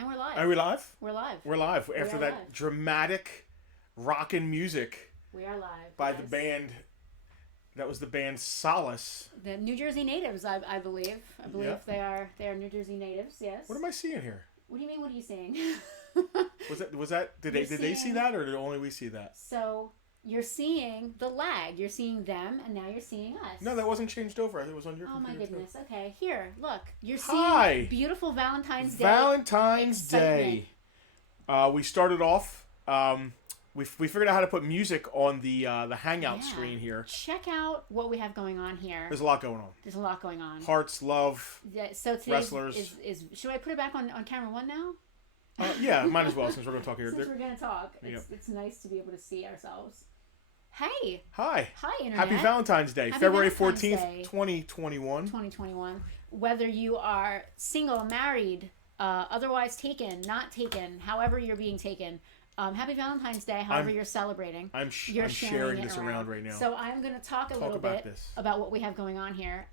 And we're live. Are we live? We're live. We're live. After that dramatic rockin' music. We are live. By the band. That was the band Solace. The New Jersey natives, I believe. I believe they are New Jersey natives, yes. What am I seeing here? What do you mean, what are you seeing? was that did they see that, or did only we see that? So you're seeing the lag. You're seeing them, and now you're seeing us. No, that wasn't changed over. I think it was on your computer. Oh my goodness. Too. Okay, here, look. You're seeing beautiful Valentine's Day. Valentine's Day. We started off. We figured out how to put music on the Hangout screen here. Check out what we have going on here. There's a lot going on. There's a lot going on. Hearts, love, so wrestlers. Is should I put it back on camera 1 now? Yeah, might as well since we're going to talk here. Since we're going to talk, it's nice to be able to see ourselves. Hey. Hi, Internet. Happy Valentine's Day. Happy February Valentine's 14th, Day. 2021. 2021. Whether you are single, married, otherwise taken, not taken, however you're being taken, Happy Valentine's Day, however you're celebrating. I'm sharing this around right now. So I'm going to talk a little bit about what we have going on here.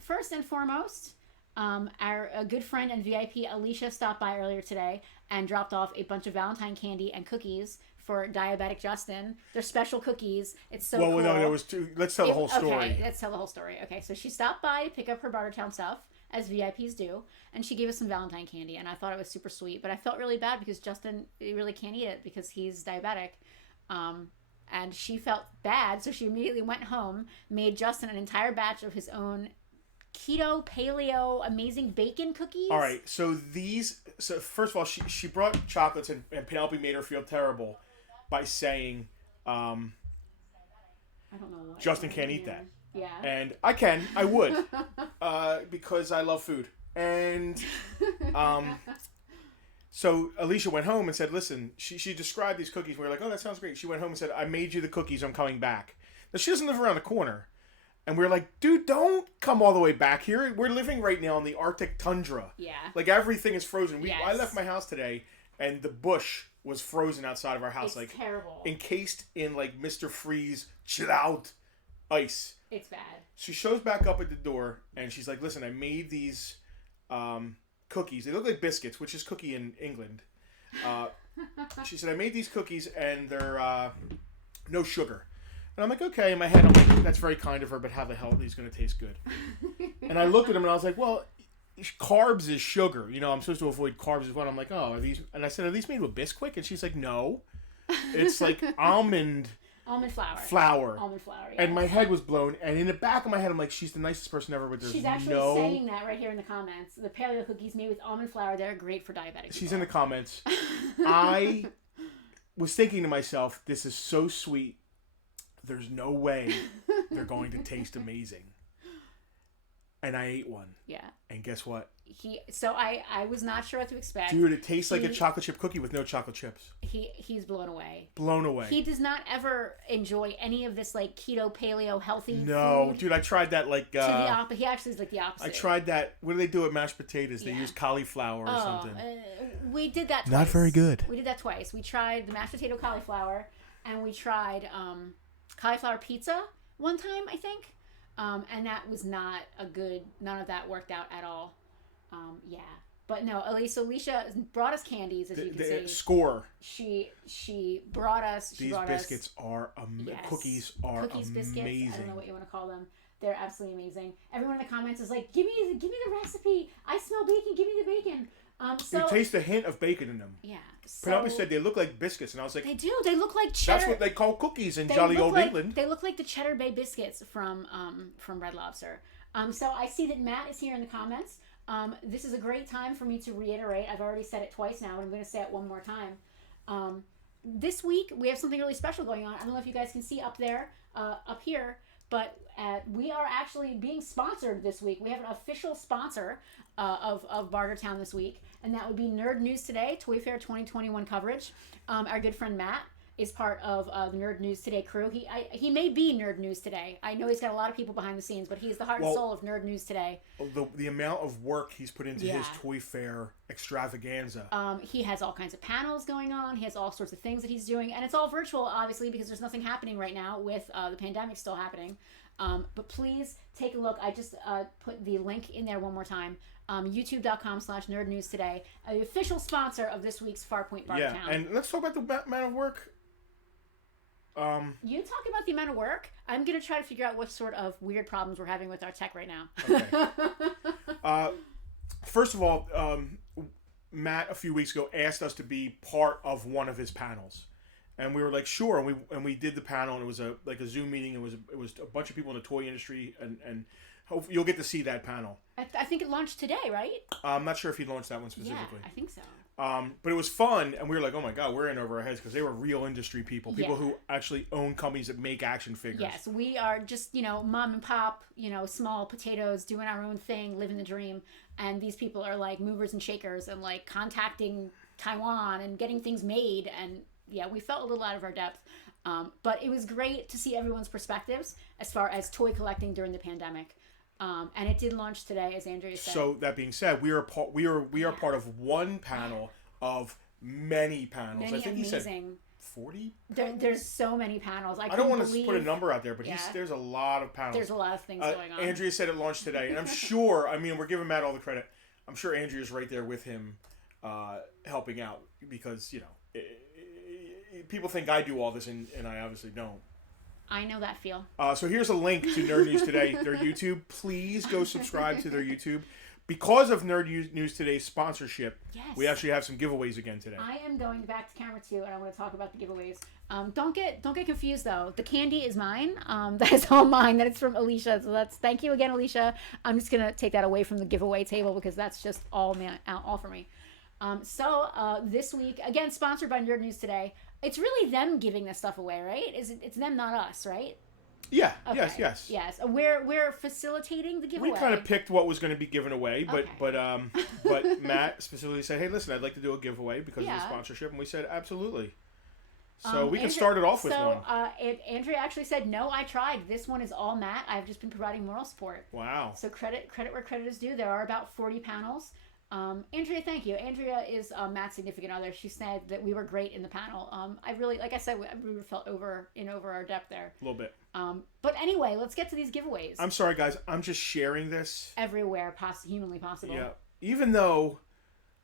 First and foremost, our good friend and VIP Alicia stopped by earlier today and dropped off a bunch of Valentine candy and cookies for diabetic Justin. They're special cookies. It's so cool. No, there was two. Let's tell the whole story. Okay, let's tell the whole story. Okay, so she stopped by to pick up her Bartertown stuff, as VIPs do, and she gave us some Valentine candy, and I thought it was super sweet, but I felt really bad because Justin really can't eat it because he's diabetic. And she felt bad, so she immediately went home, made Justin an entire batch of his own keto, paleo, amazing bacon cookies. All right, so first of all, she brought chocolates, and Penelope made her feel terrible by saying, I don't know what. Justin can't eat that. Yeah. And I would, because I love food. And so Alicia went home and said, listen, she described these cookies. We were like, oh, that sounds great. She went home and said, I made you the cookies. I'm coming back. Now, she doesn't live around the corner. And we were like, dude, don't come all the way back here. We're living right now in the Arctic tundra. Yeah. Like, everything is frozen. Yes. I left my house today, and the bush was frozen outside of our house. It's like terrible. Encased in, like, Mr. Freeze, chill out ice. It's bad. She shows back up at the door, and she's like, listen, I made these cookies. They look like biscuits, which is cookie in England. She said, I made these cookies, and they're no sugar. And I'm like, okay. In my head, I'm like, that's very kind of her, but how the hell are these going to taste good? And I looked at them, and I was like, well, carbs is sugar. You know, I'm supposed to avoid carbs as well. I'm like, oh, are these... And I said, are these made with Bisquick? And she's like, no. It's like almond flour. Almond flour, yes. And my head was blown. And in the back of my head, I'm like, she's the nicest person ever, but there's She's actually saying that right here in the comments. The paleo cookies made with almond flour, they're great for diabetic She's in the comments. I was thinking to myself, this is so sweet. There's no way they're going to taste amazing. And I ate one. Yeah. And guess what? I was not sure what to expect. Dude, it tastes like a chocolate chip cookie with no chocolate chips. He's blown away. Blown away. He does not ever enjoy any of this like keto, paleo, healthy food. Dude, I tried that like... to the opposite. He actually is like the opposite. I tried that. What do they do with mashed potatoes? They use cauliflower or something. We did that twice. Not very good. We did that twice. We tried the mashed potato cauliflower, and we tried cauliflower pizza one time, I think. And that was not none of that worked out at all. Yeah. But no, Alicia brought us candies, as you can see. Score. She brought us... These biscuits are... Cookies are amazing. Biscuits. I don't know what you want to call them. They're absolutely amazing. Everyone in the comments is like, give me the recipe. I smell bacon. Give me the bacon. You taste a hint of bacon in them. Yeah. Penelope said they look like biscuits, and I was like... They do. They look like cheddar... That's what they call cookies in jolly old England. They look like the Cheddar Bay biscuits from Red Lobster. So I see that Matt is here in the comments. This is a great time for me to reiterate. I've already said it twice now, but I'm going to say it one more time. This week, we have something really special going on. I don't know if you guys can see up there, up here, but we are actually being sponsored this week. We have an official sponsor of Bartertown this week, and that would be Nerd News Today, Toy Fair 2021 coverage. Our good friend Matt is part of the Nerd News Today crew. He may be Nerd News Today. I know he's got a lot of people behind the scenes, but he's the heart and soul of Nerd News Today. The amount of work he's put into his Toy Fair extravaganza. He has all kinds of panels going on. He has all sorts of things that he's doing, and it's all virtual, obviously, because there's nothing happening right now with the pandemic still happening. But please take a look. I just put the link in there one more time. YouTube.com/nerdnewstoday, the official sponsor of this week's Farpoint Bartertown. Yeah, and let's talk about the amount of work. You talk about the amount of work. I'm going to try to figure out what sort of weird problems we're having with our tech right now. Okay. First of all, Matt a few weeks ago asked us to be part of one of his panels, and we were like, sure. And we did the panel, and it was a Zoom meeting. It was a bunch of people in the toy industry, and hope you'll get to see that panel. I think it launched today, right? I'm not sure if he launched that one specifically. Yeah, I think so. But it was fun, and we were like, oh my god, we're in over our heads, because they were real industry people who actually own companies that make action figures. Yes, we are just, mom and pop, small potatoes doing our own thing, living the dream, and these people are like movers and shakers and like contacting Taiwan and getting things made, and yeah, we felt a little out of our depth. But it was great to see everyone's perspectives as far as toy collecting during the pandemic. And it did launch today, as Andrea said. So that being said, we are part of one panel of many panels. I think he said 40. There's so many panels. I don't want to put a number out there, but there's a lot of panels. There's a lot of things going on. Andrea said it launched today, and I'm sure. I mean, we're giving Matt all the credit. I'm sure Andrea's right there with him, helping out, because people think I do all this, and I obviously don't. I know that feel. So here's a link to Nerd News Today, their YouTube. Please go subscribe to their YouTube. Because of Nerd News Today's sponsorship, we actually have some giveaways again today. I am going back to camera 2, and I want to talk about the giveaways. Don't get confused though. The candy is mine. That is all mine. That is from Alicia. So thank you again, Alicia. I'm just gonna take that away from the giveaway table, because that's just all for me. So this week, again, sponsored by Nerd News Today. It's really them giving this stuff away, right? It's them, not us, right? Yeah. Okay. Yes. We're facilitating the giveaway. We kind of picked what was going to be given away, but Matt specifically said, "Hey, listen, I'd like to do a giveaway because of the sponsorship," and we said, "Absolutely." So we can start it off with one. Andrea actually said, "No, I tried. This one is all Matt. I've just been providing moral support." Wow. So credit where credit is due. There are about 40 panels. Andrea, thank you. Andrea is Matt's significant other. She said that we were great in the panel. I really, like I said, we felt over our depth there. A little bit. But anyway, let's get to these giveaways. I'm sorry, guys. I'm just sharing this everywhere humanly possible. Yeah. Even though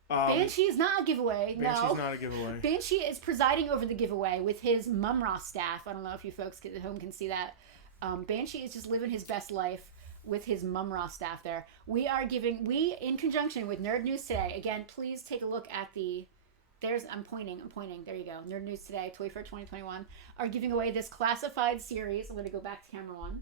Banshee is not a giveaway. Banshee's not a giveaway. Banshee is presiding over the giveaway with his Mumra staff. I don't know if you folks at home can see that. Banshee is just living his best life with his Mumra staff there. We in conjunction with Nerd News Today, again, please take a look at I'm pointing, there you go. Nerd News Today, Toy Fair 2021, are giving away this classified series. I'm going to go back to camera 1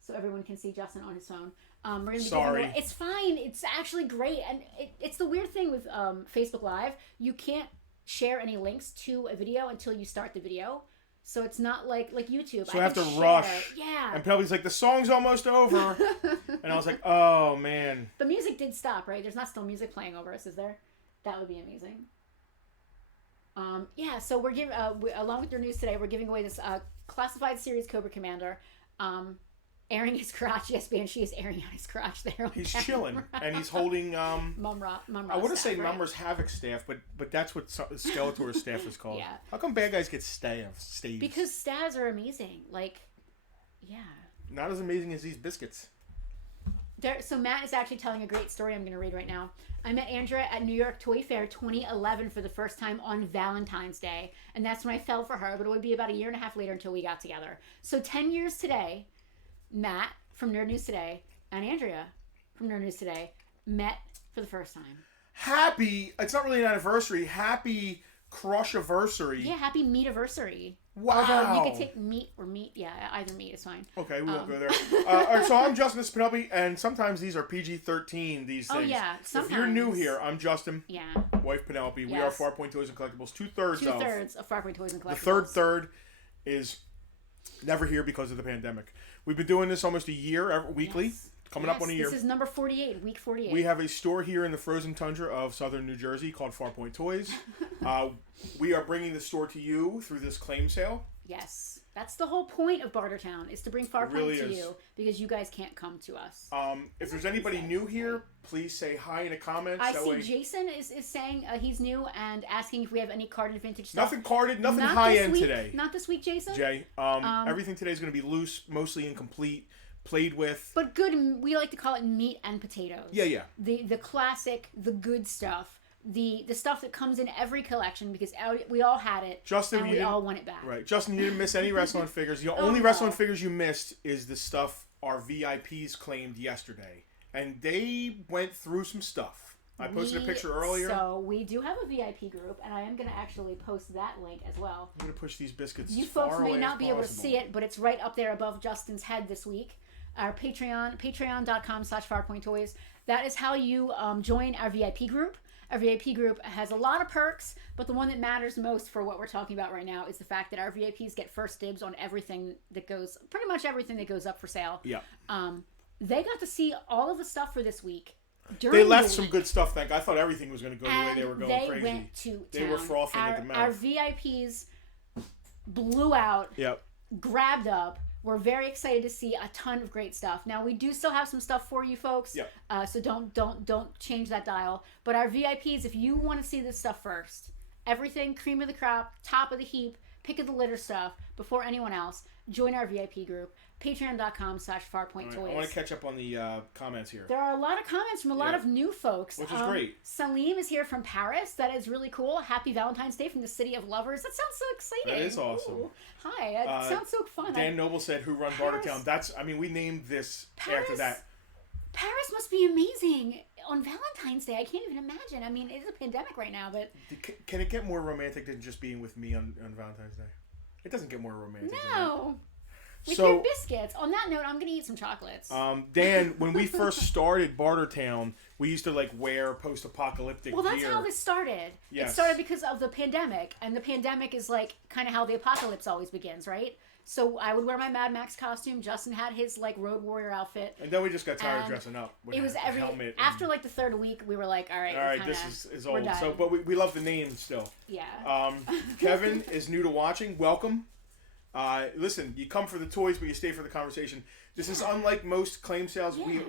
so everyone can see Justin on his phone. We're gonna be Sorry. It's fine. It's actually great. And it's the weird thing with Facebook Live. You can't share any links to a video until you start the video. So it's not like YouTube. So I have to rush. Yeah. And Penelope's like, the song's almost over. And I was like, oh, man. The music did stop, right? There's not still music playing over us, is there? That would be amazing. So we're giving, along with your news today, we're giving away this classified series Cobra Commander. Airing his crotch. Yes, Banshee is airing out his crotch there. He's chilling, and he's holding Mumra I want to say right? Mumra's Havoc staff, but that's what Skeletor's staff is called. Yeah. How come bad guys get staves? Because staves are amazing. Not as amazing as these biscuits. So Matt is actually telling a great story I'm going to read right now. I met Andrea at New York Toy Fair 2011 for the first time on Valentine's Day, and that's when I fell for her, but it would be about a year and a half later until we got together. So 10 years today, Matt from Nerd News Today and Andrea from Nerd News Today met for the first time. It's not really an anniversary, happy crush-iversary. Yeah, happy meat-iversary. Wow. Although you could take meat or meat. Yeah, either meat is fine. Okay, we won't go there. All right, so I'm Justin, this is Penelope, and sometimes these are PG-13, these things. Oh, yeah, sometimes. If you're new here, I'm Justin. Yeah. Wife Penelope. Yes. We are Farpoint Toys and Collectibles. Two-thirds of Farpoint Toys and Collectibles. The third is never here because of the pandemic. We've been doing this almost a year, weekly. Yes. Coming up on a year. This is number 48, week 48. We have a store here in the frozen tundra of southern New Jersey called Farpoint Toys. We are bringing the store to you through this claim sale. Yes. That's the whole point of Bartertown, is to bring Farpoint really to is. you, because you guys can't come to us. If there's anybody new here, please say hi in the comments. I see Jason is saying he's new and asking if we have any carded vintage stuff. Nothing carded, nothing Not high-end this week. today. Not this week, Jason. Jay, everything today is going to be loose, mostly incomplete, played with. But good, we like to call it meat and potatoes. Yeah. The classic, the good stuff. The stuff that comes in every collection, because we all had it, Justin, and we all want it back. Right. Justin, you didn't miss any wrestling figures. The only wrestling figures you missed is the stuff our VIPs claimed yesterday. And they went through some stuff. I posted a picture earlier. So we do have a VIP group, and I am going to actually post that link as well. I'm going to push these biscuits You as far folks may away not as be able to possible. see it, but it's right up there above Justin's head this week. Our patreon.com/FarpointToys. That is how you join our VIP group. Our VIP group has a lot of perks, but the one that matters most for what we're talking about right now is the fact that our VIPs get first dibs on everything that goes, pretty much everything that goes up for sale. Yeah. They got to see all of the stuff for this week. They left some good stuff. I thought everything was going to go the way they were going crazy. Went to they town. were frothing at the mouth. Our VIPs blew out, grabbed up. We're very excited to see a ton of great stuff. Now, we do still have some stuff for you folks, so don't change that dial. But our VIPs, if you want to see this stuff first, everything cream of the crop, top of the heap, pick of the litter stuff before anyone else, join our VIP group, patreon.com/FarpointToys. Right, I want to catch up on the comments here. There are a lot of comments from a lot of new folks. Which is great. Salim is here from Paris. That is really cool. Happy Valentine's Day from the City of Lovers. That sounds so exciting. That is awesome. Ooh. Hi. That sounds so fun. Dan Noble said, who run Bartertown? We named this after that. Paris must be amazing on Valentine's Day. I can't even imagine. I mean, it's a pandemic right now, but... Can it get more romantic than just being with me on Valentine's Day? It doesn't get more romantic than that. No. With your biscuits. On that note, I'm going to eat some chocolates. Dan, when we first started Bartertown, we used to wear post-apocalyptic gear. Well, that's how this started. Yes. It started because of the pandemic, and the pandemic is kind of how the apocalypse always begins, right? So I would wear my Mad Max costume. Justin had his Road Warrior outfit. And then we just got tired of dressing up. It was helmet. After the third week, we were like, all right, this is old. So, but we love the name still. Yeah. Kevin is new to watching. Welcome. Listen, you come for the toys, but you stay for the conversation. This is unlike most claim sales. Yeah.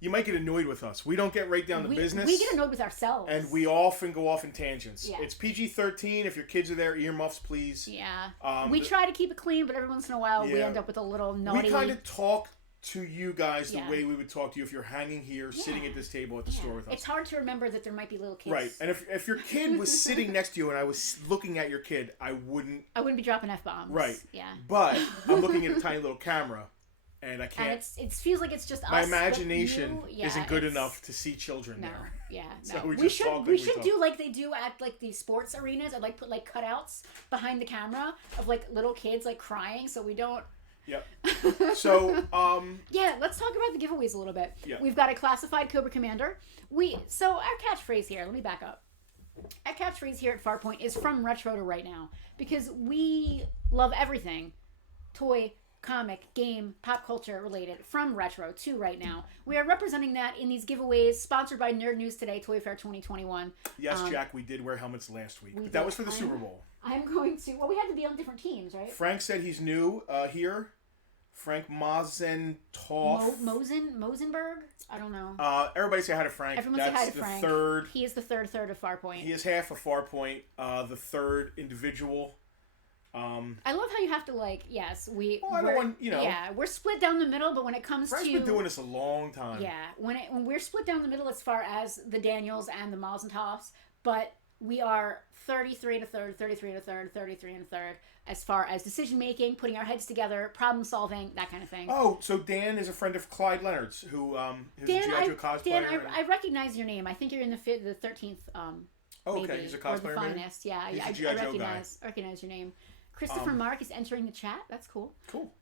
You might get annoyed with us. We don't get right down to business. We get annoyed with ourselves. And we often go off in tangents. Yeah. It's PG-13. If your kids are there, earmuffs, please. Yeah. We try to keep it clean, but every once in a while we end up with a little naughty... We kind of talk to you guys the way we would talk to you if you're hanging here, sitting at this table at the store with us. It's hard to remember that there might be little kids. Right. And if your kid was sitting next to you and I was looking at your kid, I wouldn't be dropping F-bombs. Right. Yeah. But I'm looking at a tiny little camera. And I can't. And it feels like it's just us. My imagination isn't good enough to see children there. Yeah, so no. we should do like they do at the sports arenas, and put cutouts behind the camera of little kids crying, so we don't. Yep. So yeah, let's talk about the giveaways a little bit. Yeah. We've got a classified Cobra Commander. So our catchphrase here. Let me back up. Our catchphrase here at Farpoint is from retro to right now, because we love everything, toy, comic, game, pop culture related, from retro to right now. We are representing that in these giveaways sponsored by Nerd News Today, Toy Fair 2021. Yes, Jack, we did wear helmets last week. But that was for the Super Bowl. I'm going to... Well, we had to be on different teams, right? Frank said he's new here. Frank Mosenberg. Mosenberg? I don't know. Everybody say hi to Frank. Everyone say hi to Frank. Third. He is the third of Farpoint. He is half of Farpoint. The third individual. I love how you have to yes, we're split down the middle, but when it comes Frank's been doing this a long time. Yeah, when we're split down the middle as far as the Daniels and the Mosentoffs, but we are 33 and a third, 33 and a third, 33 and a third as far as decision making, putting our heads together, problem solving, that kind of thing. Oh, so Dan is a friend of Clyde Leonard's, who's a G.I. Joe cosplayer. Dan, I recognize your name. I think you're in the 13th. Oh, okay, he's a cosplayer. Or the finest, yeah. I recognize your name. Christopher Mark is entering the chat. That's cool. Cool.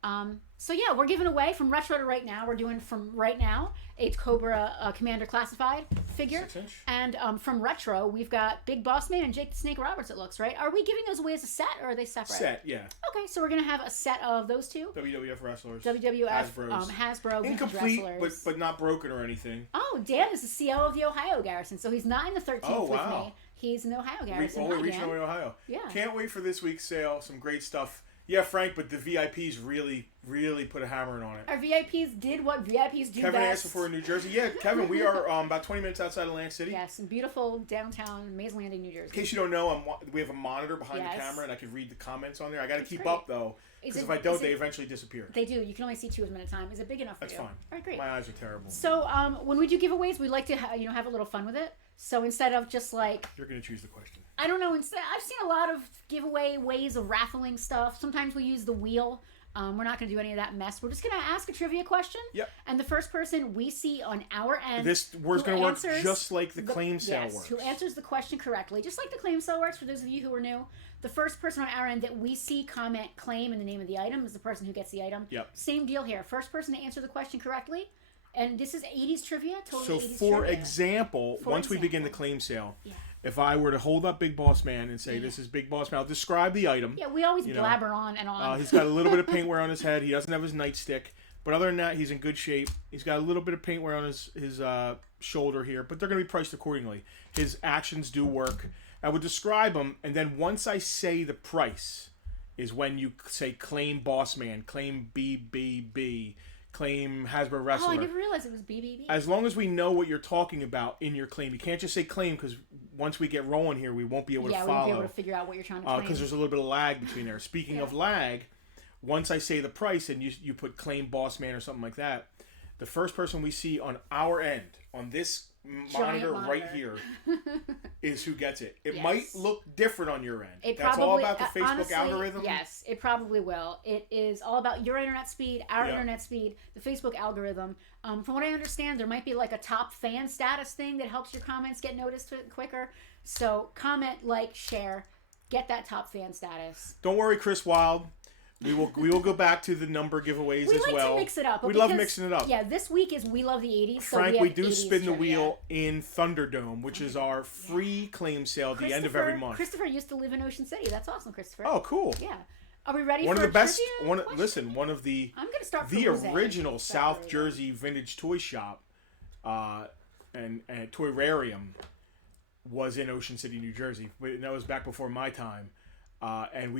So yeah, we're giving away from retro to right now. We're doing from right now a Cobra Commander Classified figure, 6-inch. And from retro we've got Big Boss Man and Jake the Snake Roberts. It looks right. Are we giving those away as a set or are they separate? Set, yeah. Okay, so we're gonna have a set of those two. WWF wrestlers. WWF Hasbros. Hasbro Incomplete, wrestlers. but not broken or anything. Oh, Dan is the CO of the Ohio Garrison, so he's not in the 13th with me. He's in the Ohio Garrison. We're reaching Ohio. Yeah. Can't wait for this week's sale. Some great stuff. Yeah, Frank, but the VIPs really put a hammer in on it. Our VIPs did what VIPs do Kevin best. asked for New Jersey. Yeah, Kevin, we are about 20 minutes outside of Atlantic City. Yes, in beautiful downtown Mays Landing, New Jersey. In case you don't know, we have a monitor behind Yes. the camera, and I can read the comments on there. I got to keep great. up, though, because if I don't, they eventually disappear. They do. You can only see 2 of them at a time. Is it big enough for That's you? fine. All right, great. My eyes are terrible. So when we do giveaways, we like to have a little fun with it. So instead of just like... You're going to choose the question. I don't know. Instead, I've seen a lot of giveaway ways of raffling stuff. Sometimes we use the wheel. We're not going to do any of that mess. We're just going to ask a trivia question. Yep. And the first person we see on our end... This was going to work just like the claim sale works. Who answers the question correctly. Just like the claim sale works, for those of you who are new. The first person on our end that we see comment claim in the name of the item is the person who gets the item. Yep. Same deal here. First person to answer the question correctly. And this is 80s trivia. So Totally 80s for trivia. example, once we begin the claim sale... Yeah. If I were to hold up Big Boss Man and say, this is Big Boss Man, I'll describe the item. Yeah, we always blabber on and on. He's got a little bit of paint wear on his head. He doesn't have his nightstick. But other than that, he's in good shape. He's got a little bit of paint wear on his shoulder here. But they're going to be priced accordingly. His actions do work. I would describe him. And then once I say the price is when you say claim Boss Man, claim BBB, claim Hasbro Wrestler. Oh, I never realized it was BBB. As long as we know what you're talking about in your claim. You can't just say claim because once we get rolling here, we won't be able to follow. Yeah, we won't be able to figure out what you're trying to claim. Because there's a little bit of lag between there. Speaking of lag, once I say the price and you put claim Boss Man or something like that, the first person we see on our end, on this monitor right here, is who gets it. It might look different on your end. That's all about the Facebook honestly, algorithm. Yes, it probably will. It is all about your internet speed, our internet speed, the Facebook algorithm. From what I understand, there might be like a top fan status thing that helps your comments get noticed quicker. So comment, like, share, get that top fan status. Don't worry, Chris Wild. We will go back to the number giveaways as well. We like to mix it up. We love mixing it up. Yeah, this week is We Love the 80s. Frank, so we do spin the wheel in Thunderdome, which is our free claim sale at the end of every month. Christopher used to live in Ocean City. That's awesome, Christopher. Oh, cool. Yeah. Are we ready one for of the best? one of the I'm gonna start the original South Jersey vintage toy shop, and Toyrarium was in Ocean City, New Jersey. That was back before my time, and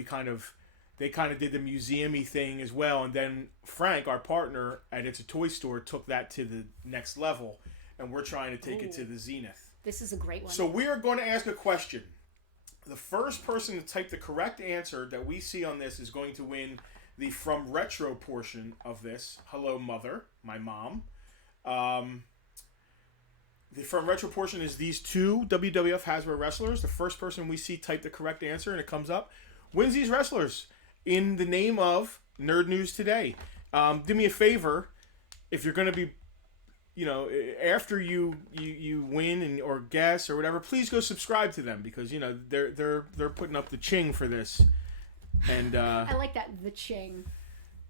they kind of did the museum-y thing as well. And then Frank, our partner at It's a Toy Store, took that to the next level, and we're trying to take it to the zenith. This is a great one. So we are going to ask a question. The first person to type the correct answer that we see on this is going to win the From Retro portion of this. Hello, Mother, my mom. The From Retro portion is these two WWF Hasbro wrestlers. The first person we see type the correct answer and it comes up wins these wrestlers in the name of Nerd News Today. Do me a favor, if you're going to be, after you win or guess or whatever, please go subscribe to them because they're putting up the ching for this, and I like that, the ching.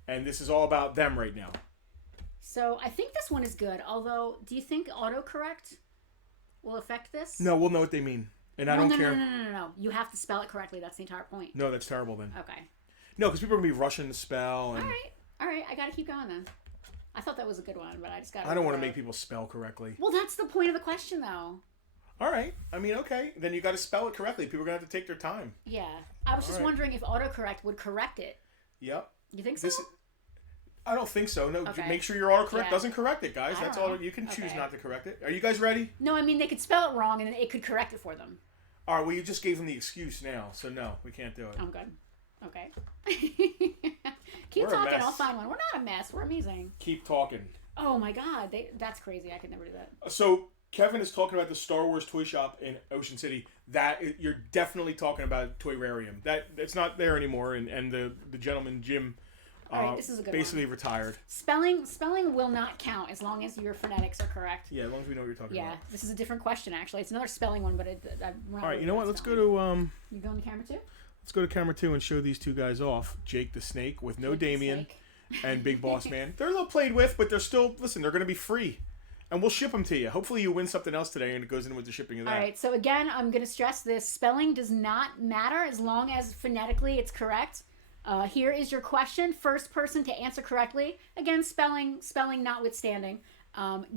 And this is all about them right now. So I think this one is good. Although, do you think autocorrect will affect this? No, we'll know what they mean, and I don't care. No. You have to spell it correctly. That's the entire point. No, that's terrible then. Okay. No, because people are gonna be rushing to spell. And... All right. I gotta keep going then. I thought that was a good one, but I just got. I don't want to make people spell correctly. Well, that's the point of the question, though. All right. I mean, okay. Then you got to spell it correctly. People are gonna have to take their time. Yeah. I was just wondering if autocorrect would correct it. Yep. You think so? I don't think so. No. Okay. Make sure your autocorrect doesn't correct it, guys. That's all. You can choose not to correct it. Are you guys ready? No, I mean they could spell it wrong and then it could correct it for them. All right. Well, you just gave them the excuse now, so no, we can't do it. I'm good. Okay. Keep talking. I'll find one. We're not a mess. We're amazing. Keep talking. Oh my God, that's crazy. I could never do that. So Kevin is talking about the Star Wars toy shop in Ocean City. You're definitely talking about Toyrarium. That it's not there anymore, and the gentleman Jim, this is a good basically retired. Spelling will not count as long as your phonetics are correct. Yeah, as long as we know what you're talking about. Yeah, this is a different question actually. It's another spelling one, but all right, you know what? Let's go to You going to camera 2? Let's go to camera 2 and show these two guys off. Jake the Snake with no Damien and Big Boss Man. They're a little played with, but they're still, listen, they're going to be free. And we'll ship them to you. Hopefully you win something else today and it goes in with the shipping of that. All right, so again, I'm going to stress this. Spelling does not matter as long as phonetically it's correct. Here is your question. First person to answer correctly, again, spelling notwithstanding,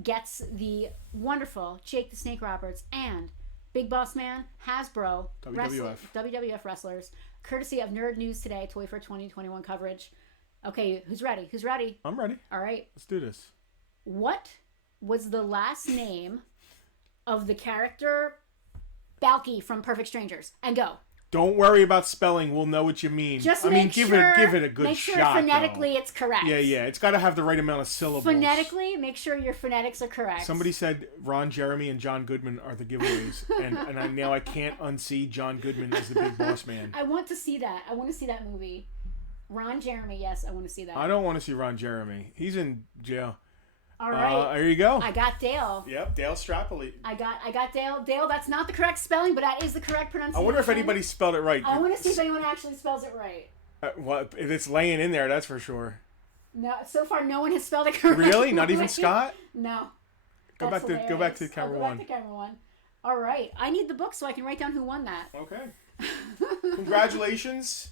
gets the wonderful Jake the Snake Roberts and Big Boss Man, Hasbro, WWF. WWF wrestlers. courtesy of Nerd News Today, Toy Fair 2021 coverage. Okay, who's ready? Who's ready? I'm ready. All right. Let's do this. What was the last name of the character Balky from Perfect Strangers? And go. Don't worry about spelling. We'll know what you mean. Just give it a good make sure shot. phonetically though. it's correct. Yeah. It's got to have the right amount of syllables. Phonetically, make sure your phonetics are correct. Somebody said Ron Jeremy and John Goodman are the giveaways, and I can't unsee John Goodman as the Big Boss Man. I want to see that. I want to see that movie. Ron Jeremy, yes, I want to see that. I don't want to see Ron Jeremy. He's in jail. All right. There you go. I got Dale. Yep, Dale Strapoli. I got Dale. Dale, that's not the correct spelling, but that is the correct pronunciation. I wonder if anybody spelled it right. I want to see if anyone actually spells it right. Well, if it's laying in there, that's for sure. No, so far no one has spelled it correctly. Really? Not even Scott? No. Go back to camera one. Go back to camera one. All right. I need the book so I can write down who won that. Okay. Congratulations.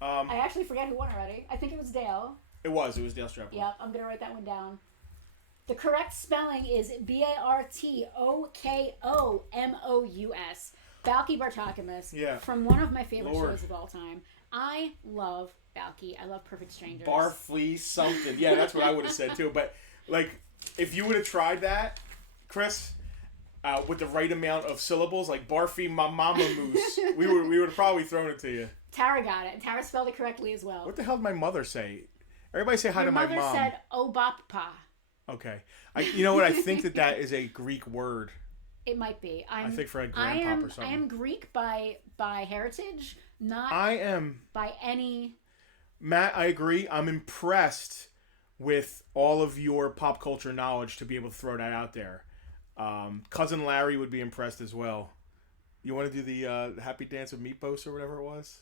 I actually forget who won already. I think it was Dale. It was Dale Strapoli. Yep, I'm going to write that one down. The correct spelling is Bartokomous. Balky Bartokomous. Yeah. From one of my favorite shows of all time. I love Balky. I love Perfect Strangers. Barflea something. Yeah, that's what I would have said too. But like, if you would have tried that, Chris, with the right amount of syllables, like Barfy Mama Moose, we would have probably thrown it to you. Tara got it. Tara spelled it correctly as well. What the hell did my mother say? Everybody say hi to my mom. Your mother said Obappa. Okay. You know what? I think that is a Greek word. It might be. I think for a grandpop or something. I am Greek by heritage, not by any... Matt, I agree. I'm impressed with all of your pop culture knowledge to be able to throw that out there. Cousin Larry would be impressed as well. You want to do the Happy Dance with Meatpost or whatever it was?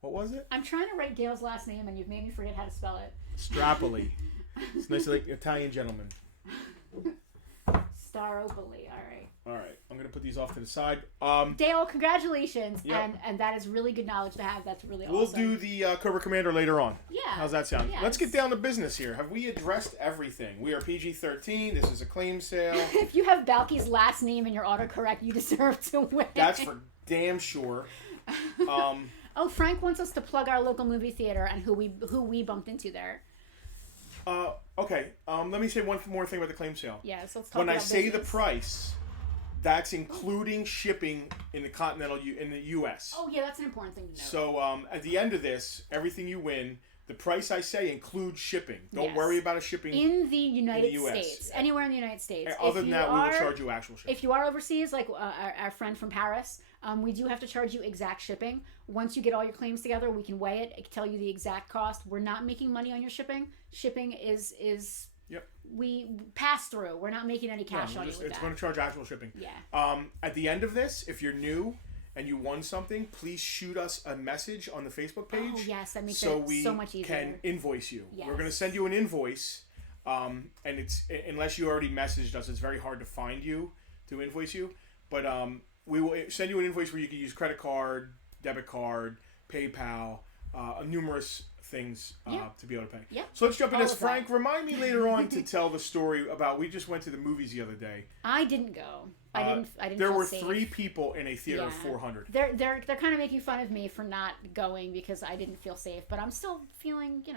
What was it? I'm trying to write Dale's last name and you've made me forget how to spell it. Strapoli. It's nice, like Italian gentleman. Staropoli. All right. I'm gonna put these off to the side. Dale, congratulations, yep. and that is really good knowledge to have. That's really awesome. We'll do the Cobra Commander later on. Yeah. How's that sound? Yes. Let's get down to business here. Have we addressed everything? We are PG-13. This is a claim sale. If you have Balky's last name in your autocorrect, you deserve to win. That's for damn sure. Oh, Frank wants us to plug our local movie theater and who we bumped into there. Okay. Let me say one more thing about the claim sale. Yes, let's talk about When I say business. the price, that's including shipping in the in the U.S. Oh yeah, that's an important thing to know. So at the end of this, everything you win, the price I say includes shipping. Don't worry about a shipping in the United States, anywhere in the United States. Other than that, we will charge you actual shipping. If you are overseas, like our friend from Paris, we do have to charge you exact shipping. Once you get all your claims together, we can weigh it, tell you the exact cost. We're not making money on your shipping. Shipping is we pass through. We're not making any cash on you with It's going to charge actual shipping. Yeah. At the end of this, if you're new and you won something, please shoot us a message on the Facebook page. Oh, yes, that makes it so much easier. So we can invoice you. Yes. We're going to send you an invoice, and it's unless you already messaged us, it's very hard to find you to invoice you. But we will send you an invoice where you can use credit card, debit card, PayPal, numerous things to be able to pay. Yeah. So let's jump into this. Frank, remind me later on to tell the story about, we just went to the movies the other day. I didn't go. I didn't. There feel were safe. 3 people in a theater of 400. They're kind of making fun of me for not going because I didn't feel safe, but I'm still feeling, I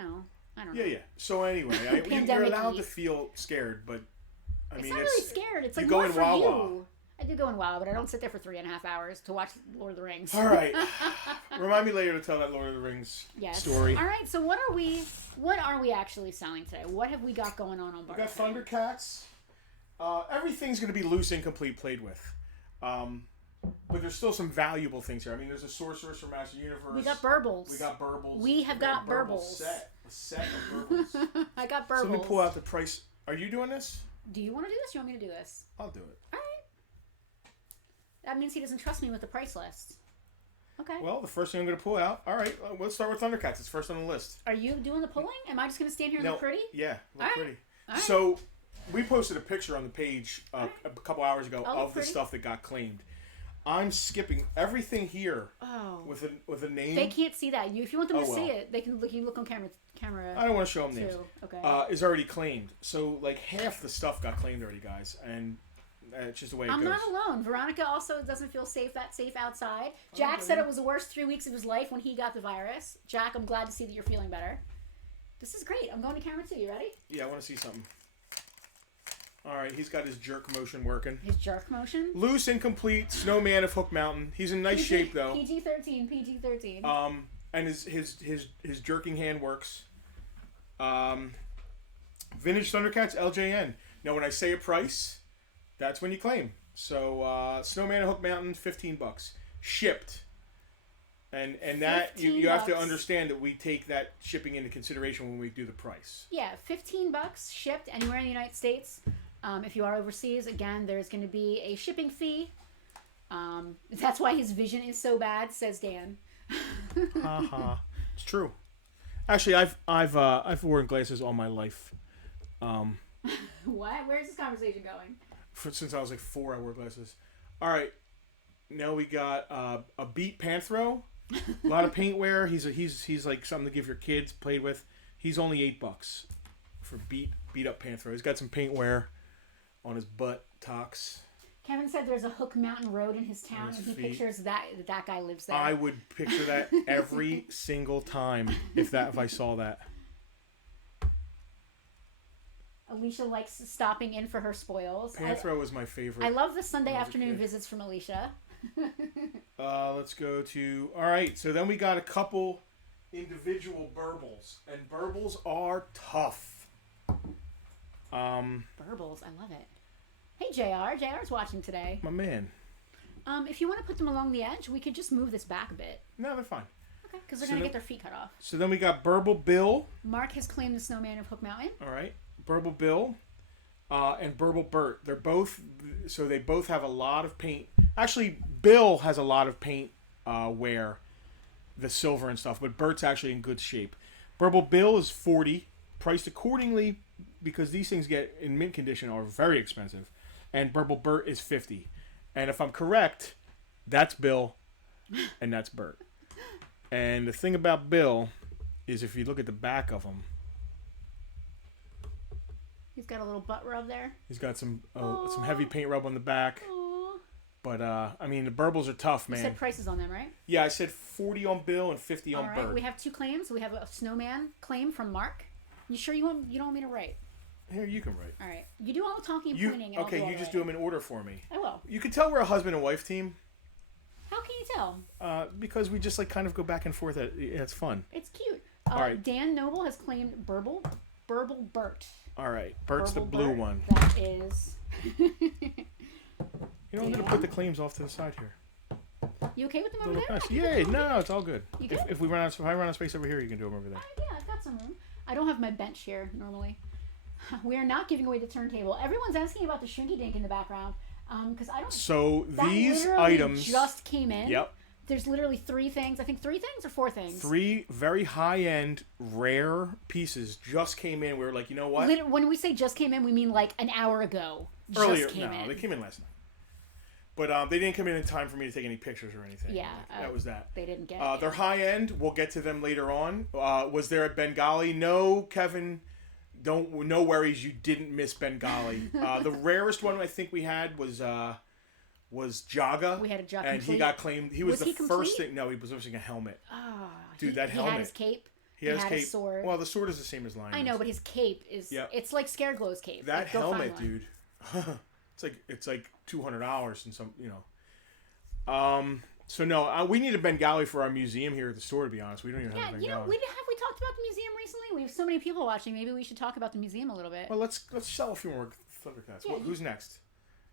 don't know. Yeah. So anyway, you're allowed to feel scared, but it's not really scared. It's like go more in for Wawa. you. I do go in WoW, but I don't sit there for 3.5 hours to watch Lord of the Rings. All right. Remind me later to tell that Lord of the Rings story. All right. So what are we actually selling today? What have we got going on We got Thundercats. Everything's going to be loose, incomplete, played with. But there's still some valuable things here. I mean, there's a Sorceress from Master Universe. We got Burbles. We have got Burbles. A set of Burbles. I got Burbles. So let me pull out the price. Are you doing this? Do you want to do this? You want me to do this? I'll do it. All right. That means he doesn't trust me with the price list. Okay. Well, the first thing I'm going to pull out. All right, let's start with Thundercats. It's first on the list. Are you doing the pulling? Am I just going to stand here and look pretty? Yeah, look pretty. All right. So we posted a picture on the page a couple hours ago of the stuff that got claimed. I'm skipping everything here with a name. They can't see that. If you want them to see it, they can look. You look on camera. I don't want to show them names. Okay. Is already claimed. So like half the stuff got claimed already, guys, and It's just the way it I'm goes. not alone. Veronica also doesn't feel safe outside. Jack said it was the worst 3 weeks of his life when he got the virus. Jack, I'm glad to see that you're feeling better. This is great. I'm going to camera 2. You ready? Yeah, I want to see something. All right, he's got his jerk motion working. His jerk motion? Loose, incomplete, snowman of Hook Mountain. He's in nice shape, though. PG-13. And his jerking hand works. Vintage Thundercats LJN. Now, when I say a price, that's when you claim. So, Snowman of Hook Mountain, $15. Shipped. And that, you have to understand that we take that shipping into consideration when we do the price. Yeah, $15 shipped anywhere in the United States. If you are overseas, again, there's going to be a shipping fee. That's why his vision is so bad, says Dan. Haha. It's true. Actually, I've worn glasses all my life. What? Where's this conversation going? Since I was like 4, I wore glasses. All right. Now we got a beat Panthro. A lot of paint wear. He's like something to give your kids played with. He's only $8 for beat up Panthro. He's got some paint wear on his butt tocks. Kevin said there's a Hook Mountain Road in his town, and he pictures that guy lives there. I would picture that every single time if I saw that. Alicia likes stopping in for her spoils. Panthro was my favorite. I love the Sunday afternoon visits from Alicia. Let's go to... All right, so then we got a couple individual burbles. And burbles are tough. Burbles, I love it. Hey, JR. JR's watching today. My man. If you want to put them along the edge, we could just move this back a bit. No, they're fine. Okay, because they're going to get their feet cut off. So then we got Burble Bill. Mark has claimed the Snowman of Hook Mountain. All right. Burble Bill and Burble Bert. They both have a lot of paint. Actually, Bill has a lot of paint wear, the silver and stuff, but Bert's actually in good shape. Burble Bill is $40, priced accordingly because these things get in mint condition are very expensive. And Burble Bert is $50. And if I'm correct, that's Bill and that's Bert. And the thing about Bill is if you look at the back of him, he's got a little butt rub there. He's got some heavy paint rub on the back. Aww. But, I mean, the burbles are tough, man. You said prices on them, right? Yeah, I said 40 on Bill and 50 on All right, Bert. we have 2 claims. We have a Snowman claim from Mark. You sure you don't want me to write? Here, you can write. All right. You do all the talking and pointing. And okay, I'll do you just do them in order for me. I will. You can tell we're a husband and wife team. How can you tell? Because we just like kind of go back and forth. It's fun. It's cute. All right. Dan Noble has claimed Burble Bert. All right. Bert's Burble the blue Bert. one. That is... You know, I'm going to put the claims off to the side here. You okay with them over there? Nice. Yeah, no, it's all good. You good? If I run out of space over here, you can do them over there. Yeah, I've got some room. I don't have my bench here normally. We are not giving away the turntable. Everyone's asking about the shrinky dink in the background because I don't. So that these literally items just came in. Yep. There's literally 3 things. I think 3 things or 4 things. 3 very high-end, rare pieces just came in. We were like, you know what? When we say just came in, we mean like an hour ago. Earlier, just came in. They came in last night. But they didn't come in time for me to take any pictures or anything. Yeah. That was that. They didn't get They're high-end. We'll get to them later on. Was there a Bengali? No, Kevin. No worries. You didn't miss Bengali. The rarest one I think we had was Jaga. We had a Jaga. And he got claimed. He was the complete? first thing. No, he was wearing a helmet. Oh, Dude, that helmet. He had his cape. He had his sword. Well, the sword is the same as Lionel's. I know, but his cape is. Yep. It's like Scareglow's cape. That like, helmet, dude. it's like $200 and some, you know. So no, we need a Bengali for our museum here at the store. To be honest, we don't even have a Bengali. You know, have we talked about the museum recently? We have so many people watching. Maybe we should talk about the museum a little bit. Well, let's sell a few more Thundercats. Yeah, who's next?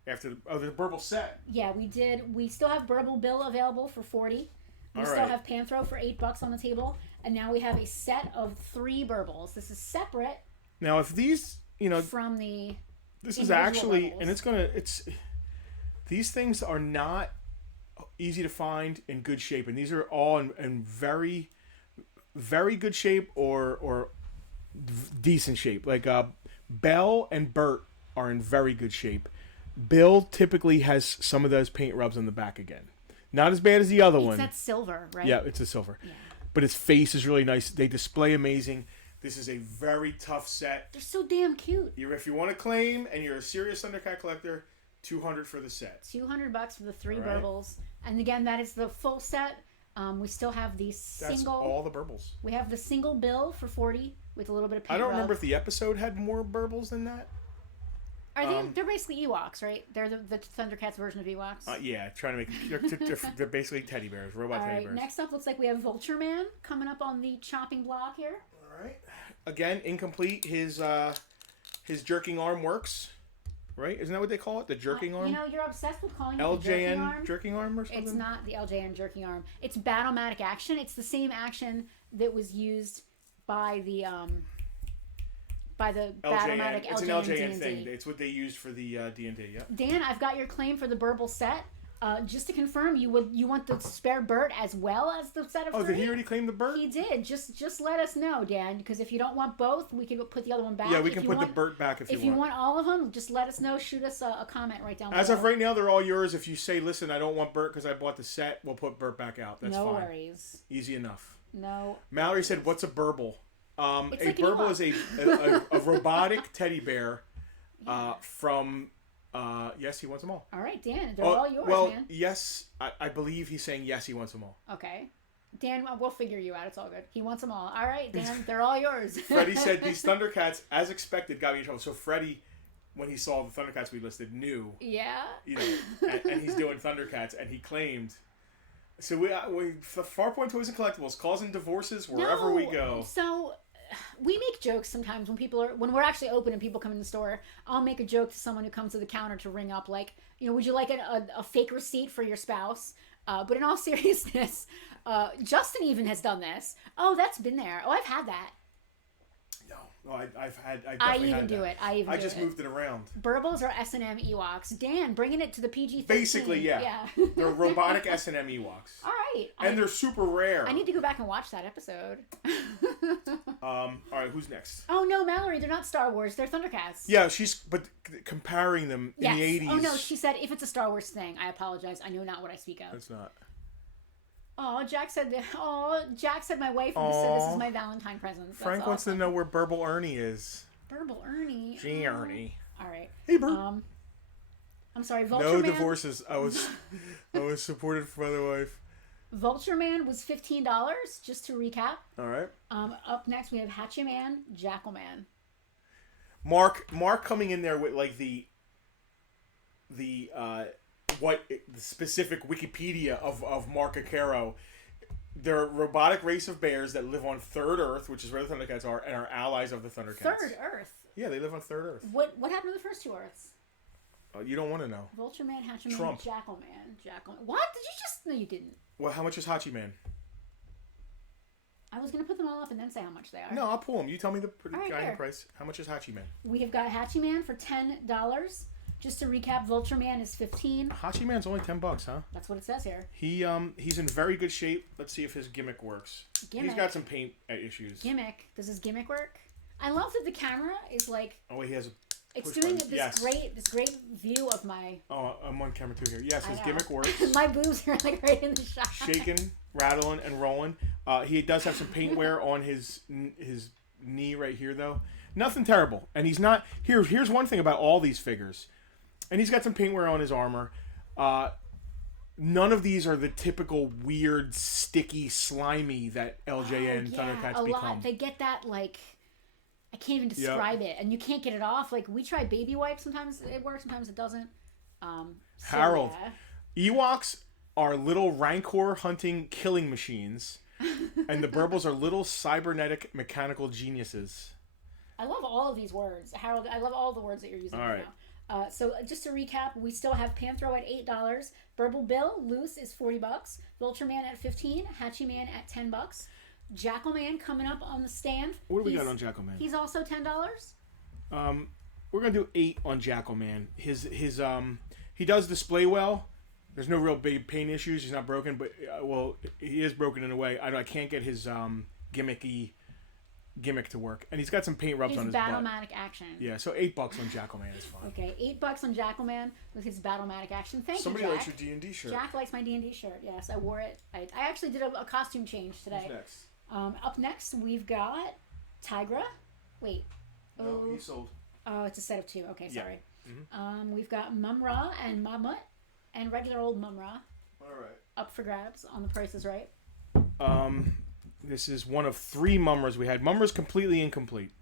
After the Burble set. Yeah, we did. We still have Burble Bill available for $40. We still have Panthro for $8 on the table, and now we have a set of 3 Burbles. This is separate. Now, if these, you know, from the this is actually, Burbles. And these things are not easy to find in good shape, and these are all in very, very good shape or decent shape. Like Belle and Bert are in very good shape. Bill typically has some of those paint rubs on the back again. Not as bad as the other one. It's that silver, right? Yeah, it's a silver. Yeah. But his face is really nice. They display amazing. This is a very tough set. They're so damn cute. If you want to claim and you're a serious Thundercat collector, $200 for the set. $200 for the 3 All right. burbles. And again, that is the full set. We still have the single. That's all the burbles. We have the single bill for $40 with a little bit of paint. I don't rub. remember if the episode had more burbles than that. Are they? They're basically Ewoks, right? They're the Thundercats version of Ewoks. Yeah, trying to make they're basically teddy bears, robot teddy bears. Next up, looks like we have Vulture Man coming up on the chopping block here. All right. Again, incomplete. His jerking arm works. Right? Isn't that what they call it? The jerking arm? You know, you're obsessed with calling it LJN the jerking arm. Jerking arm or something? It's not the LJN jerking arm. It's Battlematic action. It's the same action that was used by the Battlematic LJN. It's an LJN D&D. thing. It's what they used for the D&D, yeah. Dan, I've got your claim for the burble set. Just to confirm, you want the spare Bert as well as the set of 3? Oh, did he already claim the Bert? He did. Just let us know, Dan, because if you don't want both, we can put the other one back. Yeah, we can put the Bert back if you want. If you want all of them, just let us know. Shoot us a comment right down below. As of right now, they're all yours. If you say, listen, I don't want Bert because I bought the set, we'll put Bert back out. That's fine. No worries. Easy enough. No. Mallory said, what's a burble? It's a like an burble Ewok. is a robotic teddy bear from... yes, he wants them all. All right, Dan, they're all yours, man. Yes, I believe he's saying yes, he wants them all. Okay. Dan, we'll figure you out. It's all good. He wants them all. All right, Dan, they're all yours. Freddie said these Thundercats, as expected, got me in trouble. So Freddie, when he saw the Thundercats we listed, knew. Yeah. You know, and he's doing Thundercats, and he claimed... So we Farpoint Toys and Collectibles, causing divorces wherever we go. So... We make jokes sometimes when we're actually open and people come in the store. I'll make a joke to someone who comes to the counter to ring up, like, would you like a fake receipt for your spouse? But in all seriousness, Justin even has done this. Oh, that's been there. Oh, I've had that. No, I even do it. I just moved it around. Burbles are S&M Ewoks. Dan, bringing it to the PG-13. Basically, yeah. They're robotic S&M Ewoks. All right. And they're super rare. I need to go back and watch that episode. All right, who's next? Oh, no, Mallory, they're not Star Wars. They're Thundercats. Yeah, but comparing them in the 80s. Oh, no, she said if it's a Star Wars thing, I apologize. I know not what I speak of. It's not. Oh, Jack said my wife said this is my Valentine present. That's Frank wants to know where Burble Ernie is. Burble Ernie. Gee, Ernie. All right. Hey, Bert. I'm sorry, Vulture No Man. divorces. I was supported by the wife. Vulture Man was $15, just to recap. All right. Up next we have Hatchet Man, Jackal Man. Mark coming in there with like the specific Wikipedia of Mark Acaro. They're a robotic race of bears that live on Third Earth, which is where the Thundercats are, and are allies of the Thundercats. Third Earth? Yeah, they live on Third Earth. What happened to the first 2 Earths? You don't want to know. Vulture Man, Hatchet Man, Trump. Jackal Man. What? Did you just... No, you didn't. Well, how much is Hachi Man? I was going to put them all up and then say how much they are. No, I'll pull them. You tell me the Here. price. How much is Hachi Man? We have got Hatchet Man for $10. Just to recap, Vulture Man is $15. Hachi Man's only $10, huh? That's what it says here. He's in very good shape. Let's see if his gimmick works. He's got some paint issues. Gimmick. Does his gimmick work? I love that the camera is like... Oh, he has a... It's doing this great view of my... Oh, I'm on camera too here. Yes, his gimmick works. My boobs are like right in the shot. Shaking, rattling, and rolling. He does have some paint wear on his knee right here, though. Nothing terrible. And he's not... Here's one thing about all these figures. And he's got some paint wear on his armor. None of these are the typical weird, sticky, slimy that LJN Thundercats become. Lot. They get that, like... I can't even describe it. And you can't get it off. Like, we try baby wipes. Sometimes it works. Sometimes it doesn't. Harold. Yeah. Ewoks are little rancor hunting killing machines. And the Burbles are little cybernetic mechanical geniuses. I love all of these words. Harold, I love all the words that you're using right now. So just to recap, we still have Panthro at $8. Burble Bill, loose, is $40. Vulture Man at $15. Hatchy Man at $10. Jackal Man coming up on the stand. What do we got on Jackal Man? He's also $10. We're gonna do 8 on Jackal Man. His he does display well. There's no real big paint issues. He's not broken, but he is broken in a way. I can't get his gimmick to work, and he's got some paint rubs on his butt. Battlematic action. Yeah, so $8 on Jackal Man is fine. Okay, $8 on Jackal Man with his Battlematic action. Somebody you, likes your D&D shirt. Jack likes my D&D shirt. Yes, I wore it. I actually did a costume change today. Who's next? Up next, we've got Tigra. Wait. No, he sold. Oh, it's a set of 2. Okay, sorry. We've got Mumra and Mamut and regular old Mumra. All right. Up for grabs on The Price is Right. This is one of 3 Mumras we had. Mumra's completely incomplete.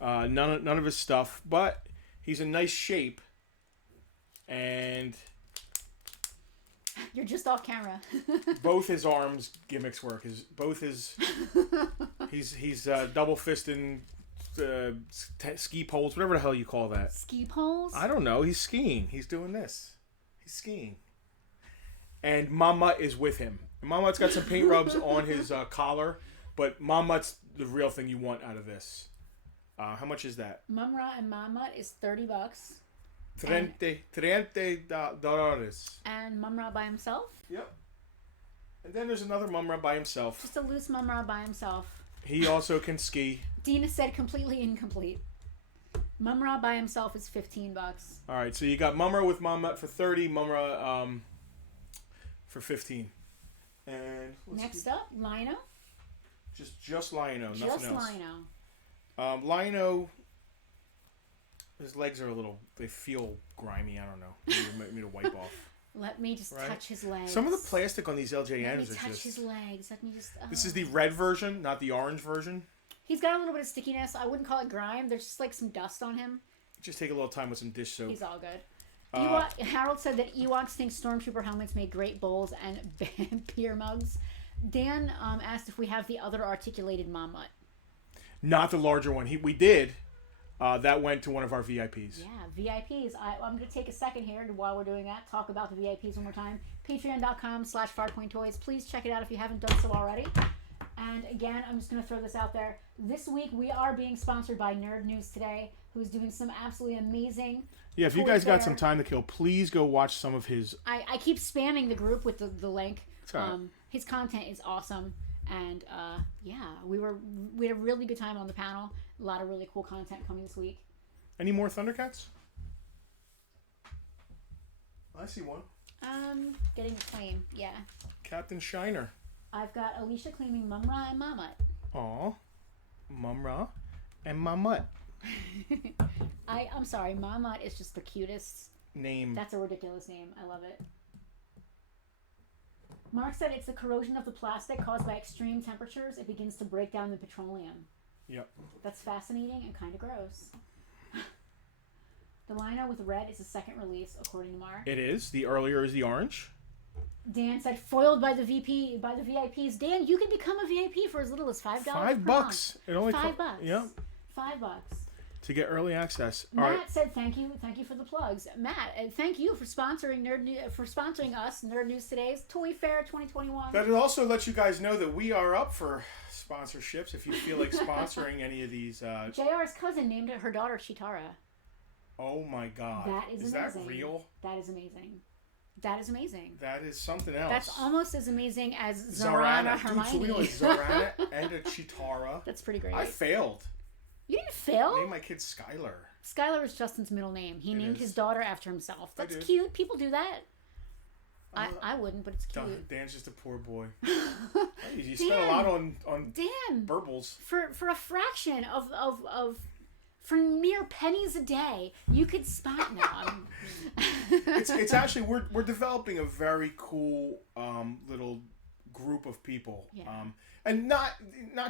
None of his stuff, but he's in nice shape. And you're just off camera. both his arms gimmicks work. He's double fisting ski poles, whatever the hell you call that. Ski poles? I don't know. He's skiing. He's doing this. He's skiing. And Mamut is with him. Mamut's got some paint rubs on his collar, but Mamut's the real thing you want out of this. How much is that? Mumra and Mamut is $30. $30. And Mumra by himself? Yep. And then there's another Mumra by himself. Just a loose Mumra by himself. He also can ski. Dina said completely incomplete. Mumra by himself is $15. All right, so you got Mumra with Mamut for 30, Mumra for 15. And next up, Lino. Just Lino, nothing else. Just Lino. Lino, his legs are they feel grimy. I don't know. Maybe you might need to wipe off. Let me just touch his legs. Some of the plastic on these LJNs Let me are touch his legs. Let me just... This is the red version, not the orange version. He's got a little bit of stickiness. I wouldn't call it grime. There's just like some dust on him. Just take a little time with some dish soap. He's all good. Harold said that Ewoks think Stormtrooper helmets make great bowls and beer mugs. Dan asked if we have the other articulated Mamut. Not the larger one. We did. That went to one of our VIPs. Yeah, VIPs. I'm going to take a second here while we're doing that. Talk about the VIPs one more time. Patreon.com/FarpointToys. Please check it out if you haven't done so already. And again, I'm just going to throw this out there. This week, we are being sponsored by Nerd News Today, who's doing some absolutely amazing... Yeah, if you guys got some time to kill, please go watch some of his... I keep spamming the group with the link. Right. His content is awesome. And, yeah, we had a really good time on the panel. A lot of really cool content coming this week. Any more Thundercats? I see one. Getting a claim, yeah. Captain Shiner. I've got Alicia claiming Mumra and Mamut. Aw. Mumra and Mamut. I'm sorry, Mamut is just the cutest name. That's a ridiculous name. I love it. Mark said it's the corrosion of the plastic caused by extreme temperatures. It begins to break down the petroleum. Yep. That's fascinating and kind of gross. The Lino with red is the second release, according to Mark. It is. The earlier is the orange. Dan said, foiled by the VIPs. Dan, you can become a VIP for as little as $5. $5. It only $5. Yeah. $5. To get early access. Matt said thank you for the plugs. Matt, thank you for sponsoring us, Nerd News Today's Toy Fair 2021. That also lets you guys know that we are up for sponsorships if you feel like sponsoring any of these. JR's cousin named her daughter Chitara. Oh my God! That is amazing. That real? That is amazing. That is amazing. That is something else. That's almost as amazing as Zorana Hermione. Dude, so we know it's Zorana and a Chitara. That's pretty great. I failed. You didn't fail? I named my kid Skylar. Skylar is Justin's middle name. He named his daughter after himself. That's cute. People do that. I wouldn't, but it's cute. Dan's just a poor boy. You spent a lot on Dan burbles. For a fraction of for mere pennies a day, you could spot now. It's actually we're developing a very cool little group of people. Yeah. And not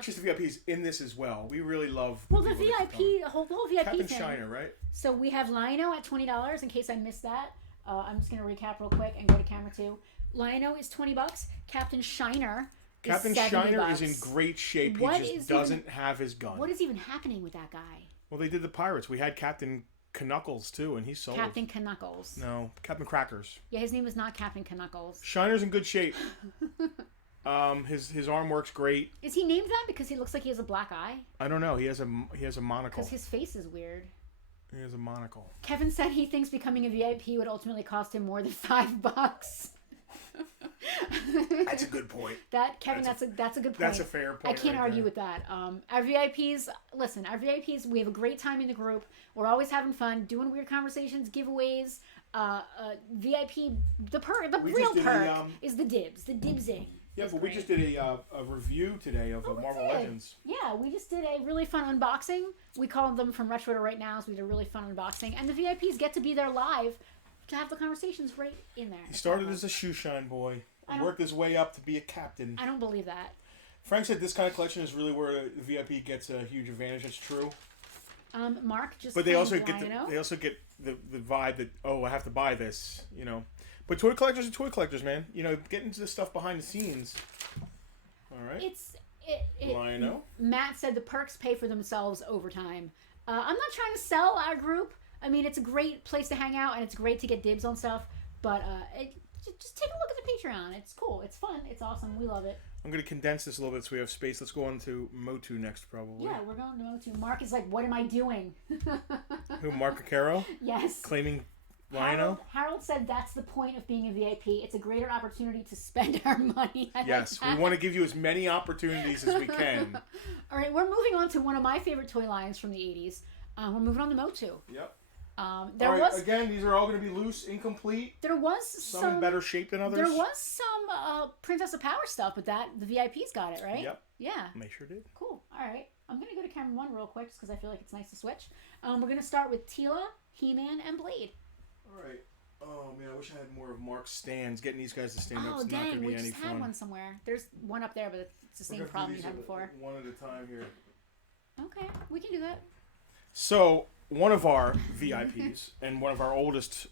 just the VIPs in this as well. We really love. Well, the VIP, the whole VIP Captain thing. Shiner, right? So we have Lino at $20. In case I missed that, I'm just gonna recap real quick and go to camera 2. Lino is $20. Captain Shiner. Captain Shiner is in great shape. He just doesn't have his gun. What is even happening with that guy? Well, they did the Pirates. We had Captain Knuckles too, and he sold. Captain Knuckles. No, Captain Crackers. Yeah, his name is not Captain Knuckles. Shiner's in good shape. His arm works great. Is he named that because he looks like he has a black eye? I don't know. He has a monocle. Because his face is weird. He has a monocle. Kevin said he thinks becoming a VIP would ultimately cost him more than $5. That's a good point. Kevin, that's a good point. That's a fair point. I can't argue with that. Our VIPs, we have a great time in the group. We're always having fun, doing weird conversations, giveaways. VIP, the real perk is the dibs, the dibsing. Yeah, is but great. we just did a review today of Marvel Legends. Yeah, we just did a really fun unboxing. We called them From Retro to Right Now, so we did a really fun unboxing. And the VIPs get to be there live to have the conversations right in there. He started as a shoe shine boy, and worked his way up to be a captain. I don't believe that. Frank said this kind of collection is really where the VIP gets a huge advantage. It's true. Mark just. But they also get the vibe that, oh, I have to buy this, you know. But toy collectors are toy collectors, man. You know, get into the stuff behind the scenes. All right. Lionel. Matt said the perks pay for themselves over time. I'm not trying to sell our group. I mean, it's a great place to hang out, and it's great to get dibs on stuff. But just take a look at the Patreon. It's cool. It's fun. It's awesome. We love it. I'm going to condense this a little bit so we have space. Let's go on to Motu next, probably. Yeah, we're going to Motu. Mark is like, what am I doing? Who, Mark Acaro? Yes. Claiming Lionel? Harold said that's the point of being a VIP. It's a greater opportunity to spend our money. Yes, we want to give you as many opportunities as we can. All right, we're moving on to one of my favorite toy lines from the 80s. We're moving on to Motu. Yep. Again, these are all going to be loose, incomplete. There was some in better shape than others. There was some Princess of Power stuff, but the VIPs got it, right? Yep. Yeah. They sure did. Cool. All right. I'm going to go to camera 1 real quick just because I feel like it's nice to switch. We're going to start with Teela, He-Man, and Blade. All right. Oh, man, I wish I had more of Mark's stands. Getting these guys to stand up is dang, not going to be any fun. we just had one somewhere. There's one up there, but it's the same problem you had before. One at a time here. Okay, we can do that. So, one of our VIPs and one of our oldest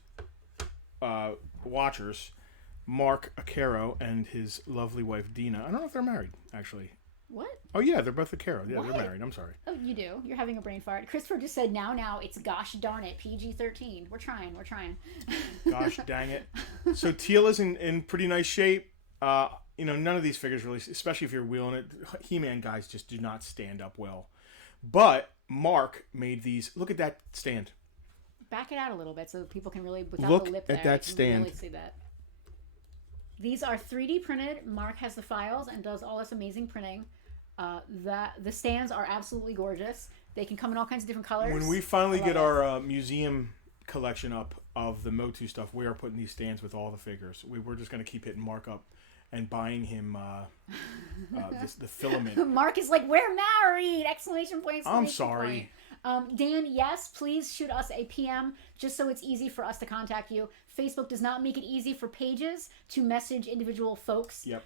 watchers, Mark Acaro, and his lovely wife, Dina. I don't know if they're married, actually. What? Oh, yeah, they're both Acaro. Yeah, they're married. I'm sorry. Oh, you do? You're having a brain fart. Christopher just said, now, it's gosh darn it, PG-13. We're trying. Gosh dang it. So, Teela's in pretty nice shape. You know, none of these figures really, especially if you're wheeling it, He-Man guys just do not stand up well. But Mark made these. Look at that stand. Back it out a little bit so people can really, without look the lip at there, that stand. Really see that. These are 3D printed. Mark has the files and does all this amazing printing. The stands are absolutely gorgeous. They can come in all kinds of different colors. When we finally get our museum collection up of the Motu stuff, we are putting these stands with all the figures. We're just going to keep hitting Mark up and buying him the filament. Mark is like, we're married! Exclamation point! I'm sorry. Dan, yes, please shoot us a PM just so it's easy for us to contact you. Facebook does not make it easy for pages to message individual folks. Yep.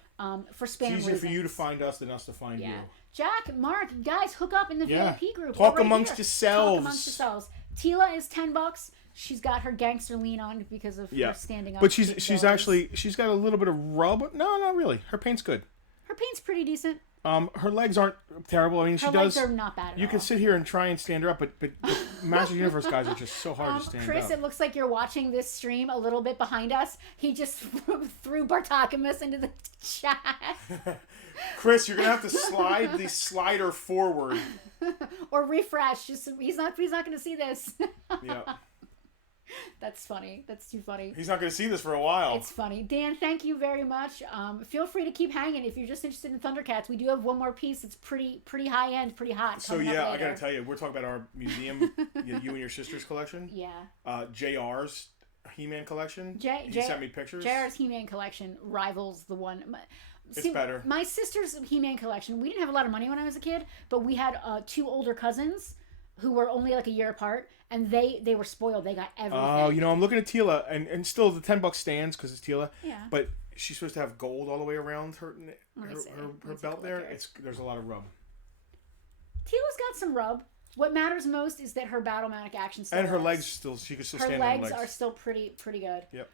For spam reasons. It's easier for you to find us than us to find you. Jack, Mark, guys, hook up in the VIP group. Talk amongst yourselves. Talk amongst yourselves. Teela is $10. She's got her gangster lean on because of her standing up. But she's got a little bit of rub. No, not really. Her paint's good. Her paint's pretty decent. Her legs aren't terrible. I mean, her legs are not bad at all. You can sit here and try and stand her up, but Master Universe guys are just so hard to stand Chris, up. It looks like you're watching this stream a little bit behind us. He just threw Bartocamus into the chat. Chris, you're gonna have to slide the slider forward or refresh. Just he's not gonna see this. Yeah. That's funny. That's too funny. He's not going to see this for a while. It's funny. Dan, thank you very much. Feel free to keep hanging if you're just interested in Thundercats. We do have one more piece that's pretty high end, pretty hot. So yeah, I got to tell you, we're talking about our museum, you and your sister's collection. Yeah. JR's He-Man collection. He sent me pictures. JR's He-Man collection rivals the one. It's better. My sister's He-Man collection. We didn't have a lot of money when I was a kid, but we had 2 older cousins who were only like a year apart. And they were spoiled. They got everything. Oh, you know, I'm looking at Teela, and still the $10 stands because it's Teela. Yeah. But she's supposed to have gold all the way around her belt there. There's a lot of rub. Teela's got some rub. What matters most is that her Battlematic action still and her works. legs she can still stand on her legs. Her legs are still pretty good. Yep.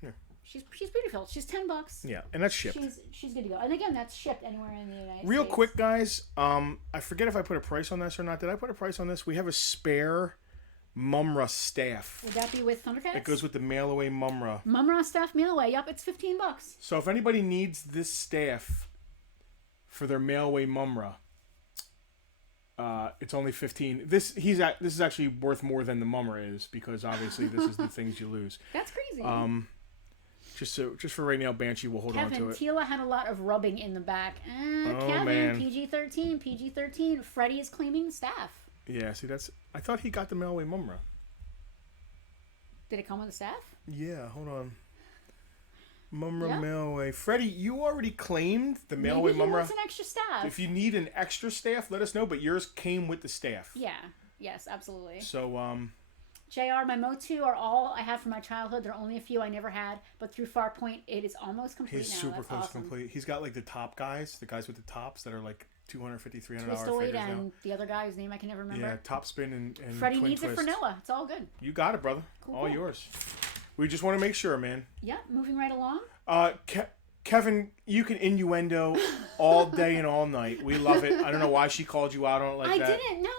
Here. She's beautiful. She's $10. Yeah, and that's shipped. She's good to go. And again, that's shipped anywhere in the United States. Real quick, guys. I forget if I put a price on this or not. Did I put a price on this? We have a spare Mumra staff. Would that be with Thundercats? It goes with the mail away Mumra. Mumra staff mail away. Yep, it's $15. So if anybody needs this staff for their mail away Mumra, it's only $15. This is actually worth more than the Mumra is because obviously this is the things you lose. That's crazy. Just for right now, Banshee will hold on to it. Teela had a lot of rubbing in the back. Kevin, man. PG-13. Freddie is claiming staff. Yeah, see, I thought he got the Mailway Mumra. Did it come with a staff? Yeah, hold on. Mumra Yeah. Mailway. Freddie, you already claimed the Maybe Mailway he Mumra. wants an extra staff. If you need an extra staff, let us know. But yours came with the staff. Yeah. Yes, absolutely. So, JR, my Motu are all I have from my childhood. There are only a few I never had, but through Farpoint, it is almost complete he's now. super That's close to awesome. complete. He's got like the top guys, the guys with the tops that are like $250, $300 Twistoid figures and now. the other guy whose name I can never remember. Yeah, Top Spin and Freddie Twin needs Twist. it for Noah. It's all good. You got it, brother. Cool, All cool. yours. We just want to make sure, man. Yeah, moving right along. Kevin, you can innuendo all day and all night. We love it. I don't know why she called you out on it like that. I didn't. No.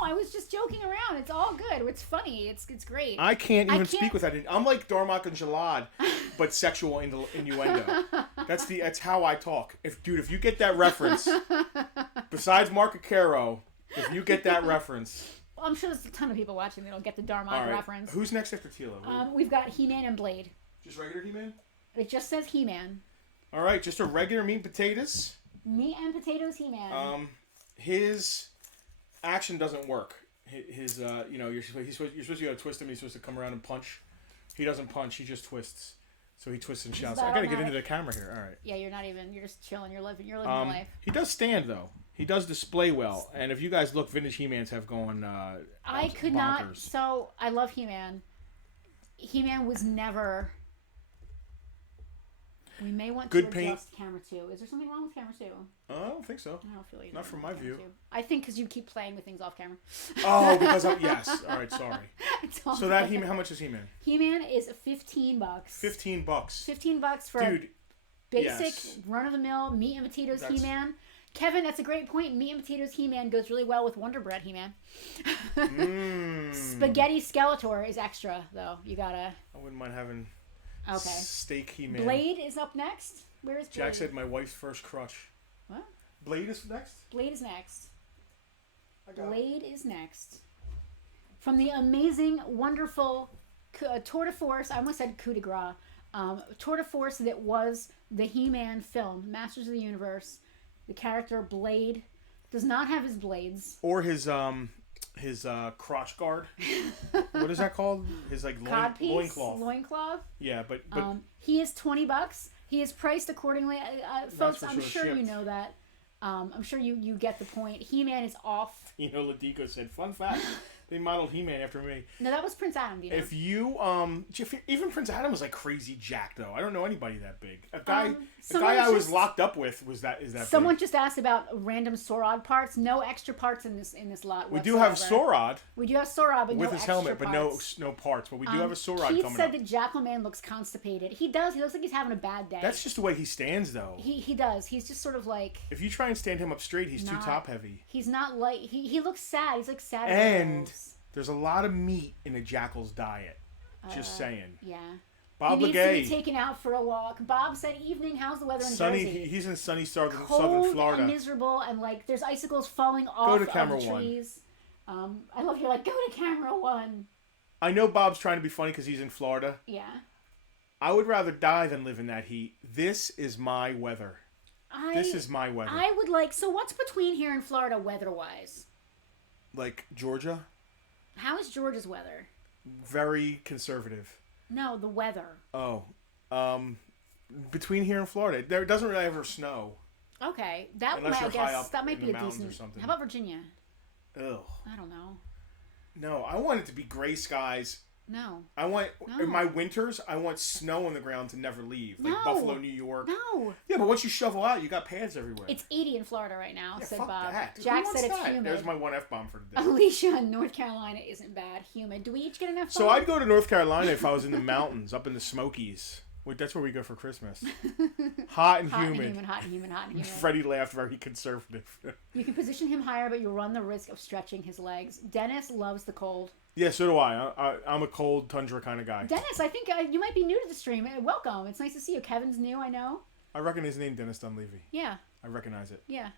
I was just joking around. It's all good. It's funny. It's great. I can't even speak with that. I'm like Darmok and Jalad, but sexual innuendo. That's how I talk. If you get that reference, besides Mark Acaro, if you get that reference. Well, I'm sure there's a ton of people watching that don't get the Darmok reference. Who's next after Tila? We've got He-Man and Blade. Just regular He-Man? It just says He-Man. All right, just a regular meat and potatoes. Meat and potatoes He-Man. His action doesn't work. His you're supposed to be able to twist him. He's supposed to come around and punch. He doesn't punch. He just twists. So he twists and shouts. I gotta get into the camera here. All right. Yeah, you're just chilling. You're living your life. He does stand though. He does display well. And if you guys look, vintage He-Mans have gone. I could bonkers. not. So I love He-Man. He-Man was never. We may want Good to paint. adjust camera 2. Is there something wrong with camera 2? I don't think so. I don't feel you. Not from my view. I think because you keep playing with things off camera. Oh, because yes. All right, sorry. So good. that He-Man, how much is He-Man? He-Man is $15. $15. $15 for Dude, basic run-of-the-mill meat and potatoes He-Man. Kevin, that's a great point. Meat and potatoes He-Man goes really well with Wonder Bread He-Man. Spaghetti Skeletor is extra, though. You gotta. I wouldn't mind having. Okay. Steak He-Man. Blade is up next. Where is Blade? Jack said my wife's first crutch. What? Blade is next? Blade is next. Blade is next. From the amazing, wonderful tour de force, I almost said coup de grace, tour de force that was the He-Man film, Masters of the Universe. The character Blade does not have his blades. Or his crotch guard. What is that called? His like loincloth. Loincloth. Yeah, but he is $20. He is priced accordingly. Folks, I'm sure you know that. I'm sure you get the point. He-Man is off. Ladico said, fun fact, they modeled He-Man after me. No, that was Prince Adam. You know? If you even Prince Adam was like crazy jacked though. I don't know anybody that big. A guy I was locked up with is that someone big. just asked about random Sorod parts. No extra parts in this lot. We do have Sorod. We do have Sorod, but with no his extra helmet, parts. but no parts. But we do have a Sorod Keith coming said up. that Jackalman looks constipated. He does. He looks like he's having a bad day. That's just the way he stands though. He does. He's just sort of like. If you try and stand him up straight, he's too top heavy. He's not like he looks sad. He's like sad. And there's a lot of meat in a jackal's diet. Just saying. Yeah. Bob he needs Legay. to be taken out for a walk. Bob said, "Evening. How's the weather in Sunny. Jersey?" He's in sunny southern Cold Florida. and miserable, and like there's icicles falling off Go to camera of the trees. I love you're like go to camera 1. I know Bob's trying to be funny because he's in Florida. Yeah. I would rather die than live in that heat. This is my weather. This is my weather. I would like. So what's between here and Florida weather-wise? Like Georgia? How is Georgia's weather? Very conservative. No, the weather. Oh. Between here and Florida. There doesn't really ever snow. Okay. That Unless might, you're I guess high up that might in be the a mountains decent. or something. How about Virginia? Ugh. I don't know. No, I want it to be gray skies. No. I want in my winters. I want snow on the ground to never leave, like Buffalo, New York. No. Yeah, but once you shovel out, you got pads everywhere. It's 80 in Florida right now. Yeah, said fuck Bob. that. Dude, Jack who said wants it's that? humid. There's my one F-bomb for the day. Alicia in North Carolina isn't bad. Humid. Do we each get an F-bomb? So I'd go to North Carolina if I was in the mountains, up in the Smokies. That's where we go for Christmas. Hot and humid. Hot and humid. Freddie laughed, very conservative. You can position him higher, but you run the risk of stretching his legs. Dennis loves the cold. Yeah, so do I. I'm a cold tundra kind of guy. Dennis, I think you might be new to the stream. Welcome. It's nice to see you. Kevin's new, I know. I reckon his name, Dennis Dunleavy. Yeah. I recognize it. Yeah.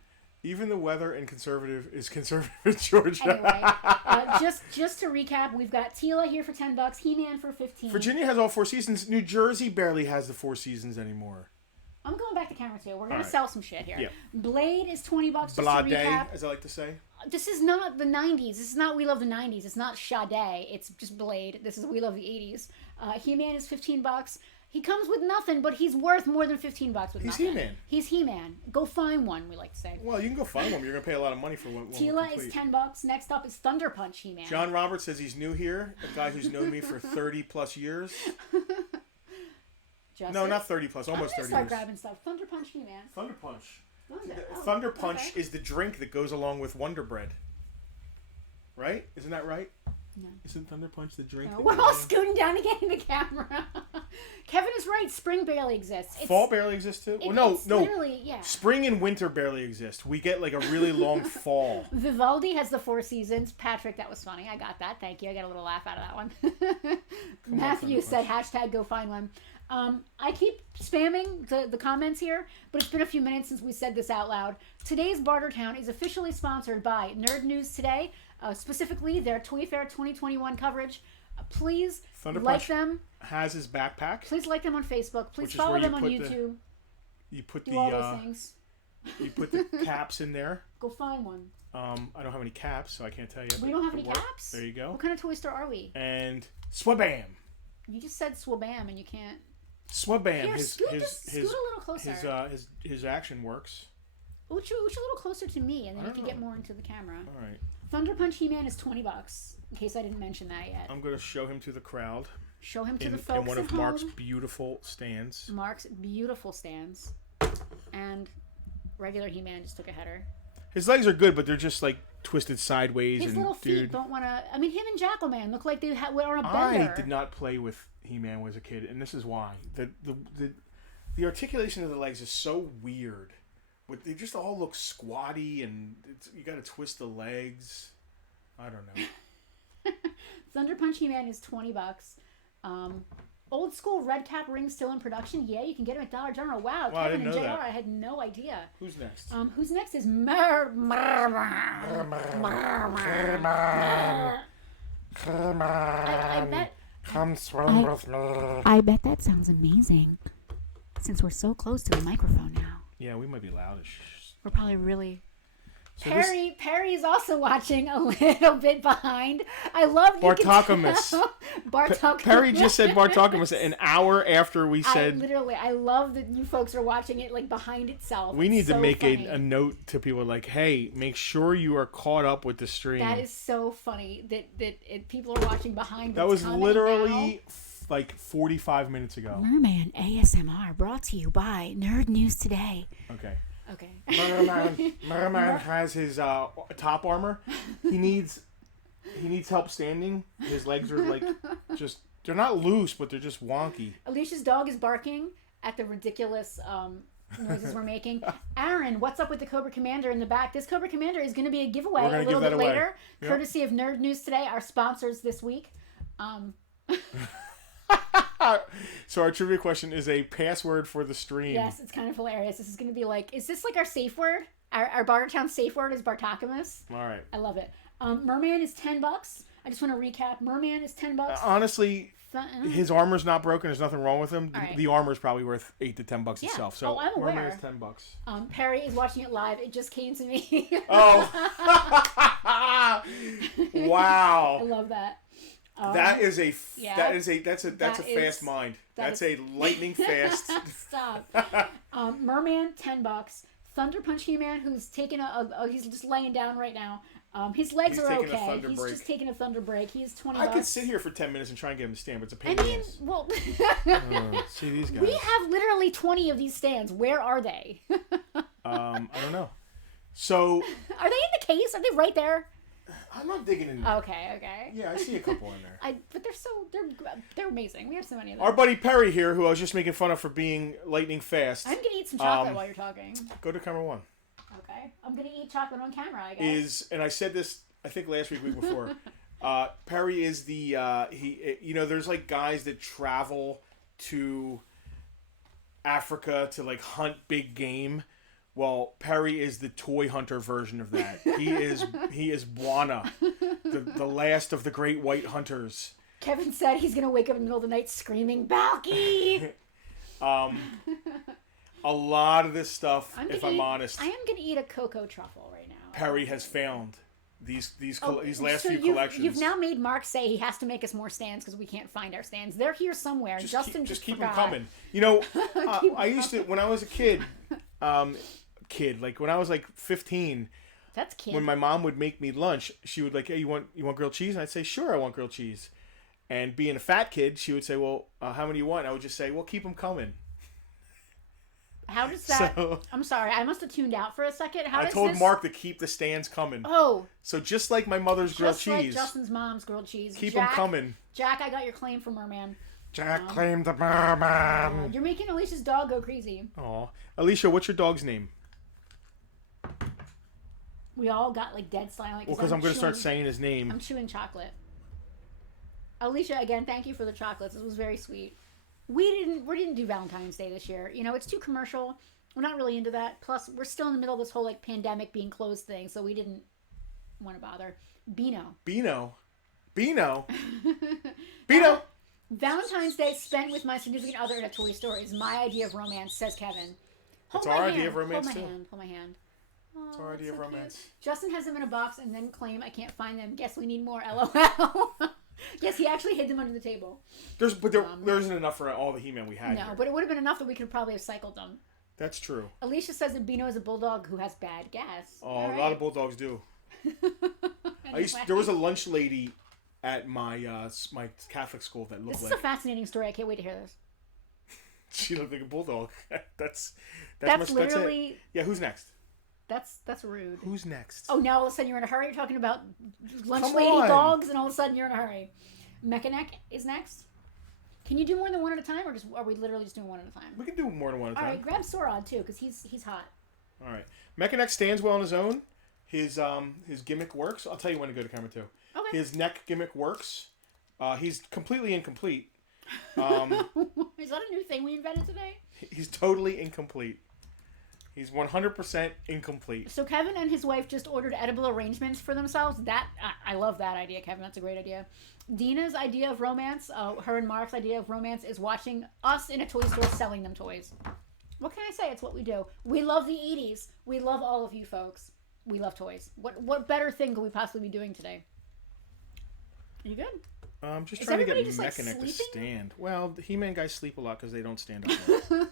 Even the weather in conservative is conservative in Georgia. Anyway, just to recap, we've got Tila here for $10, He-Man for $15. Virginia has all 4 seasons. New Jersey barely has the 4 seasons anymore. I'm going back to camera 2. We're going All to right. sell some shit here. Yeah. Blade is $20 just to Blade, recap. as I like to say. This is not the 90s. This is not We Love the 90s. It's not Sade. It's just Blade. This is We Love the 80s. He-Man is $15. He comes with nothing, but he's worth more than $15 with He's nothing. He-Man. He's He-Man. Go find one, we like to say. Well, you can go find one. You're going to pay a lot of money for one. Tila is $10. Next up is Thunder Punch He-Man. John Roberts says he's new here. A guy who's known me for 30 plus years. No, not 30 plus. Almost 30 years. Start grabbing stuff. Thunder Punch He-Man. Thunder Punch. Oh, Thunder Punch is the drink that goes along with Wonder Bread. Right? Isn't that right? No. Isn't Thunder Punch the drink? No, we're all scooting down to get in the camera. Kevin is right. Spring barely exists. Fall barely exists too? Well, no. Literally, yeah. Spring and winter barely exist. We get like a really long fall. Vivaldi has the 4 seasons. Patrick, that was funny. I got that. Thank you. I got a little laugh out of that one. Matthew said, hashtag go find one. I keep spamming the comments here, but it's been a few minutes since we said this out loud. Today's Bartertown is officially sponsored by Nerd News Today, specifically their Toy Fair 2021 coverage. Please like them. Has his backpack. Please like them on Facebook. Please follow them on YouTube. You put Do all those things. You put the caps in there. Go find one. I don't have any caps, so I can't tell you. We don't have any caps? There you go. What kind of toy store are we? And Swabam. You just said Swabam and you can't. Swabam. Here, scoot a little closer. His action works. Ooch a little closer to me, and then you can get more into the camera. All right. Thunder Punch He-Man is $20. In case I didn't mention that yet. I'm going to show him to the crowd. Show him to the folks in one of at home. Mark's beautiful stands. Mark's beautiful stands. And regular He-Man just took a header. His legs are good, but they're just like twisted sideways. His little feet don't want to. I mean, him and Jackalman look like they were on a bender. I did not play with He-Man as a kid, and this is why. The articulation of the legs is so weird. But they just all look squatty, and you got to twist the legs. I don't know. Thunder Punch He-Man is $20. Old school red cap rings still in production. Yeah, you can get them at Dollar General. Wow, Kevin and JR, I had no idea. Who's next? Who's next is I bet. Come swim with me. I bet that sounds amazing. Since we're so close to the microphone now. Yeah, we might be loudish. We're probably really. So Perry is also watching a little bit behind. I love Bartokamus. Perry just said Bartokamus an hour after we said. I love that you folks are watching it like behind itself. We need to make a note to people like, hey, make sure you are caught up with the stream. That is so funny that people are watching behind. That was literally like 45 minutes ago. Merman ASMR brought to you by Nerd News Today. Okay. Merman has his top armor. He needs help standing. His legs are like they're not loose, but they're just wonky. Alicia's dog is barking at the ridiculous noises we're making. Aaron, what's up with the Cobra Commander in the back? This Cobra Commander is going to be a giveaway a little bit later, courtesy of Nerd News Today, our sponsors this week. So our trivia question is a password for the stream. Yes, it's kind of hilarious. This is going to be like, is this like our safe word? Our Bartertown safe word is Bartokamus. All right. I love it. Merman is $10. I just want to recap. Merman is $10. Honestly, his armor's not broken. There's nothing wrong with him. Right. The armor's probably worth $8 to $10 itself. So I'm aware. Merman is $10. Perry is watching it live. It just came to me. Oh. Wow. I love that. That's a fast mind. That's a lightning fast. Stop. Merman, $10. Thunder Punch He-Man, who's taking he's just laying down right now. His legs are okay. He's just taking a thunder break. He is $20. I could sit here for 10 minutes and try and get him to stand, but it's a pain in the ass. Well, see these guys. We have literally 20 of these stands. Where are they? I don't know. So are they in the case? Are they right there? I'm not digging in. Okay. Yeah, I see a couple in there. But they're amazing. We have so many of them. Our buddy Perry here, who I was just making fun of for being lightning fast. I'm gonna eat some chocolate while you're talking. Go to camera 1. Okay, I'm gonna eat chocolate on camera. I guess. And I said this I think last week before. Perry is the there's like guys that travel to Africa to like hunt big game. Well, Perry is the toy hunter version of that. He is Bwana, the last of the great white hunters. Kevin said he's gonna wake up in the middle of the night screaming, "Balky!" A lot of this stuff, if I'm honest, I am gonna eat a cocoa truffle right now. Perry has found. these last few you've, collections. You've now made Mark say he has to make us more stands because we can't find our stands. They're here somewhere. Justin just keep forgot. them coming. You know, I used to when I was a kid, like when I was like 15. That's kid. When my mom would make me lunch, she would like, "Hey, you want grilled cheese?" And I'd say, "Sure, I want grilled cheese." And being a fat kid, she would say, "Well, how many do you want?" And I would just say, "Well, keep them coming." How does that? I'm sorry, I must have tuned out for a second. I told Mark to keep the stands coming. Oh. So just like my mother's grilled cheese. Just like Justin's mom's grilled cheese. Keep them coming. Jack, I got your claim for Merman. Jack claimed the merman. You're making Alicia's dog go crazy. Aw. Alicia, what's your dog's name? We all got like dead silent. Well, because I'm going to start saying his name. I'm chewing chocolate. Alicia, again, thank you for the chocolates. This was very sweet. We didn't do Valentine's Day this year. You know, it's too commercial. We're not really into that. Plus, we're still in the middle of this whole like pandemic being closed thing, so we didn't want to bother. Beano. Valentine's Day spent with my significant other at a toy store is my idea of romance, says Kevin. It's our idea of romance Hold my too. Hand. Hold my hand. Oh, it's our idea of romance. Cute. Justin has them in a box and then claim I can't find them. Guess we need more. LOL. Yes, he actually hid them under the table. There isn't enough for all the He-Man we had. No, here. but it would have been enough that we could probably have cycled them. That's true. Alicia says that Beano is a bulldog who has bad gas. Oh, right. A lot of bulldogs do. There was a lunch lady at my my Catholic school that looked like. This is a fascinating story. I can't wait to hear this. She looked like a bulldog. That's literally. Yeah, who's next? That's rude. Who's next? Oh, now all of a sudden you're in a hurry. You're talking about lunch Come lady on. dogs, and all of a sudden you're in a hurry. Mechaneck is next. Can you do more than one at a time, or are we literally just doing one at a time? We can do more than one at a time. All right, grab Sorod too, because he's hot. All right, Mechaneck stands well on his own. His gimmick works. I'll tell you when to go to camera too. Okay. His neck gimmick works. He's completely incomplete. Is that a new thing we invented today? He's totally incomplete. He's 100% incomplete. So Kevin and his wife just ordered edible arrangements for themselves. I love that idea, Kevin. That's a great idea. Dina's idea of romance, her and Mark's idea of romance, is watching us in a toy store selling them toys. What can I say? It's what we do. We love the 80s. We love all of you folks. We love toys. What better thing could we possibly be doing today? Are you good? I'm just trying to get Mechaneck to stand. Well, the He-Man guys sleep a lot because they don't stand up well.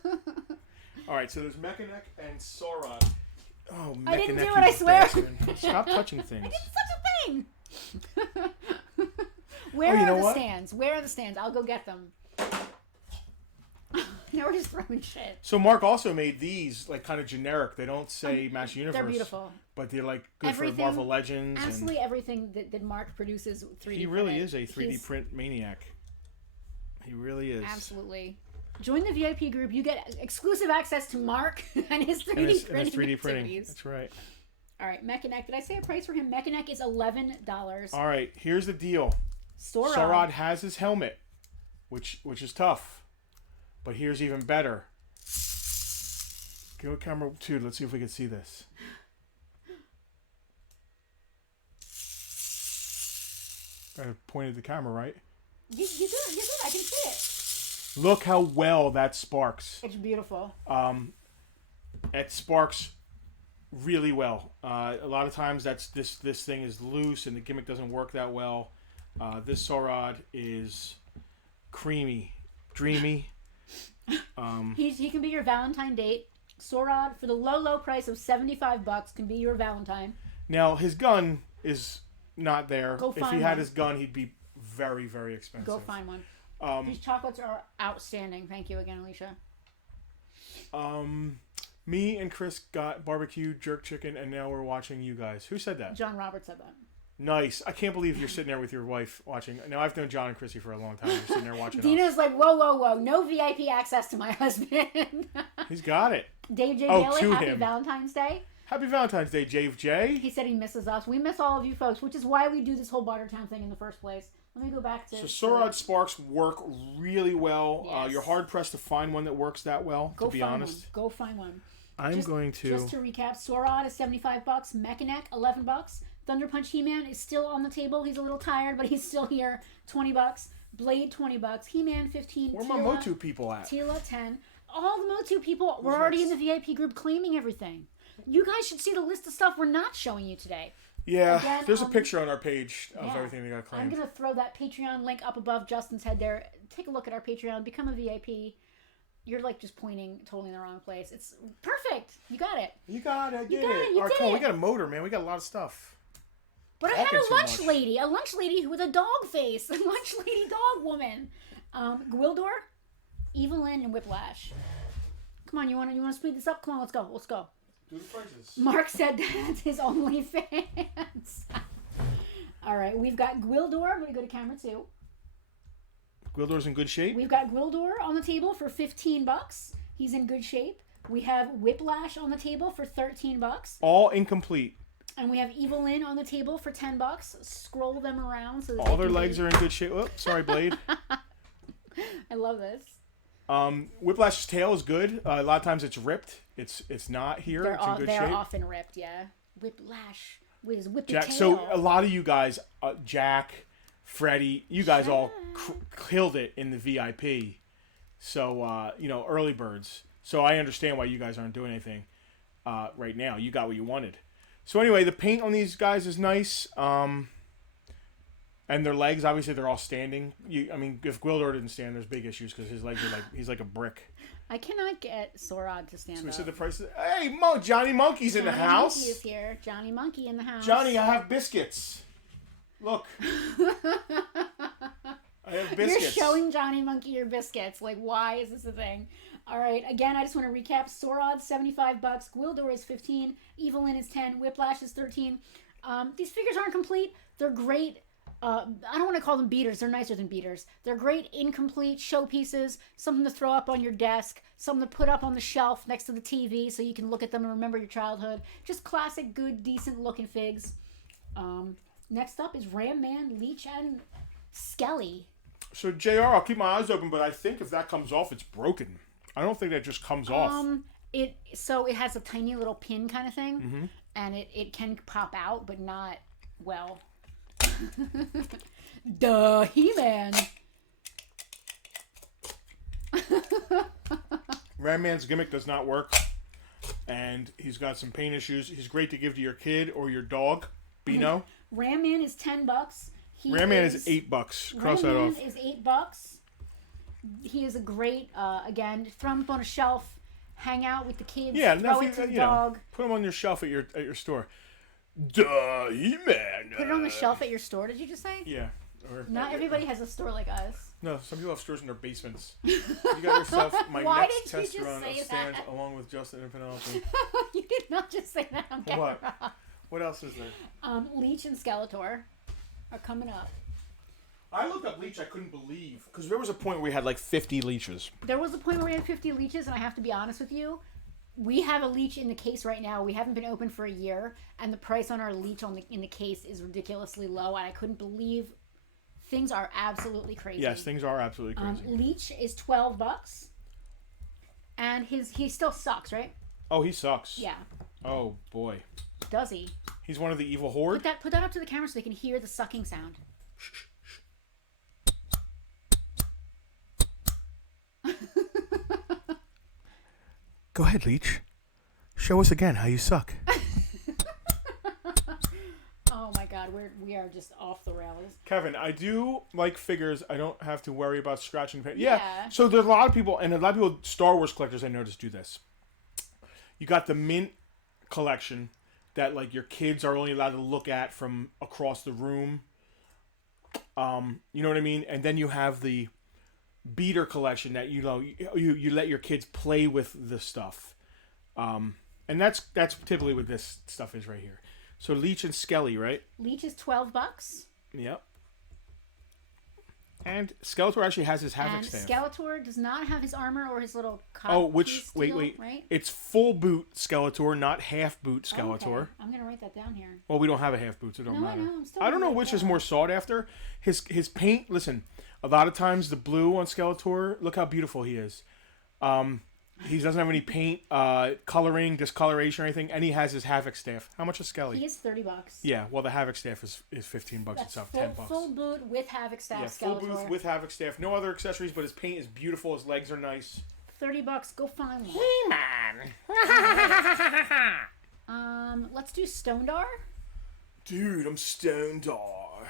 All right, so there's Mechaneck and Sorod. Oh, Mechaneck, I didn't do it, I swear. Stop touching things. I did such a thing. Where are the stands? Where are the stands? I'll go get them. Now we're just throwing shit. So Mark also made these like kind of generic. They don't say Master Universe. They're beautiful. But they're like good for Marvel Legends. Absolutely everything that Mark produces 3D He really is a 3D print maniac. He really is. Absolutely. Join the VIP group. You get exclusive access to Mark and his 3D printing. That's right. All right, Mechaneck. Did I say a price for him? Mechaneck is $11. All right, here's the deal. Sorod has his helmet, which is tough. But here's even better. Go camera 2. Let's see if we can see this. I pointed the camera, right? You did. I can see it. Look how well that sparks. It's beautiful. It sparks really well. A lot of times this thing is loose and the gimmick doesn't work that well. This Sorod is creamy, dreamy. He can be your Valentine date. Sorod for the low price of $75 can be your Valentine. Now his gun is not there. If he had one. his gun, he'd be very, very expensive. Go find one. These chocolates are outstanding. Thank you again, Alicia. Me and Chris got barbecue jerk chicken, and now we're watching you guys. Who said that? John Roberts said that. Nice. I can't believe you're sitting there with your wife watching. Now, I've known John and Chrissy for a long time. You're sitting there watching Dina's us. like, whoa. No VIP access to my husband. He's got it. Dave J. To Bailey, happy him. Valentine's Day. Happy Valentine's Day, Dave J. He said he misses us. We miss all of you folks, which is why we do this whole Bartertown thing in the first place. Let me go back to... So Sorod sparks work really well. Yes. You're hard-pressed to find one that works that well, to be honest. Go find one. Just to recap, Sorod is $75. Mechaneck, $11. Thunder Punch He-Man is still on the table. He's a little tired, but he's still here. $20. Blade, $20. He-Man, $15. Where are my Motu people at? Tila, $10. All the Motu people were already in the VIP group claiming everything. You guys should see the list of stuff we're not showing you today. Yeah, Again, there's a picture on our page of yeah. everything we got I'm claimed. going to throw that Patreon link up above Justin's head there. Take a look at our Patreon. Become a VIP. You're like just pointing totally in the wrong place. It's perfect. You got it. You got it. You Did got it. it. You All right, did come on. We it. got a motor, man. We got a lot of stuff. But I had Talking a too lunch much. lady with a dog face. A lunch lady dog woman. Gwildor, Evelyn, and Whiplash. Come on, you want to speed this up? Come on, let's go. Do the prices. Mark said that's his OnlyFans. All right, we've got Gwildor. I'm going to go to camera 2. Gwildor's in good shape. We've got Gwildor on the table for $15. He's in good shape. We have Whiplash on the table for $13. All incomplete. And we have Evelyn on the table for $10. Scroll them around so that All their legs are in good shape. Oh, sorry, Blade. I love this. Whiplash's tail is good. A lot of times it's ripped. It's not here. It's in good They're shape. often ripped, yeah. Whiplash with his whipped Jack. tail. So a lot of you guys, Jack, Freddie, you guys all killed it in the VIP. So early birds. So I understand why you guys aren't doing anything right now. You got what you wanted. So anyway, the paint on these guys is nice. And their legs, obviously, they're all standing. If Gwildor didn't stand, there's big issues because his legs are he's like a brick. I cannot get Sorod to stand So we up. said the price. Hey, Johnny Monkey's in the Johnny house. Monkey is here. Johnny Monkey in the house. Johnny, I have biscuits. Look. I have biscuits. You're showing Johnny Monkey your biscuits. Like, why is this a thing? All right. Again, I just want to recap. Sorod, $75. Gwildor is $15. Evelyn is $10. Whiplash is $13. These figures aren't complete. They're great. I don't want to call them beaters. They're nicer than beaters. They're great incomplete showpieces. Something to throw up on your desk. Something to put up on the shelf next to the TV so you can look at them and remember your childhood. Just classic, good, decent looking figs. Next up is Ram Man, Leech, and Skelly. So, JR, I'll keep my eyes open, but I think if that comes off, it's broken. I don't think that just comes off. It has a tiny little pin kind of thing, and it can pop out, but not well. Duh, He-Man. Ram Man's gimmick does not work, and he's got some pain issues. He's great to give to your kid or your dog, Beano. Ram Man is $10. Ram Man is $8. Cross that off. Ram Man is $8. He is a great, again, throw him up on a shelf, hang out with the kids, Yeah, throw it to the dog. Put him on your shelf at your store. Duh, He-Man. Put it on the shelf at your store, did you just say? Yeah. Not everybody has a store like us. No, some people have stores in their basements. You got yourself my Why next did you test just run say upstairs that? along with Justin and Penelope. You did not just say that on camera. What else is there? Leech and Skeletor are coming up. I looked up Leech. I couldn't believe because there was a point where we had like 50 leeches. There was a point where we had 50 leeches, and I have to be honest with you. We have a leech in the case right now. We haven't been open for a year, and the price on our leech in the case is ridiculously low, and I couldn't believe things are absolutely crazy. Yes, things are absolutely crazy. Leech is $12, and he still sucks, right? Oh, he sucks. Yeah. Oh boy. Does he? He's one of the evil horde. Put that up to the camera so they can hear the sucking sound. Go ahead, Leech. Show us again how you suck. Oh my God, we are just off the rails. Kevin, I do like figures. I don't have to worry about scratching paint. Yeah. So there's a lot of people, Star Wars collectors I noticed do this. You got the mint collection that like your kids are only allowed to look at from across the room. You know what I mean? And then you have the beater collection that you let your kids play with the stuff. And that's typically what this stuff is right here. So Leech and Skelly, right? Leech is $12. Yep. And Skeletor actually has his Havoc And staff. Skeletor does not have his armor or his little wait. Right? It's full boot Skeletor, not half boot Skeletor. Okay. I'm gonna write that down here. Well, we don't have a half boot, so it don't No, I matter. know. I'm still I don't know gonna which write is that more sought after. His paint. Listen, a lot of times the blue on Skeletor. Look how beautiful he is. He doesn't have any paint, coloring, discoloration, or anything, and he has his Havoc staff. How much is Skelly? He is $30. Yeah, well, the Havoc staff is $15 That's itself, full, $10. full boot with Havoc staff. Yeah, full Skeletor. booth with Havoc staff. No other accessories, but his paint is beautiful. His legs are nice. $30. Go find one. He-Man. Let's do Stone Dar. Dude, I'm Stone Dar.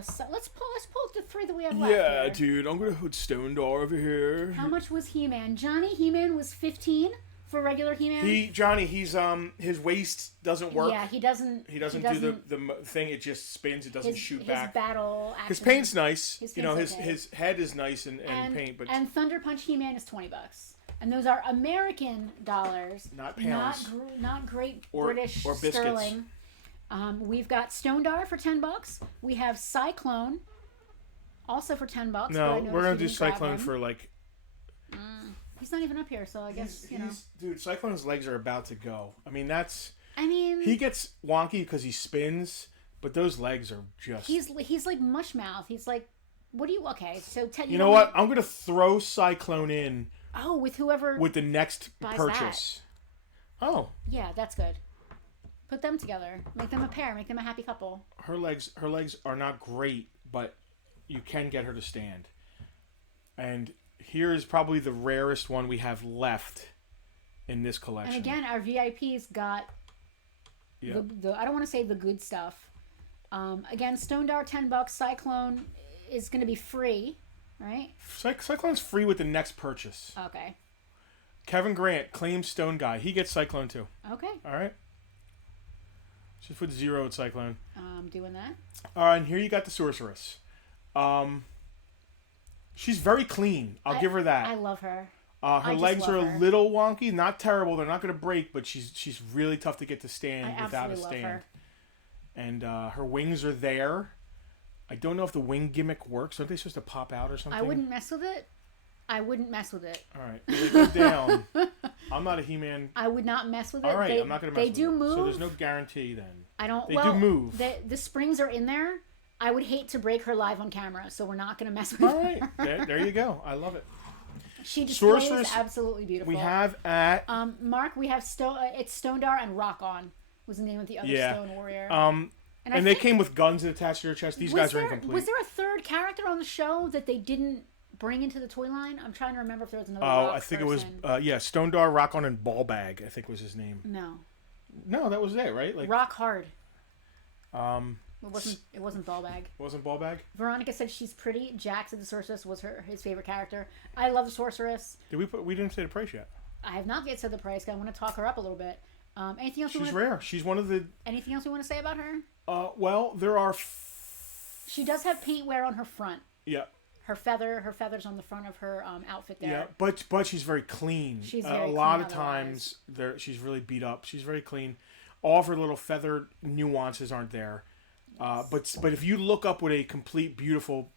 So let's pull the 3 that we have left. Yeah, here. dude, I'm gonna put Stone Dar over here. How much was He-Man? Johnny, He-Man was 15 for regular He-Man. Johnny, his waist doesn't work. Yeah, he doesn't do the thing. It just spins. It doesn't shoot back. His battle action. His paint's nice. His head is nice and paint, but and Thunder Punch He-Man is $20, and those are American dollars, not pounds, not great or British or biscuits. sterling. We've got Stone Dar for $10. We have Cyclone, also for $10. No, we're gonna do Cyclone for like. He's not even up here, so I guess you know. Dude, Cyclone's legs are about to go. I mean, he gets wonky because he spins, but those legs are just. He's like mush mouth. He's like, what do you? Okay, so you know what? I'm gonna throw Cyclone in. Oh, with whoever. With the next purchase. That. Oh. Yeah, that's good. Put them together. Make them a pair. Make them a happy couple. Her legs are not great, but you can get her to stand. And here is probably the rarest one we have left in this collection. And again, our VIPs got the I don't want to say the good stuff. Again, Stone Dar $10. Cyclone is going to be free, right? Cyclone's free with the next purchase. Okay. Kevin Grant claims Stone Guy. He gets Cyclone too. Okay. All right. Just put 0 at Cyclone. Doing that. All right, and here you got the Sorceress. She's very clean. I'll give her that. I love her. Her legs are a little wonky, not terrible. They're not going to break, but she's really tough to get to stand without a stand. Her. And her wings are there. I don't know if the wing gimmick works. Aren't they supposed to pop out or something? I wouldn't mess with it. All right, they go down. I'm not a He-Man. I would not mess with it. All right, I'm not going to mess with it. They do move. So there's no guarantee then. I don't. They do move. The springs are in there. I would hate to break her live on camera, so we're not going to mess with her. All right, there you go. I love it. She displays absolutely beautiful. We have at Mark. We have it's Stone Dar and Rock On was the name of the other Stone Warrior. And they came with guns attached to their chest. These guys are incomplete. Was there a third character on the show that they didn't bring into the toy line? I'm trying to remember if there was another. I think person. It was Stone Dar, Rock On, and Ball Bag. I think was his name. No, that was it, right? Like Rock Hard. It wasn't Ball Bag. It wasn't Ball Bag? Veronica said she's pretty. Jack said the Sorceress was his favorite character. I love the Sorceress. We didn't say the price yet. I have not yet said the price. I want to talk her up a little bit. Anything else? She's rare. She's one of the. Anything else you want to say about her? Well, there are. She does have paint wear on her front. Yeah. Her feathers on the front of her outfit there. Yeah, but she's very clean. She's very clean. A lot of times she's really beat up. She's very clean. All of her little feather nuances aren't there. Yes. But if you look up what a complete beautiful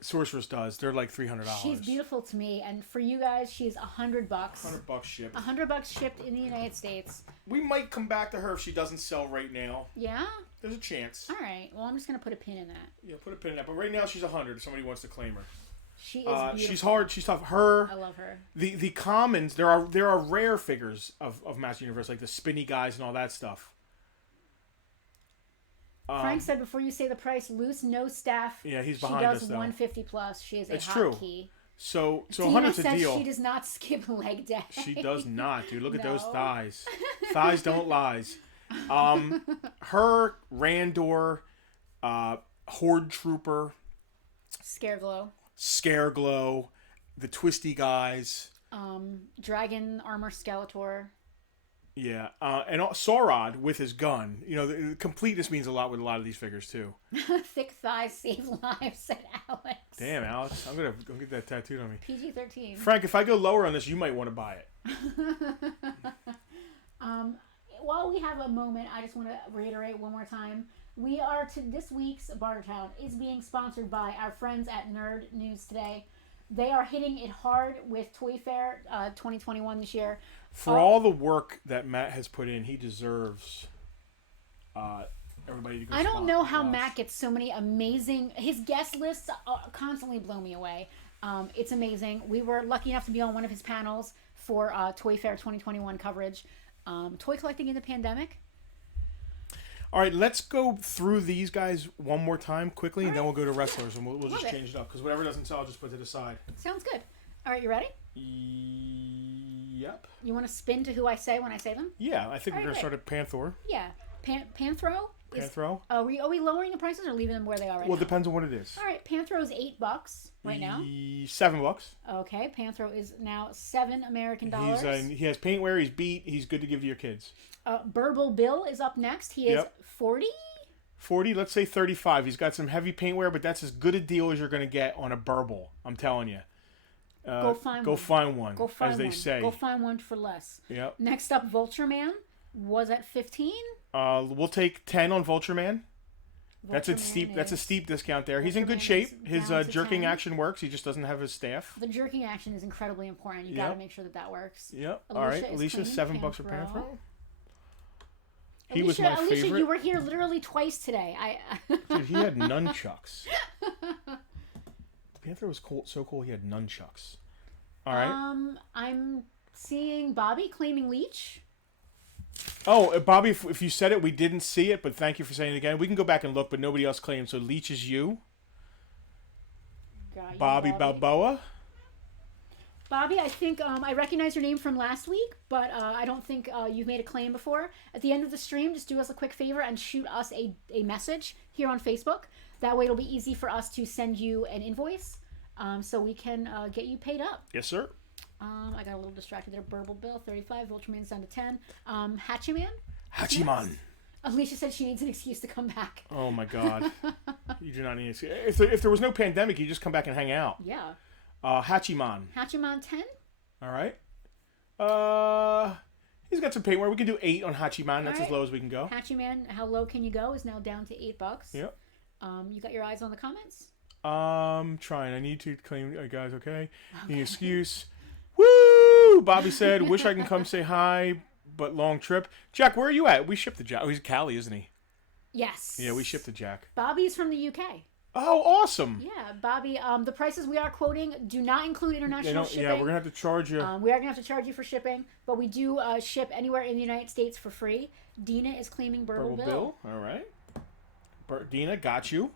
Sorceress does, they're like $300. She's beautiful to me, and for you guys, she's $100. $100 shipped. $100 shipped in the United States. We might come back to her if she doesn't sell right now. Yeah. There's a chance. All right. Well, I'm just gonna put a pin in that. Yeah, put a pin in that. But right now she's 100. If somebody wants to claim her. She is beautiful. She's hard. She's tough. I love her. The commons. There are rare figures of Master Universe, like the spinny guys and all that stuff. Frank said before you say the price, loose, no staff. Yeah, he's behind us though. She does $150 plus. She is a hotkey. So Dina 100's a says deal. She does not skip leg day. She does not, dude. Look at those thighs. Thighs don't lies. Her Randor, Horde Trooper, Scareglow, the Twisty guys, Dragon Armor Skeletor. Yeah, and Saurod with his gun. You know, the completeness means a lot with a lot of these figures too. Thick thighs save lives, said Alex. Damn, Alex, I'm gonna go get that tattooed on me. PG-13. Frank, if I go lower on this, you might want to buy it. While we have a moment, I just want to reiterate one more time. We are this week's Bartertown is being sponsored by our friends at Nerd News Today. They are hitting it hard with Toy Fair 2021 this year. For all the work that Matt has put in, he deserves everybody to go. I don't know how Matt gets so many amazing. His guest lists constantly blow me away. It's amazing. We were lucky enough to be on one of his panels for Toy Fair 2021 coverage. Toy collecting in the pandemic. All right, let's go through these guys one more time quickly, and then we'll go to wrestlers, and we'll just change it up. Because whatever doesn't sell, I'll just put it aside. Sounds good. All right, you ready? Yep. You want to spin to who I say when I say them? Yeah, I think we're All going right, to start at Panther. Yeah. Panthro? Panthro? Are we lowering the prices or leaving them where they are right now? Well, it depends on what it is. All right, Panthro is $8 right now. $7. Okay, Panthro is now $7 American. He has paintware. He's beat. He's good to give to your kids. Burble Bill is up next. He is 40. 40. Let's say 35. He's got some heavy paintware, but that's as good a deal as you're going to get on a Burble. I'm telling you. Go find one. Go find as they say. Go find one for less. Yep. Next up, Vulture Man was at 15. We'll take 10 on Vulture Man. That's a steep discount there. He's in good shape. His jerking 10. action works. He just doesn't have his staff. The jerking action is incredibly important. You got to make sure that works. Yep. All right. Alicia's $7 for Panthro. He was my Alicia, favorite. you were here literally twice today. Dude, he had nunchucks. The Panther was cool, so cool. He had nunchucks. All right. I'm seeing Bobby claiming Leech. Oh, Bobby, if you said it, we didn't see it, but thank you for saying it again. We can go back and look, but nobody else claimed. So Leech is you. Bobby Balboa. Bobby, I think I recognize your name from last week, but I don't think you've made a claim before. At the end of the stream, just do us a quick favor and shoot us a message here on Facebook. That way it'll be easy for us to send you an invoice so we can get you paid up. Yes, sir. I got a little distracted there. Burble Bill, 35. Vulture Man's down to 10. Hachiman. Hachiman. Yes. Alicia said she needs an excuse to come back. Oh, my God. You do not need an excuse. If there was no pandemic, you just come back and hang out. Yeah. Hachiman. Hachiman 10. All right. He's got some paintware. We can do 8 on Hachiman. That's as low as we can go. Hachiman, how low can you go? Is now down to $8. Yep. You got your eyes on the comments? Trying. I need to claim, guys, okay? Any excuse. Woo! Bobby said, wish I can come say hi, but long trip. Jack, where are you at? We shipped to Jack. Oh, he's Cali, isn't he? Yes. Yeah, we shipped to Jack. Bobby's from the UK. Oh, awesome. Yeah, Bobby, the prices we are quoting do not include international shipping. Yeah, we're going to have to charge you. We are going to have to charge you for shipping, but we do ship anywhere in the United States for free. Dina is claiming Burble Bill. All right. Dina, got you.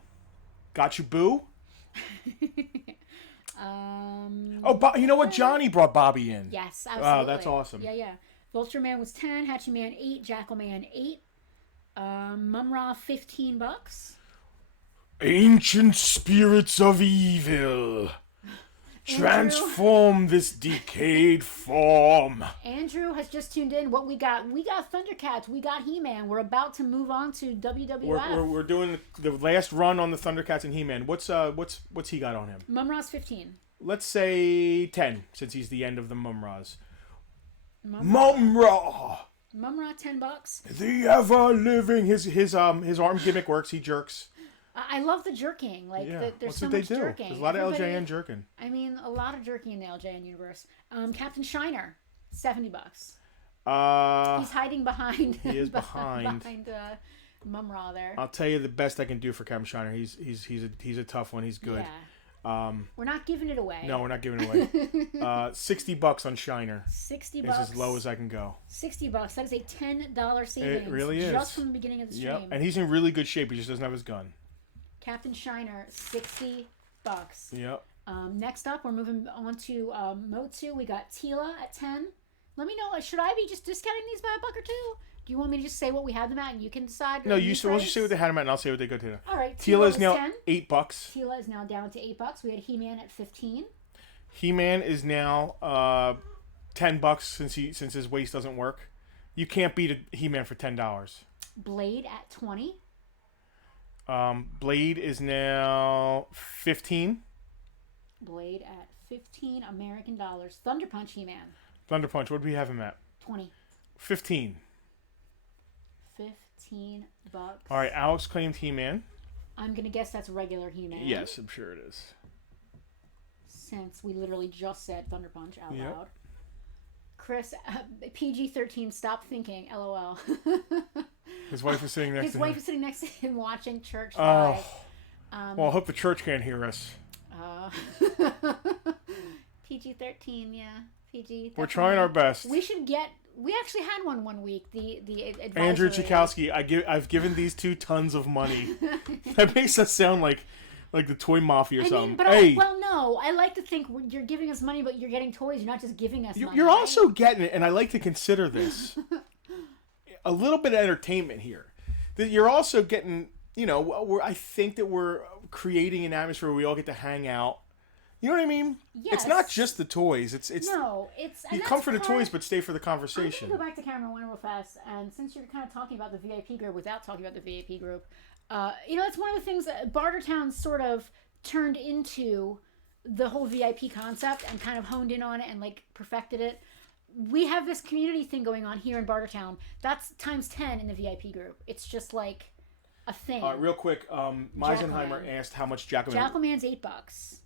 Got you, boo. You know what? Johnny brought Bobby in. Yes, absolutely. Oh, that's awesome. Yeah. Vulture Man was 10, Hatchy Man 8, Jackal Man 8, Mumra $15. Ancient spirits of evil, transform this decayed form. Andrew has just tuned in. What we got? We got Thundercats. We got He-Man. We're about to move on to WWF. We're doing the last run on the Thundercats and He-Man. What's he got on him? Mumra's 15. Let's say 10, since he's the end of the Mumras. Mumra! Mumra $10. The ever living. His arm gimmick works. He jerks. I love the jerking. There's so much jerking. There's a lot of LJN jerking. I mean, a lot of jerking in the LJN universe. Captain Shiner, $70. He's hiding behind. He is behind Mumra there. I'll tell you the best I can do for Captain Shiner. He's a tough one. He's good. Yeah. We're not giving it away. No, we're not giving it away. $60 on Shiner. $60 is as low as I can go. $60. That is a $10 savings. It really is. Just from the beginning of the stream. Yep. And he's in really good shape. He just doesn't have his gun. Captain Shiner, $60. Yep. Next up, we're moving on to Motsu. We got Tila at 10. Let me know. Should I be just discounting these by $1 or $2? Do you want me to just say what we have them at and you can decide? No, you say what they had them at and I'll say what they go to. All right. Tila is now 10. $8. Tila is now down to $8. We had He-Man at 15. He-Man is now $10 since his waist doesn't work. You can't beat a He-Man for $10. Blade at 20. Blade is now 15. Blade at 15 American dollars. Thunder Punch He-Man. Thunder Punch, what do we have him at? 20. 15. $15. All right, Alex claimed He-Man. I'm going to guess that's regular He-Man. Yes, I'm sure it is. Since we literally just said Thunder Punch out loud. Chris, PG-13, stop thinking, LOL. His wife is sitting next to him. His wife is sitting next to him watching church live. Well, I hope the church can't hear us. PG-13, yeah. PG. We're trying our best. We actually had one week. The advisory. Andrew Chikowski, I've given these two tons of money. That makes us sound like like the toy mafia or something. But hey, well, no, I like to think you're giving us money, but you're getting toys. You're not just giving us money. you're right? also getting it, and I like to consider this a little bit of entertainment here. That you're also getting, I think that we're creating an atmosphere where we all get to hang out. You know what I mean? Yes. It's not just the toys. It's no, it's you come for the toys, but stay for the I'm conversation. going to go back to camera one real fast, and since you're kind of talking about the VIP group without talking about the VIP group, it's one of the things that Bartertown sort of turned into the whole VIP concept and kind of honed in on it and like perfected it. We have this community thing going on here in Bartertown. That's times 10 in the VIP group. It's just like a thing. Real quick, Meisenheimer asked how much Jackalman. Jackalman's $8.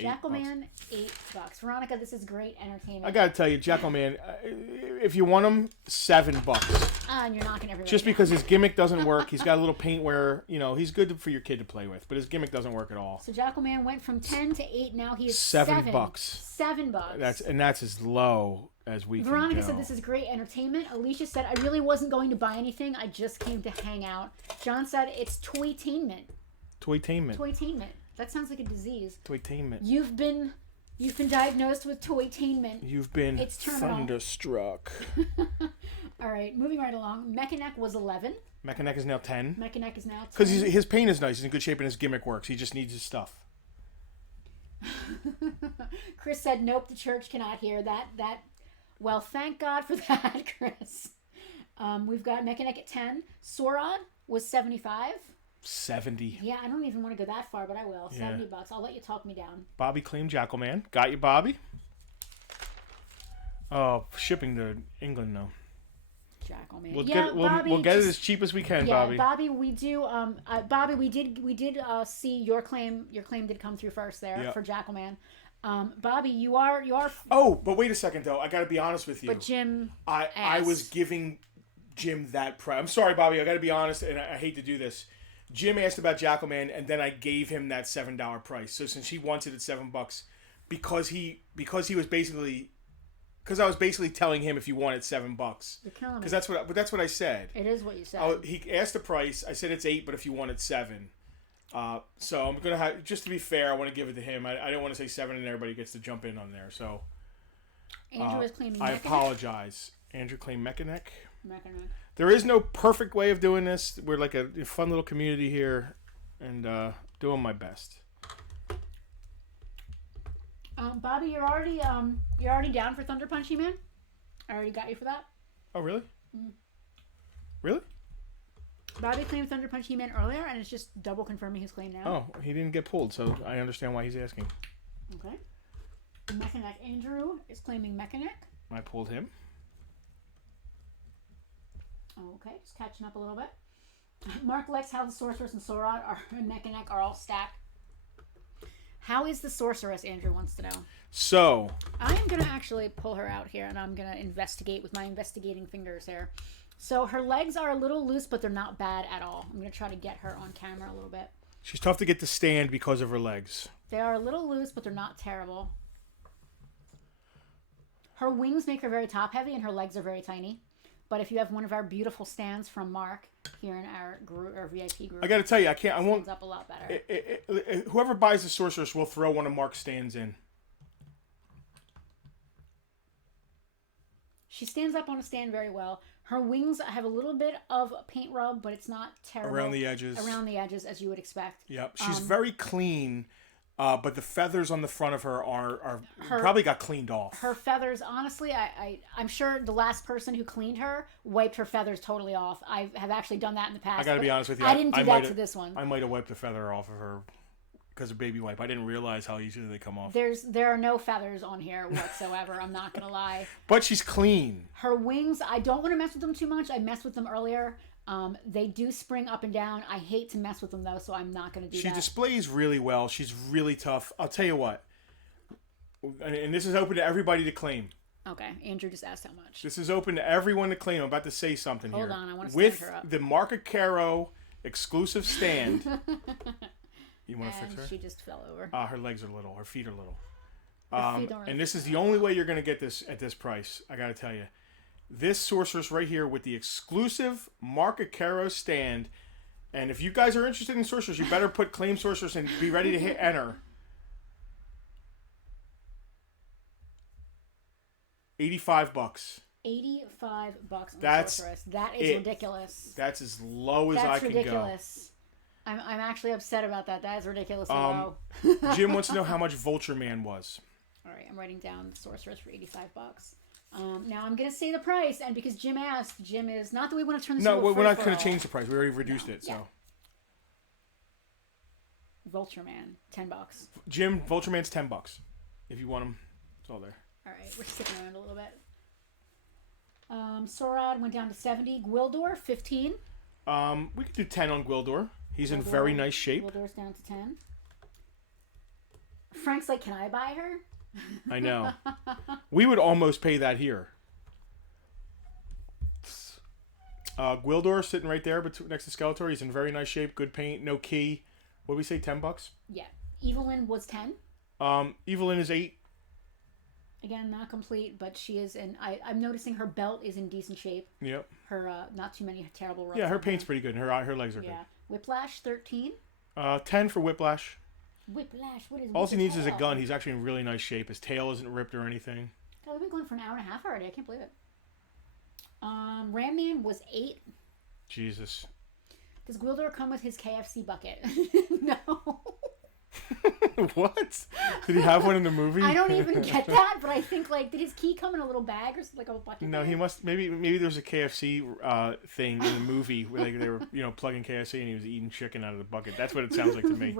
Jackalman, $8. Veronica, this is great entertainment. I gotta tell you, Jackalman, if you want him, $7. And you're knocking everybody Just down. because his gimmick doesn't work. He's got a little paint where, he's good for your kid to play with, but his gimmick doesn't work at all. So Jackalman went from 10 to 8. Now he is $7. $7. That's as low as we Veronica can go. said this is great entertainment. Alicia said I really wasn't going to buy anything. I just came to hang out. John said it's toytainment. Toytainment. Toytainment. That sounds like a disease. Toytainment. You've been diagnosed with toytainment. You've been It's terminal. thunderstruck. All right, moving right along. Mechaneck was 11. Mechaneck is now 10. Mechaneck is now 10. Because his paint is nice. He's in good shape and his gimmick works. He just needs his stuff. Chris said, nope, the church cannot hear that. Well, thank God for that, Chris. We've got Mechaneck at 10. Sorod was 75. 70. Yeah, I don't even want to go that far, but I will. Yeah. $70. I'll let you talk me down. Bobby claimed Jackalman. Got you, Bobby? Oh, shipping to England, though. Jackalman. We'll Yeah, get, we'll, Bobby, we'll get it as cheap as we can, yeah, Bobby. Bobby, we do. Bobby, we did see your claim. Your claim did come through first there Yep. for Jackalman. Bobby, you are. Oh, but wait a second though. I got to be honest with you. But Jim, I was giving Jim that price. I'm sorry, Bobby. I got to be honest, and I hate to do this. Jim asked about Jackalman, and then I gave him that $7 price. So since he wants it at $7, because he was basically. Because I was basically telling him if you wanted $7. you're killing me. Because that's what I said. It is what you said. He asked the price. I said it's $8, but if you wanted $7. So I'm gonna have, just to be fair, I want to give it to him. I don't want to say $7 and everybody gets to jump in on there. So Andrew is claiming. I Mechaneck. apologize. Andrew claimed Mechaneck. Mechaneck. There is no perfect way of doing this. We're like a fun little community here, and doing my best. Bobby, you're already down for Thunder Punchy Man. I already got you for that. Oh really? Really? Bobby claimed Thunder Punch He-Man earlier, and it's just double confirming his claim now. Oh, he didn't get pulled, so I understand why he's asking. Okay. Mechaneck Andrew is claiming Mechaneck. I pulled him. Okay, just catching up a little bit. Mark likes how the Sorceress and Sorod and Mechaneck are all stacked. How is the Sorceress, Andrew wants to know. So. I am going to actually pull her out here, and I'm going to investigate with my investigating fingers here. So her legs are a little loose, but they're not bad at all. I'm going to try to get her on camera a little bit. She's tough to get to stand because of her legs. They are a little loose, but they're not terrible. Her wings make her very top-heavy, and her legs are very tiny. But if you have one of our beautiful stands from Mark here in our group, our VIP group, I got to tell you, I won't. stands up a lot better. Whoever buys the Sorceress will throw one of Mark's stands in. She stands up on a stand very well. Her wings have a little bit of paint rub, but it's not terrible. Around the edges. Around the edges, as you would expect. Yep. She's very clean, but the feathers on the front of her are probably got cleaned off. Her feathers, honestly, I'm sure the last person who cleaned her wiped her feathers totally off. I have actually done that in the past. I got to be honest with you. I didn't do that to this one. I might have wiped the feather off of her because of baby wipe. I didn't realize how easily they come off. There are no feathers on here whatsoever. I'm not going to lie. But she's clean. Her wings, I don't want to mess with them too much. I messed with them earlier. They do spring up and down. I hate to mess with them, though, so I'm not going to do that. She displays really well. She's really tough. I'll tell you what. And this is open to everybody to claim. Okay, Andrew just asked how much. This is open to everyone to claim. I'm about to say something here. Hold on, I want to stand With her up. the Marca Caro exclusive stand. You want to fix her? She just fell over. Her legs are little. Her feet are little. Her feet don't really and this is the only way you're going to get this at this price. I got to tell you. This Sorceress right here with the exclusive Marca Caro stand And if you guys are interested in sorcerers, you better put claim sorcerers and be ready to hit enter. 85 bucks. 85 bucks on That's sorceress. That is ridiculous. That's as low as I can go. That's ridiculous. I'm actually upset about that. That is ridiculously low. Jim wants to know how much Vulture Man was. All right, I'm writing down the sorceress for 85 bucks. Now I'm gonna say the price, and because Jim asked, Jim is not that we want to turn this. No, into a we're not free going for to all. change the price. We already reduced it. Yeah. So. Vulture Man, $10. Jim, Vulture Man's $10. If you want him, it's all there. All right, we're sticking around a little bit. Sorad went down to 70. Gwildor, 15. We could do 10 on Gwildor. He's in very nice shape. Gwildor's down to 10. Frank's like, can I buy her? I know. We would almost pay that here. Gwildor sitting right there next to Skeletor. He's in very nice shape. Good paint. No key. What did we say? $10? Yeah. Evelyn was 10. Evelyn is 8. Again, not complete, but she is in. I'm noticing her belt is in decent shape. Yep. Her not too many terrible runs. Yeah, her paint's pretty good. Her legs are good. Yeah. Whiplash, 13. 10 for Whiplash. Whiplash, what is? All he needs is a gun. He's actually in really nice shape. His tail isn't ripped or anything. God, we've been going for an hour and a half already. I can't believe it. Ram Man was 8. Jesus. Does Gwildor come with his KFC bucket? No. What? Did he have one in the movie? I don't even get that, but I think did his key come in a little bag or like a bucket? No, bag? he must. Maybe there was a KFC thing in the movie where they were plugging KFC and he was eating chicken out of the bucket. That's what it sounds like to me.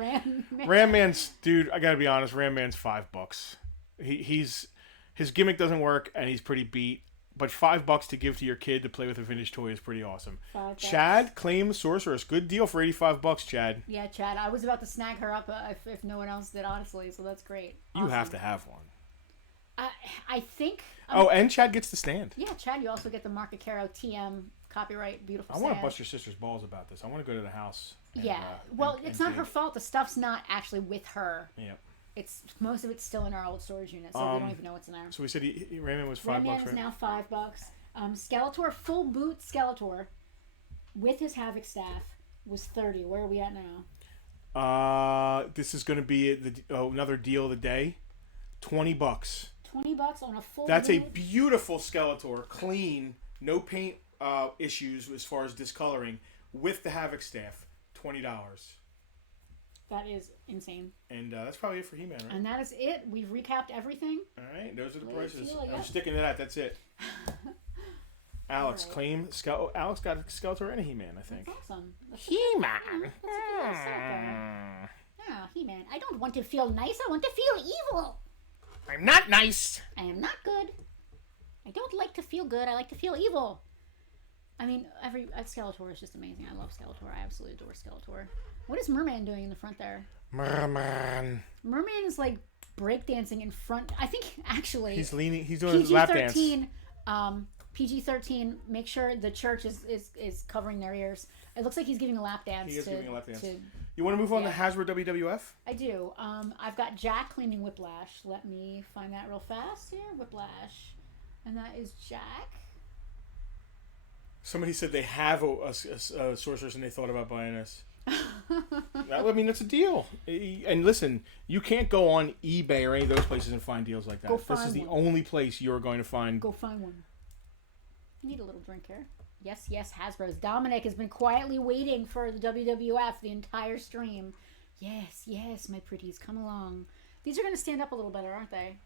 Ram Man's dude. I gotta be honest. Ram Man's $5. His gimmick doesn't work and he's pretty beat. But $5 to give to your kid to play with a vintage toy is pretty awesome. $5. Chad, claim sorceress. Good deal for $85, Chad. Yeah, Chad. I was about to snag her up if no one else did, honestly. So that's great. Awesome. You have to have one. I think. And Chad gets the stand. Yeah, Chad. You also get the Marca Caro TM copyright beautiful. I stand. want to bust your sister's balls about this. I want to go to the house. And, it's not her fault. The stuff's not actually with her. Yep. It's most of it's still in our old storage unit, so we don't even know what's in there. So we said Rayman was $5. Rayman is now $5. Skeletor, full boot Skeletor, with his Havoc staff, was 30. Where are we at now? This is going to be another deal of the day. $20. $20 on a full. That's boot. a beautiful Skeletor, clean, no paint issues as far as discoloring, with the Havoc staff. $20. That is insane. And that's probably it for He-Man, right? And that is it. We've recapped everything. All right, those are the prices. Like I'm sticking to that. That's it. Alex, claim Alex got a Skeletor and a He-Man, I think. That's awesome. He-Man. Oh, He-Man. I don't want to feel nice. I want to feel evil. I'm not nice. I am not good. I don't like to feel good. I like to feel evil. I mean, Skeletor is just amazing. I love Skeletor. I absolutely adore Skeletor. What is Merman doing in the front there? Merman is like breakdancing in front. I think actually he's leaning. He's doing his lap dance. PG-13. Make sure the church is covering their ears. It looks like he's giving a lap dance. He is giving a lap dance. You want to move on to Hasbro WWF? I do. I've got Jack claiming Whiplash. Let me find that real fast here. Whiplash, and that is Jack. Somebody said they have a sorceress and they thought about buying us. I mean, that's a deal. And listen, you can't go on eBay or any of those places and find deals like that. This is the only place you're going to find. Go find one. I need a little drink here. Yes, Hasbro's. Dominic has been quietly waiting for the WWF the entire stream. Yes, my pretties, come along. These are going to stand up a little better, aren't they?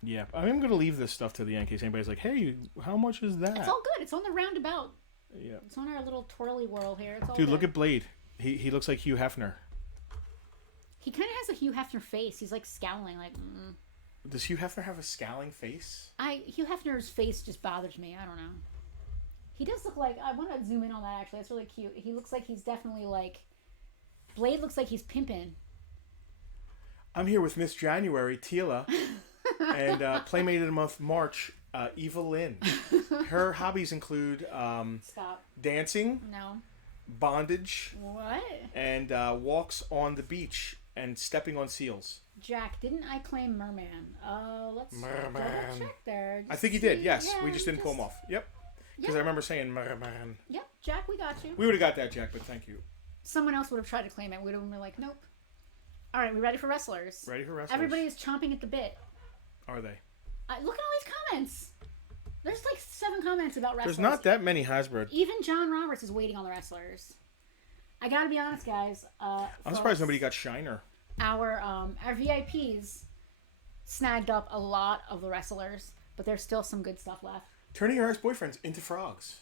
Yeah, I'm going to leave this stuff to the end in case anybody's like, hey, how much is that? It's all good. It's on the roundabout. Yeah. It's on our little twirly whirl here. It's all Dude, good. look at Blade. He looks like Hugh Hefner. He kind of has a Hugh Hefner face. He's like scowling, like. Does Hugh Hefner have a scowling face? Hugh Hefner's face just bothers me. I don't know. He does look like. I want to zoom in on that. Actually, that's really cute. He looks like he's definitely like. Blade looks like he's pimping. I'm here with Miss January, Tila, and Playmate of the Month, March, Evelyn. Her hobbies include dancing. No. Bondage. What? And walks on the beach and stepping on seals. Jack, didn't I claim Merman? Let's double check there. I think he did, yes. Yeah, we just didn't pull him off. Yep. Because I remember saying Merman. Yep, Jack, we got you. We would have got that, Jack, but thank you. someone else would have tried to claim it. We'd have been like, nope. All right, we ready for wrestlers? Ready for wrestlers. Everybody is chomping at the bit. Are they? Look at all these comments. There's like 7 comments about wrestlers. There's not that many Hasbro. Even John Roberts is waiting on the wrestlers. I gotta be honest, guys. I'm surprised nobody got Shiner. Our VIPs snagged up a lot of the wrestlers, but there's still some good stuff left. Turning her ex-boyfriends into frogs.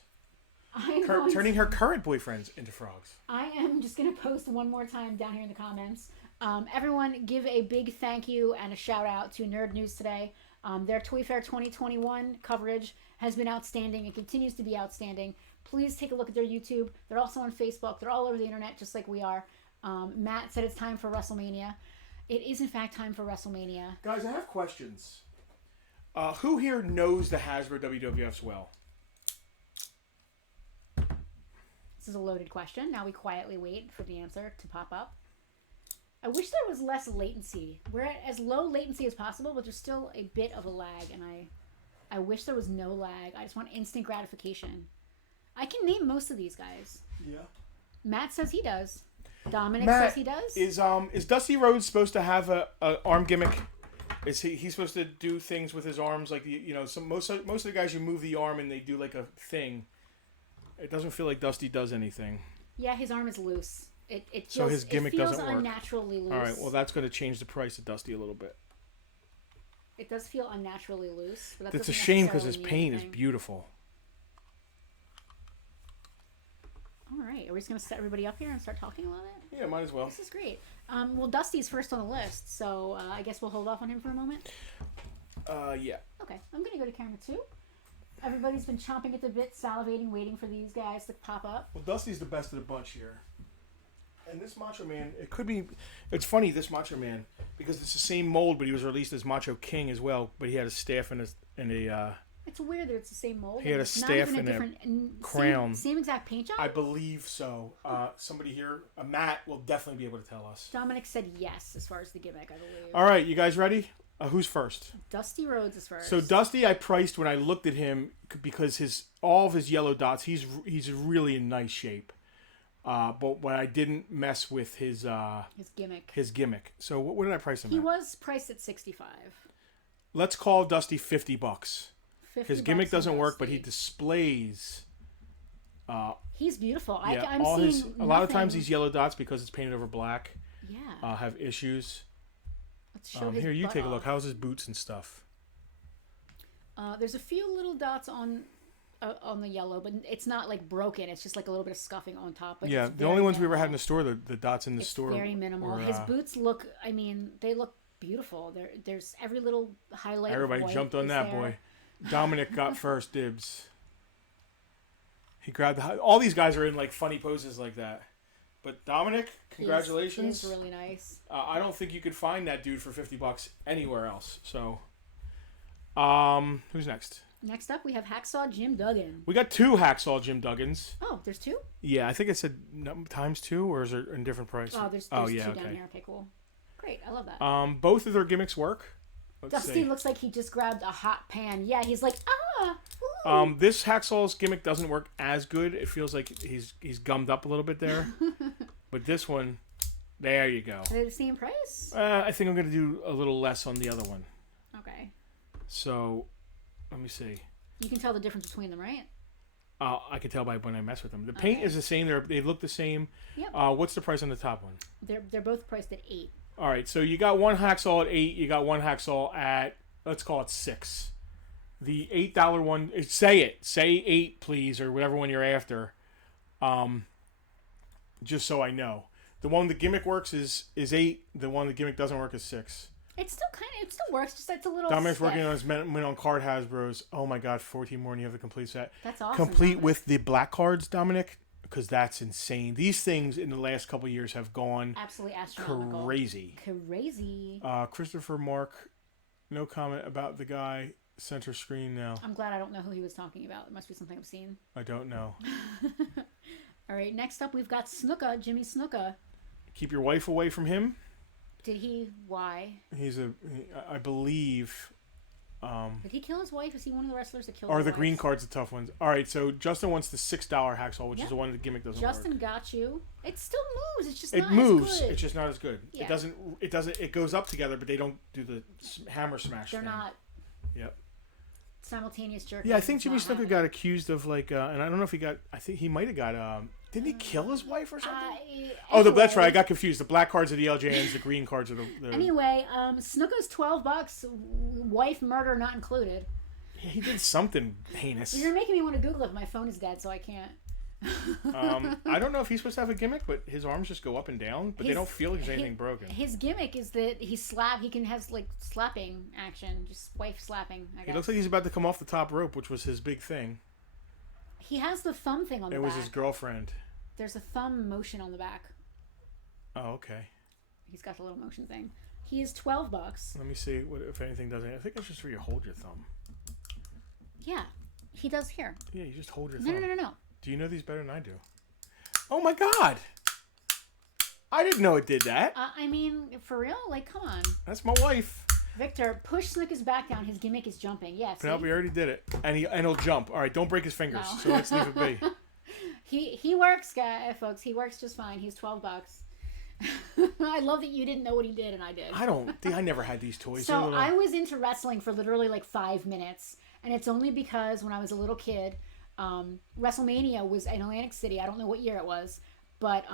Turning her current boyfriends into frogs. I am just going to post one more time down here in the comments. Everyone give a big thank you and a shout out to Nerd News Today. Their Toy Fair 2021 coverage has been outstanding. It continues to be outstanding. Please take a look at their YouTube. They're also on Facebook. They're all over the internet just like we are. Matt said it's time for WrestleMania. It is in fact time for WrestleMania. Guys, I have questions. Who here knows the Hasbro WWFs well? This is a loaded question. Now we quietly wait for the answer to pop up. I wish there was less latency. We're at as low latency as possible, but there's still a bit of a lag, and I wish there was no lag. I just want instant gratification. I can name most of these guys. Yeah. Matt says he does. Dominic Matt, says he does. Is Dusty Rhodes supposed to have a arm gimmick? Is he's supposed to do things with his arms like most of the guys you move the arm and they do like a thing. It doesn't feel like Dusty does anything. Yeah, his arm is loose. It feels, so his gimmick doesn't work. Unnaturally loose. All right, well that's going to change the price of Dusty a little bit. It does feel unnaturally loose. But it's a shame because his paint is beautiful. All right, are we just going to set everybody up here and start talking about it? Yeah, might as well. This is great. Well, Dusty's first on the list, so I guess we'll hold off on him for a moment. Yeah. Okay, I'm going to go to camera 2. Everybody's been chomping at the bit, salivating, waiting for these guys to pop up. Well, Dusty's the best of the bunch here. And this Macho Man, it's funny, this Macho Man, because it's the same mold, but he was released as Macho King as well, but he had a staff and a It's weird that it's the same mold. He had a staff and a crown. Same exact paint job? I believe so. Somebody here, Matt, will definitely be able to tell us. Dominic said yes as far as the gimmick, I believe. All right, you guys ready? Who's first? Dusty Rhodes is first. So Dusty, I priced when I looked at him because all of his yellow dots, he's really in nice shape. But when I didn't mess with his gimmick. So what did I price him at? He was priced at $65. Let's call Dusty $50. His gimmick doesn't work, but he displays. He's beautiful. Yeah, I'm seeing a lot of times these yellow dots, because it's painted over black, yeah, have issues. Let's show his here, you butt take a look. off. How's his boots and stuff? There's a few little dots on the yellow, but it's not like broken. It's just like a little bit of scuffing on top. But yeah, the only ones we ever had in the store, the dots in the store. Very minimal. Were, his boots look. I mean, they look beautiful. There's every little highlight. Everybody jumped on that boy. Dominic got first dibs. He grabbed all these guys are in like funny poses like that. But Dominic, congratulations. He's really nice. I don't think you could find that dude for $50 anywhere else. So, who's next? Next up, we have Hacksaw Jim Duggan. We got 2 Hacksaw Jim Duggans. Oh, there's 2? Yeah, I think it said times 2, or is it in different price? Oh, there's 2 down here. Okay, cool. Great, I love that. Both of their gimmicks work. Dusty looks like he just grabbed a hot pan. Yeah, he's like, ooh. This Hacksaw's gimmick doesn't work as good. It feels like he's gummed up a little bit there. But this one, there you go. Are they the same price? I think I'm going to do a little less on the other one. Okay. So, let me see. You can tell the difference between them, right? I can tell by when I mess with them. The paint is the same. They look the same. Yep. What's the price on the top one? They're both priced at $8. All right, so you got one Hacksaw at $8. You got one Hacksaw at, let's call it $6. The $8 one, say 8, please, or whatever one you're after. Just so I know, the one the gimmick works is 8. The one the gimmick doesn't work is 6. It still works. Just it's a little. Dominic's stiff. working on his men on card Hasbro's. Oh my God, 14 more, and you have the complete set. That's awesome. Complete Dominic. with the black cards, Dominic, because that's insane. These things in the last couple of years have gone absolutely astronomical. Crazy. Christopher Mark, no comment about the guy center screen now. I'm glad I don't know who he was talking about. It must be something I've seen. I don't know. All right, next up we've got Snuka, Jimmy Snuka. Keep your wife away from him. Did he? Why? I believe, Did he kill his wife? Is he one of the wrestlers that killed? Or their the green wives? cards, the tough ones. All right, so Justin wants the $6 hacksaw, which is the one the gimmick doesn't Justin work. got you. It still moves. It's just It not moves. as good. It's just not as good. Yeah. It doesn't. It goes up together, but they don't do the hammer smash. They're thing. not. Yep. Simultaneous jerking. Yeah, I think Jimmy Snuka got accused of and I don't know if he got. I think he might have got. Didn't he kill his wife or something? That's right. I got confused. The black cards are the LJNs. The green cards are the. Anyway, Snooka's $12. Wife murder not included. Yeah, he did something heinous. You're making me want to Google it. My phone is dead, so I can't. I don't know if he's supposed to have a gimmick, but his arms just go up and down, but they don't feel like there's anything broken. His gimmick is that he can have like slapping action, just wife slapping. I guess. He looks like he's about to come off the top rope, which was his big thing. He has the thumb thing on the back. It was his girlfriend. There's a thumb motion on the back. Oh, okay. He's got the little motion thing. He is $12. Let me see if anything does. I think it's just where you hold your thumb. Yeah, he does here. Yeah, you just hold your thumb. No. Do you know these better than I do? Oh my god! I didn't know it did that. I mean, for real? Like, come on. That's my wife. Victor, push Snooka's back down. His gimmick is jumping. Yes. Yeah, Penelope already did it. And he'll jump. All right, don't break his fingers. No. So let's leave it be. He works, folks. He works just fine. He's $12. I love that you didn't know what he did and I did. I never had these toys. So I was into wrestling for literally like 5 minutes. And it's only because when I was a little kid, WrestleMania was in Atlantic City. I don't know what year it was. But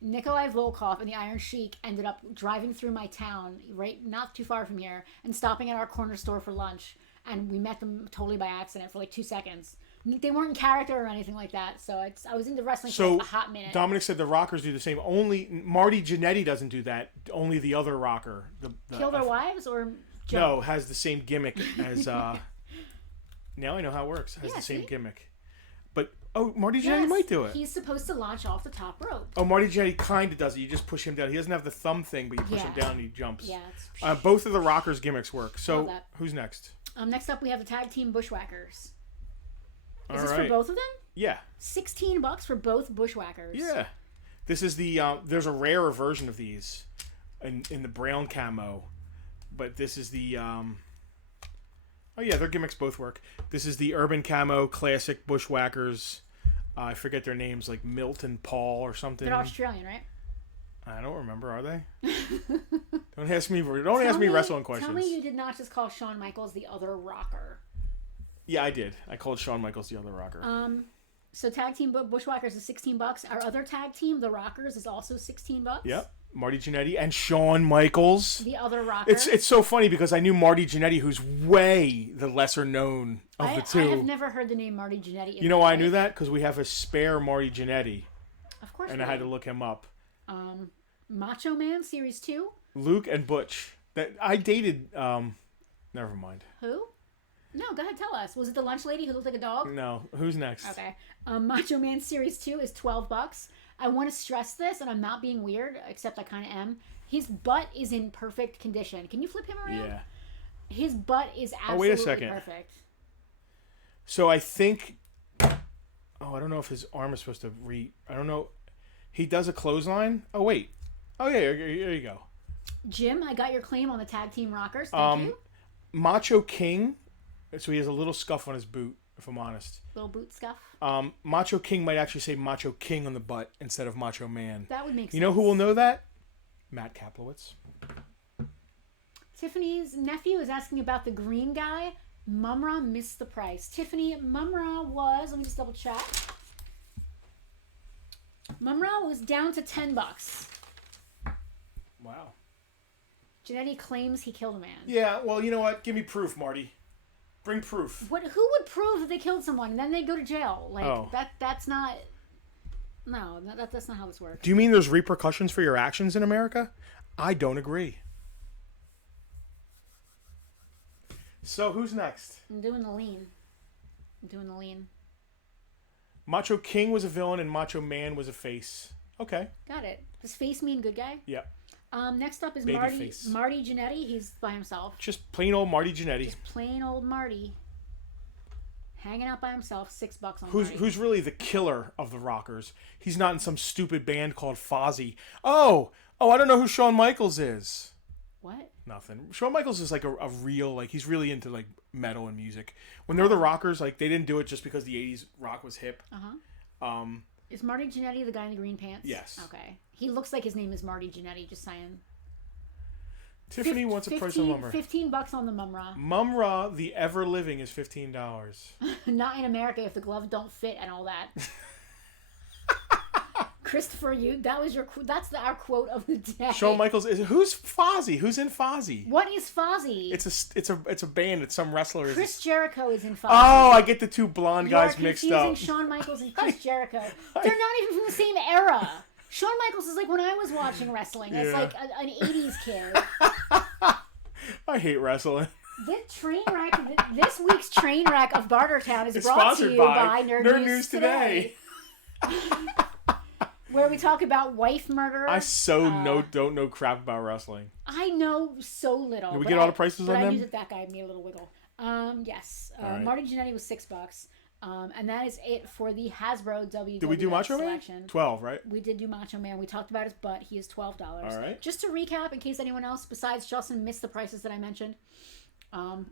Nikolai Volkov and the Iron Sheik ended up driving through my town, right, not too far from here, and stopping at our corner store for lunch. And we met them totally by accident for like 2 seconds. They weren't in character or anything like that. So I was into wrestling for like a hot minute. Dominic said the Rockers do the same. Only Marty Jannetty doesn't do that. Only the other Rocker. Kill their wives or jump? No, has the same gimmick as... now I know how it works. Has the same gimmick. But, Marty Jannetty might do it. He's supposed to launch off the top rope. Oh, Marty Jannetty kind of does it. You just push him down. He doesn't have the thumb thing, but you push him down and he jumps. Yeah. Both of the Rockers' gimmicks work. So, who's next? Next up, we have the tag team Bushwhackers. Is All this right. for both of them? Yeah. $16 for both Bushwhackers. Yeah. This is the, there's a rarer version of these in the brown camo. But this is the, oh yeah, their gimmicks both work. This is the Urban Camo Classic Bushwhackers. I forget their names, like Milt and Paul or something. They're Australian, right? I don't remember. Are they? Don't ask me wrestling questions. Tell me you did not just call Shawn Michaels the other rocker. Yeah, I did. I called Shawn Michaels the other rocker. So tag team Bushwhackers is $16. Our other tag team, the Rockers, is also $16. Yep. Marty Jannetty and Shawn Michaels. The other rocker. It's so funny because I knew Marty Jannetty, who's way the lesser known of the two. I have never heard the name Marty Jannetty. You know why I knew that? Because we have a spare Marty Jannetty. Of course. And I had to look him up. Macho Man Series 2. Luke and Butch. That I dated. Never mind. Who? No, go ahead, tell us. Was it the lunch lady who looked like a dog? No. Who's next? Okay. Macho Man Series 2 is $12. I want to stress this, and I'm not being weird, except I kind of am. His butt is in perfect condition. Can you flip him around? Yeah. His butt is absolutely wait a second. perfect. So I think... Oh, I don't know if his arm is supposed to I don't know. He does a clothesline? Oh, wait. Oh, yeah, there you go. Jim, I got your claim on the tag team Rockers. Thank you. Macho King... So he has a little scuff on his boot, if I'm honest. Little boot scuff. Macho King might actually say Macho King on the butt instead of Macho Man. That would make sense. You know who will know that? Matt Kaplowitz. Tiffany's nephew is asking about the green guy. Mumra missed the price. Tiffany, Mumra was, let me just double check. Mumra was down to $10. Wow. Jannetty claims he killed a man. Yeah, well, you know what? Give me proof, Marty. Bring proof. Who would prove that they killed someone and then they go to jail? Like that's not. No, that's not how this works. Do you mean there's repercussions for your actions in America? I don't agree. So who's next? I'm doing the lean. Macho King was a villain and Macho Man was a face. Okay. Got it. Does face mean good guy? Yep. Next up is Babyface. Marty Jannetty. He's by himself. Just plain old Marty Jannetty. Just plain old Marty. Hanging out by himself, $6 on Marty. Who's really the killer of the Rockers? He's not in some stupid band called Fozzy. Oh, I don't know who Shawn Michaels is. What? Nothing. Shawn Michaels is like a real, like, he's really into like metal and music. When they're the Rockers, like, they didn't do it just because the 80s rock was hip. Is Marty Jannetty the guy in the green pants? Yes. Okay. He looks like his name is Marty Jannetty, just saying. Tiffany wants a price on Mumra. $15 on the Mumra. Mumra, the ever living, is $15. Not in America if the gloves don't fit and all that. Christopher, that's our quote of the day. Shawn Michaels who's Fozzy? Who's in Fozzy? What is Fozzy? It's a band. It's some wrestler. Chris Jericho is in Fozzy. Oh, I get the two blonde guys mixed up. You're confusing Shawn Michaels and Chris Jericho. They're not even from the same era. Shawn Michaels is like when I was watching wrestling. It's like an 80s kid. I hate wrestling. This week's train wreck of Bartertown is brought to you by Nerd News Today. Where we talk about wife murder. I don't know crap about wrestling. I know so little. Did we get all the prices on them? I knew that guy made a little wiggle. Yes. Right. Marty Jannetty was $6. And that is it for the Hasbro WWF Did we do Macho selection. Man? 12, right? We did do Macho Man. We talked about his butt. He is $12. All right. Just to recap, in case anyone else besides Justin missed the prices that I mentioned.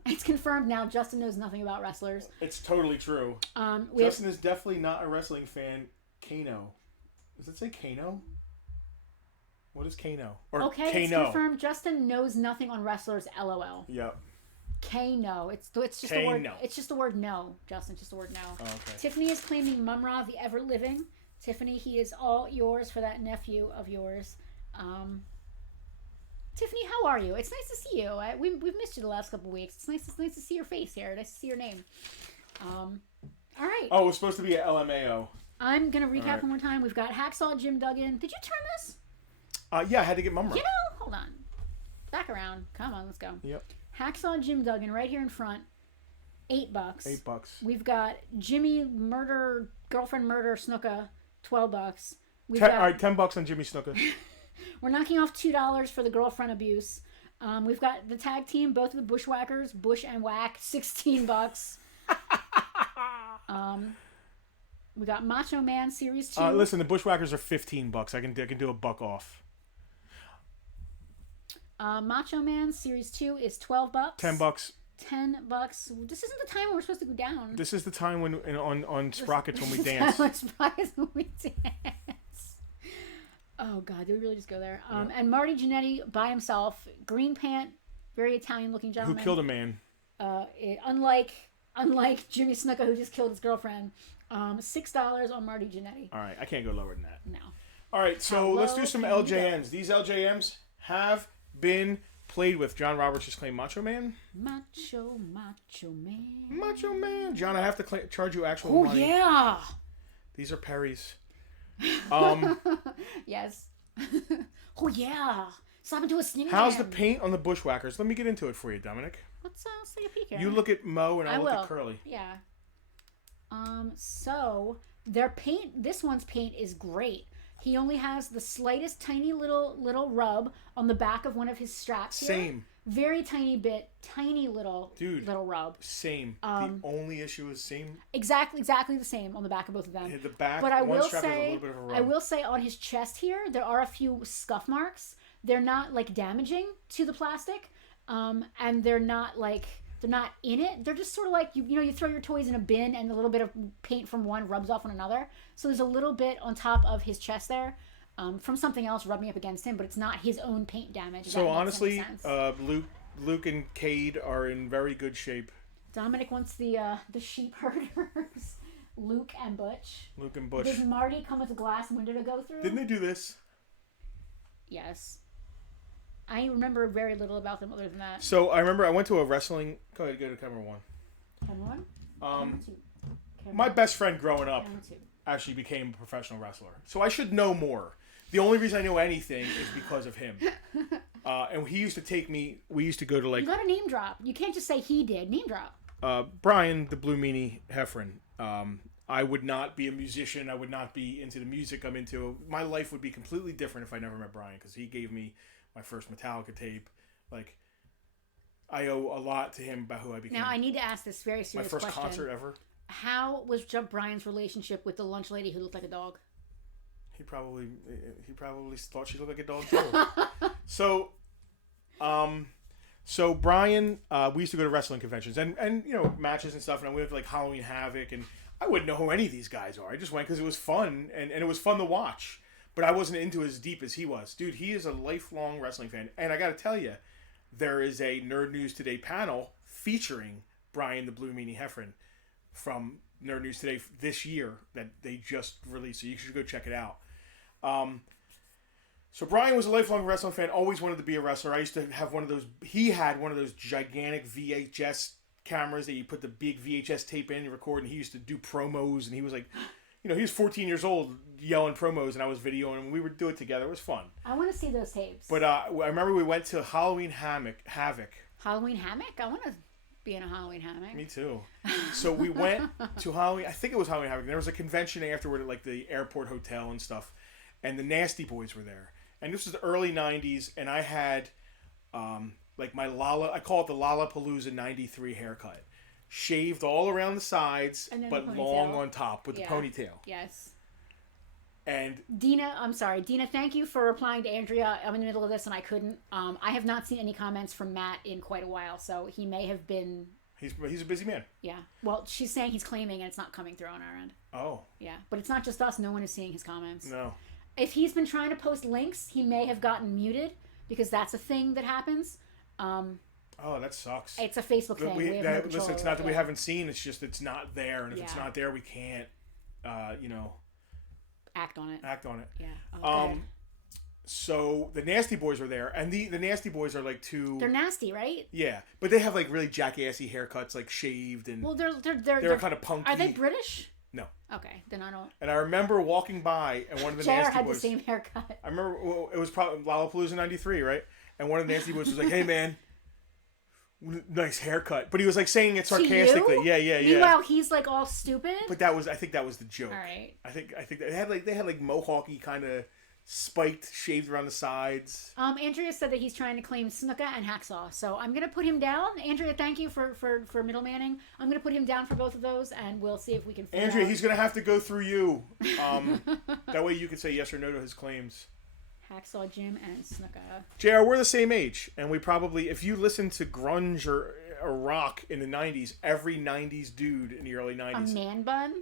It's confirmed now. Justin knows nothing about wrestlers. It's totally true. Justin is definitely not a wrestling fan. Kano. Does it say Kano? What is Kano? Or okay, Kano. It's confirmed. Justin knows nothing on wrestlers. LOL. Yep. Kano. It's just the word. It's just the word no, Justin. Just the word no. Oh, okay. Tiffany is claiming Mumra, the ever living. Tiffany, he is all yours for that nephew of yours. Tiffany, how are you? It's nice to see you. We've missed you the last couple of weeks. It's nice to see your face here. Nice to see your name. All right. Oh, it was supposed to be a LMAO. I'm going to recap one more time. We've got Hacksaw Jim Duggan. Did you turn this? Yeah, I had to get Mumra. You know, hold on. Back around. Come on, let's go. Yep. Hacksaw Jim Duggan right here in front. $8. $8. We've got Girlfriend Murder Snuka. $12. All right, $10 on Jimmy Snuka. We're knocking off $2 for the girlfriend abuse. We've got the tag team, both of the Bushwhackers, Bush and Whack, $16. We got Macho Man Series 2. Listen, the Bushwhackers are $15. I can do a buck off. Macho Man Series 2 is $12. $10. $10. This isn't the time when we're supposed to go down. This is the time when on Sprockets when we dance. Sprockets when we dance. Oh God, did we really just go there? And Marty Jannetty by himself, green pant, very Italian looking gentleman. Who killed a man. Unlike Jimmy Snuka, who just killed his girlfriend. $6 on Marty Jannetty. All right, I can't go lower than that. No. All right, so let's do some LJNs. These LJMs have been played with. John Roberts just claimed Macho Man. Macho Man. Macho Man. John, I have to charge you actual money. Oh, yeah. These are Perry's. Yes. Oh, yeah. Slap into a sneaker. How's the paint on the Bushwhackers? Let me get into it for you, Dominic. Let's take a peek here. You look at Mo and I'll look at Curly. Yeah. So their paint, this one's paint is great. He only has the slightest tiny little rub on the back of one of his straps here. Same. Very tiny bit, tiny little rub. Same. The only issue is same. Exactly the same on the back of both of them. The back, but I one will strap has a say, little bit of a rub. I will say on his chest here, there are a few scuff marks. They're not like damaging to the plastic, and they're not in it. They're just sort of like you throw your toys in a bin and a little bit of paint from one rubs off on another. So there's a little bit on top of his chest there. From something else rubbing up against him, but it's not his own paint damage. So honestly, Luke and Cade are in very good shape. Dominic wants the sheep herders, Luke and Butch. Luke and Butch. Does Marty come with a glass window to go through? Didn't they do this? Yes. I remember very little about them other than that. So I remember I went to a wrestling. Go ahead, go to camera one. Camera one. Camera two. My best friend growing up actually became a professional wrestler, so I should know more. The only reason I know anything is because of him. And he used to take me. We used to go to You got a name drop. You can't just say he did. Name drop. Brian, the Blue Meanie Heffron. I would not be a musician. I would not be into the music I'm into. My life would be completely different if I never met Brian, because he gave me my first Metallica tape. Like, I owe a lot to him about who I became. Now, I need to ask this very serious question. My first concert ever. How was Brian's relationship with the lunch lady who looked like a dog? He probably thought she looked like a dog too. So, So Brian, we used to go to wrestling conventions and you know, matches and stuff, and I went to like Halloween Havoc, and I wouldn't know who any of these guys are. I just went because it was fun and it was fun to watch. But I wasn't into as deep as he was. Dude, he is a lifelong wrestling fan, and I got to tell you, there is a Nerd News Today panel featuring Brian the Blue Meanie Heffron from Nerd News Today this year that they just released, so you should go check it out. So Brian was a lifelong wrestling fan, always wanted to be a wrestler. I used to have one of those, he had one of those gigantic VHS cameras that you put the big VHS tape in and record, and he used to do promos, and he was like, you know, he was 14 years old yelling promos, and I was videoing, and we would do it together. It was fun. I want to see those tapes. But I remember we went to Halloween Havoc. Halloween Hammock? I want to be in a Halloween Hammock. Me too. So we went to Halloween, I think it was Halloween Havoc. There was a convention afterward at like the airport hotel and stuff, and the Nasty Boys were there. And this was the early 90s, and I had like my I call it the Lollapalooza 93 haircut. Shaved all around the sides, but long on top with the ponytail. Yes. And Dina, I'm sorry. Dina, thank you for replying to Andrea. I'm in the middle of this and I couldn't. I have not seen any comments from Matt in quite a while, so he may have been... He's a busy man. Yeah. Well, she's saying he's claiming and it's not coming through on our end. Oh. Yeah. But it's not just us. No one is seeing his comments. No. If he's been trying to post links, he may have gotten muted because that's a thing that happens. Oh, that sucks. It's a Facebook thing. Listen, it's not that we haven't seen. It's just it's not there, and if it's not there, we can't, act on it. Yeah. Oh, so the Nasty Boys were there, and the Nasty Boys are like two. They're nasty, right? Yeah, but they have like really jackassy haircuts, like shaved, and well, they're kind of punky. Are they British? No. Okay, then I don't. And I remember walking by, and one of the JR Nasty had Boys. The same haircut. I remember it was probably Lollapalooza '93, right? And one of the Nasty Boys was like, "Hey, man, nice haircut," but he was like saying it sarcastically. Yeah. Meanwhile, he's like all stupid. But I think that was the joke. All right. I think they had like mohawky kind of spiked, shaved around the sides. Andrea said that he's trying to claim Snuka and Hacksaw, so I'm gonna put him down. Andrea, thank you for middlemaning. I'm gonna put him down for both of those, and we'll see if we can. Andrea, he's gonna have to go through you. That way you can say yes or no to his claims. Hacksaw Jim and Snuka. JR, we're the same age, and we probably, if you listen to grunge or rock in the 90s, every 90s dude in the early 90s. A man bun?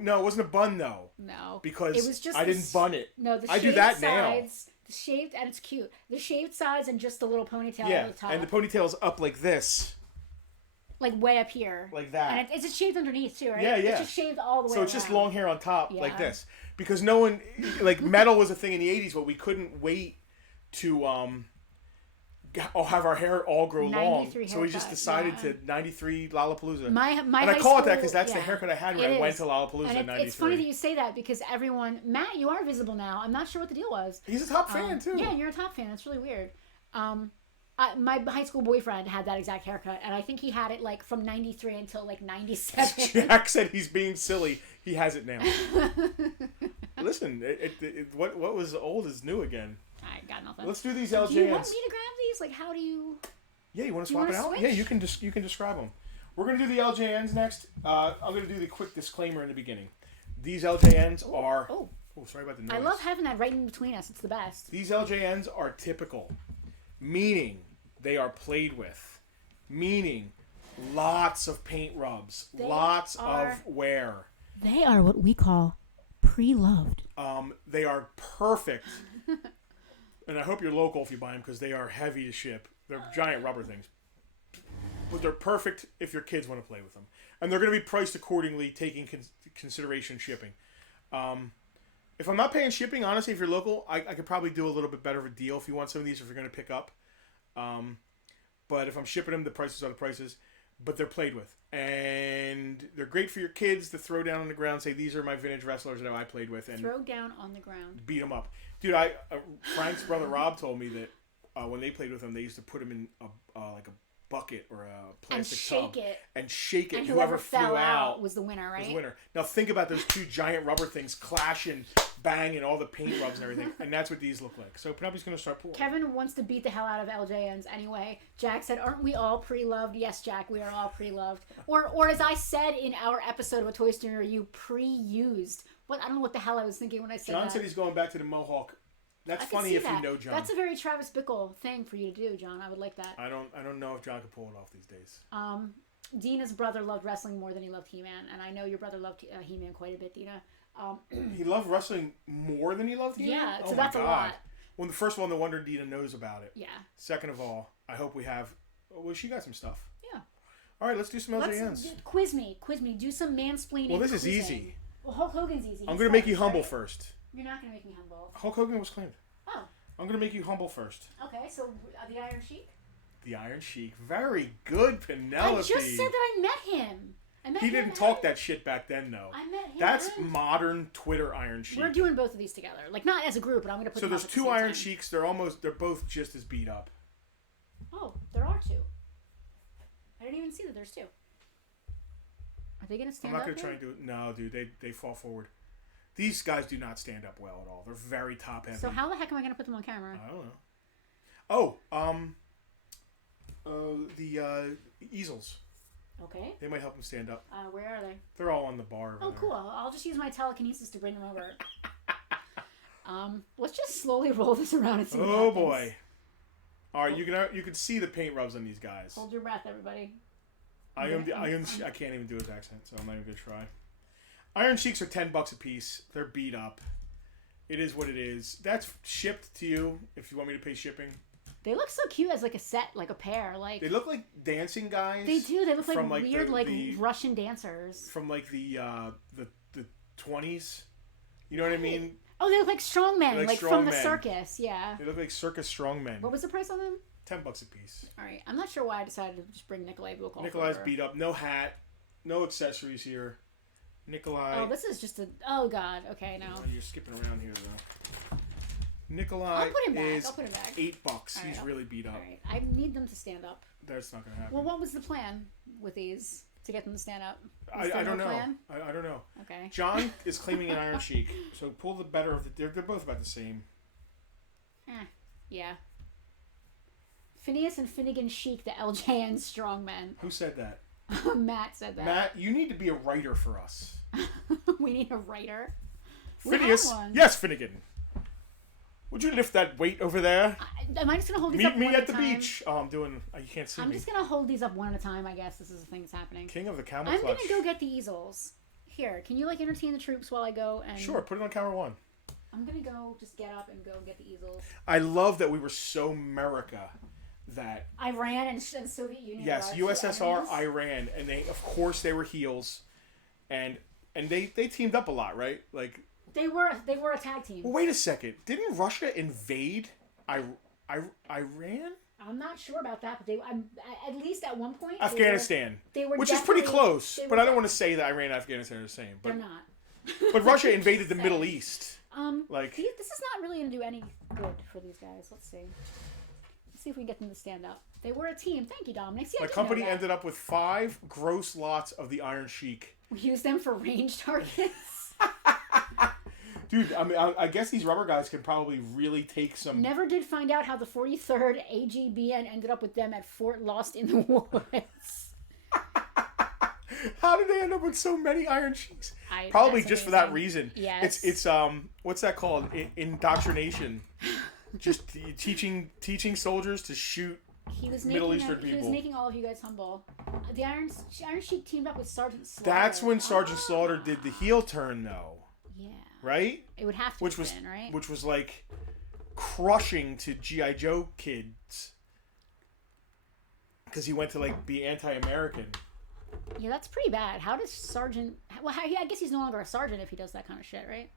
No, it wasn't a bun, though. No. Because it was just I didn't bun it. No, the shaved I do that sides, now. The shaved, and it's cute. The shaved sides and just the little ponytail yeah, at the top. and the ponytail's up like this. Like way up here. Like that. And it's just shaved underneath, too, right? Yeah. It's just shaved all the way So it's around. just long hair on top, like this. Because no one, like, metal was a thing in the 80s, but we couldn't wait to have our hair all grow long. So we just decided to 93 Lollapalooza. My and I call it that because that's the haircut I had when I went to Lollapalooza in 93. It's funny that you say that because everyone... Matt, you are visible now. I'm not sure what the deal was. He's a top fan, too. Yeah, you're a top fan. That's really weird. My high school boyfriend had that exact haircut, and I think he had it like from 93 until like 97. Jack said he's being silly. He has it now. Listen, what was old is new again. I got nothing. Let's do these LJNs. Do you want me to grab these? Like, how do you... Yeah, you want to swap it out? Switch? Yeah, you can describe them. We're going to do the LJNs next. I'm going to do the quick disclaimer in the beginning. These LJNs are... Oh, sorry about the noise. I love having that right in between us. It's the best. These LJNs are typical, meaning they are played with, meaning lots of paint rubs, lots of wear. They are what we call pre-loved. They are perfect. And I hope you're local if you buy them because they are heavy to ship. They're giant rubber things. But they're perfect if your kids want to play with them. And they're going to be priced accordingly, taking consideration shipping. If I'm not paying shipping, honestly, if you're local, I could probably do a little bit better of a deal if you want some of these, if you're going to pick up. But if I'm shipping them, the prices are the prices. But they're played with. And they're great for your kids to throw down on the ground, say, these are my vintage wrestlers that I played with. And throw down on the ground. Beat them up. Dude, Frank's brother Rob told me that when they played with him, they used to put him in like a bucket or a plastic tub. And shake it. And whoever fell out was the winner, right? Was the winner. Now think about those two giant rubber things clashing, banging, all the paint rubs and everything. And that's what these look like. So Penelope's going to start pouring. Kevin wants to beat the hell out of LJNs anyway. Jack said, aren't we all pre-loved? Yes, Jack, we are all pre-loved. Or as I said in our episode of A Toy Story Review, pre-used. What? I don't know what the hell I was thinking when I said John that. said he's going back to the mohawk That's I could funny see if that. you know John. That's a very Travis Bickle thing for you to do, John. I would like that. I don't know if John could pull it off these days. Dina's brother loved wrestling more than he loved He-Man, and I know your brother loved He-Man quite a bit, Dina. He loved wrestling more than he loved He-Man? Yeah, oh so my that's God. a lot. Well, first of all, no wonder Dina knows about it. Yeah. Second of all, I hope we have... Well, she got some stuff. Yeah. All right, let's do some LJNs. Quiz me. Do some mansplaining. Well, this is quizzing. easy. Well, Hulk Hogan's easy. I'm going to make you humble first. You're not going to make me humble. Hulk Hogan was claimed. Oh. I'm going to make you humble first. Okay, so the Iron Sheik? The Iron Sheik. Very good, Penelope. I just said that I met him. He didn't talk that shit back then, though. I met him. That's modern Twitter Iron Sheik. We're doing both of these together. Like, not as a group, but I'm going to put them So there's up at two the same Iron time. Sheiks. They're both just as beat up. Oh, there are two. I didn't even see that there's two. Are they going to stand I'm up? not going to try and do it. No, dude, they fall forward. These guys do not stand up well at all. They're very top heavy. So how the heck am I going to put them on camera? I don't know. The easels. Okay. They might help them stand up. Where are they? They're all on the bar. Oh, cool. I'll just use my telekinesis to bring them over. Let's just slowly roll this around and see what happens. Boy. All right, you can see the paint rubs on these guys. Hold your breath, everybody. I can't even do his accent, so I'm not even gonna try. Iron Sheiks are $10 a piece. They're beat up. It is what it is. That's shipped to you if you want me to pay shipping. They look so cute as like a set, like a pair. Like they look like dancing guys. They do. They look like from, weird, like Russian dancers from like the 20s. You know what I mean? Oh, they look like strongmen, like from the strongmen. circus. Yeah. They look like circus strongmen. What was the price on them? $10 a piece. All right. I'm not sure why I decided to just bring Nikolai Bukov. Nikolai's over. beat up. No hat. No accessories here. Nikolai. Oh, this is just a. Oh God. Okay, no. Oh, you're skipping around here though. Nikolai I'll put him back. is I'll put him back. $8. He's right, really beat up. All right. I need them to stand up. That's not gonna happen. Well, what was the plan with these to get them to stand up? I don't know. I don't know. Okay. John is claiming an Iron Sheik, so pull the better of the. They're both about the same. Yeah. Phineas and Finnegan Sheik, the LJN strongmen. Who said that? Matt said that. Matt, you need to be a writer for us. We need a writer. Phineas, yes, Finnegan. Would you lift that weight over there? Am I just gonna hold these up Meet one me at at the a time? beach. Oh, I'm doing. You can't see I'm me. just gonna hold these up one at a time. I guess this is the thing that's happening. King of the Camel I'm Clutch. gonna go get the easels. Here, can you like entertain the troops while I go and? Sure, put it on camera one. I'm gonna go just get up and go get the easels. I love that we were so America that Iran and Soviet Union. yes, USSR, Iran, and they of course they were heels, and they teamed up a lot, right? Like they were a tag team. well, wait a second, didn't Russia invade Iran? I'm not sure about that, but at least at one point Afghanistan, they were which is pretty definitely- close, but I don't want to say that Iran and Afghanistan are the same. But They're not. but Russia invaded the Middle East. Like this is not really gonna do any good for these guys. Let's see. Let's see if we can get them to stand up. They were a team. Thank you, Dominic. See, My company ended up with 5 gross lots of the Iron Sheik. We used them for range targets. Dude, I mean, I guess these rubber guys can probably really take some. Never did find out how the 43rd AGBN ended up with them at Fort Lost in the Woods. How did they end up with so many Iron Sheiks? Probably just for that reason. Yes. It's what's that called? Indoctrination. Just teaching soldiers to shoot Middle Eastern people. He was making all of you guys humble. The Iron Sheik teamed up with Sergeant Slaughter. That's when Sergeant Slaughter did the heel turn, though. Yeah. Right? It would have to which have was been, right? Which was like crushing to G.I. Joe kids. Because he went to like be anti-American. Yeah, that's pretty bad. How does Sergeant... Well, I guess he's no longer a sergeant if he does that kind of shit, right?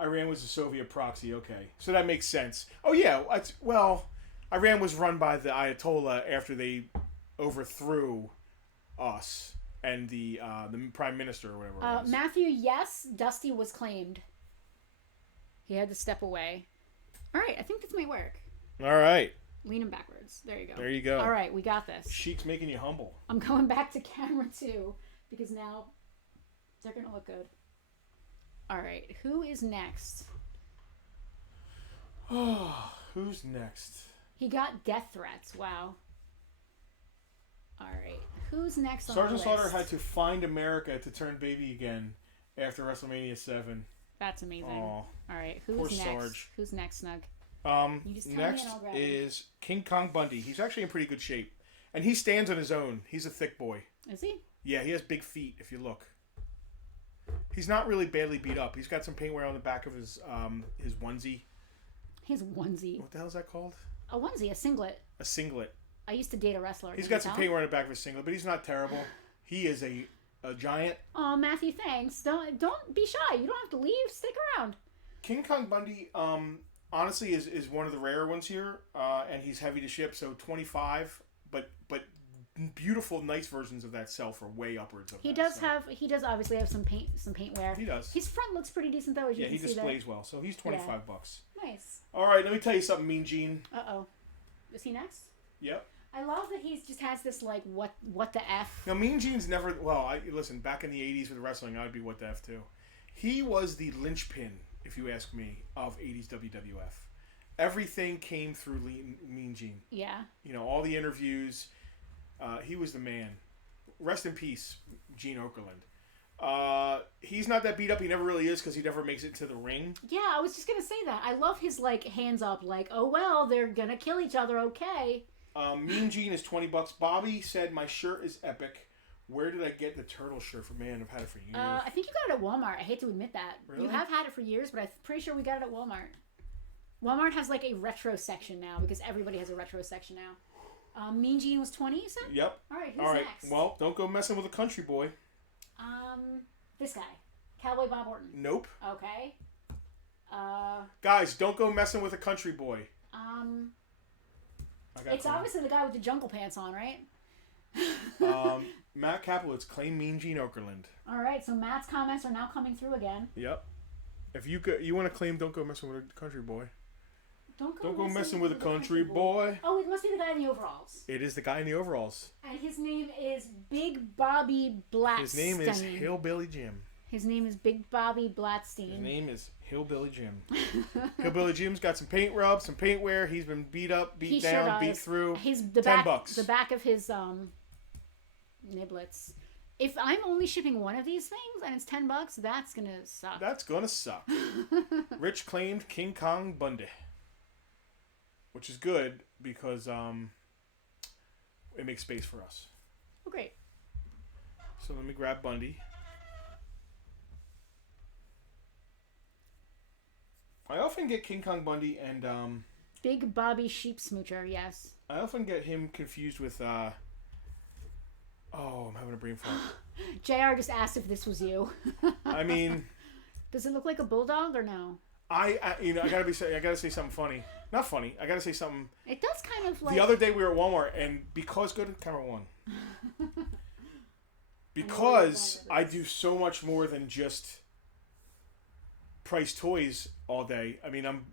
Iran was a Soviet proxy, okay. So that makes sense. Oh, yeah. Well, Iran was run by the Ayatollah after they overthrew us and the prime minister or whatever it was. Matthew, yes, Dusty was claimed. He had to step away. All right, I think this might work. All right. Lean him backwards. There you go. There you go. All right, we got this. Sheik's making you humble. I'm going back to camera 2 because now they're going to look good. All right, who is next? Oh, who's next? He got death threats. Wow. All right, who's next on Sergeant the Slaughter list? had to find America to turn baby again after WrestleMania 7. That's amazing. Aw. All right, Poor who's next? Sarge. Who's next, Snug? You just tell me Next and I'll grab it. is King Kong Bundy. He's actually in pretty good shape. And he stands on his own. He's a thick boy. Is he? Yeah, he has big feet, if you look. He's not really badly beat up. He's got some paint wear on the back of his onesie. His onesie. What the hell is that called? A onesie, a singlet. A singlet. I used to date a wrestler. He's Can got you some tell? paint wear on the back of his singlet, but he's not terrible. He is a giant. Oh, Matthew, thanks. Don't be shy. You don't have to leave. Stick around. King Kong Bundy, honestly, is one of the rare ones here, and he's heavy to ship, so 25. But beautiful, nice versions of that sell for way upwards of He that. He does obviously have some paint wear. He does. His front looks pretty decent though, as you Yeah, can he see there. displays well, so he's $25. Nice. All right, let me tell you something, Mean Gene. Uh-oh. Is he next? Yep. I love that he just has this like what the F. Now, Mean Gene's never. Well, listen. Back in the '80s with wrestling, I'd be what the F too. He was the linchpin, if you ask me, of '80s WWF. Everything came through Mean Gene. Yeah. You know, all the interviews. He was the man. Rest in peace, Gene Okerlund. He's not that beat up. He never really is because he never makes it to the ring. Yeah, I was just gonna say that. I love his like hands up, like, oh well, they're gonna kill each other, okay. Mean Gene is $20. Bobby said, "My shirt is epic. Where did I get the turtle shirt from? Man, I've had it for years." I think you got it at Walmart. I hate to admit that. Really? You have had it for years, but I'm pretty sure we got it at Walmart. Walmart has like a retro section now because everybody has a retro section now. Mean Gene was 20, you said? Yep. All right, who's All right. next? Well, don't go messing with a country boy. This guy, Cowboy Bob Orton. Nope. Okay. Guys, don't go messing with a country boy. It's obviously the guy with the jungle pants on, right? Matt Kaplowitz, claim Mean Gene Okerlund. All right, so Matt's comments are now coming through again. Yep. If you want to claim, don't go messing with a country boy. Don't go messing with a country boy. Oh, it must be the guy in the overalls. It is the guy in the overalls. And his name is Big Bobby Blatstein. His name is Hillbilly Jim. His name is Big Bobby Blatstein. His name is Hillbilly Jim. Hillbilly Jim's got some paint rub, some paint wear. He's been beat up, beat down, beat through. $10. The back of his niblets. If I'm only shipping one of these things and it's $10, that's gonna suck. That's gonna suck. Rich claimed King Kong Bundy, which is good because it makes space for us. Oh, great. So let me grab Bundy. I often get King Kong Bundy and Big Bobby Sheep Smoocher, yes. I often get him confused with I'm having a brain fart. JR just asked if this was you. I mean, does it look like a bulldog or no? I gotta say something funny. Not funny. I gotta say something. It does kind of like The other day we were at Walmart and because go to camera one. Because I do so much more than just price toys all day. I mean, I'm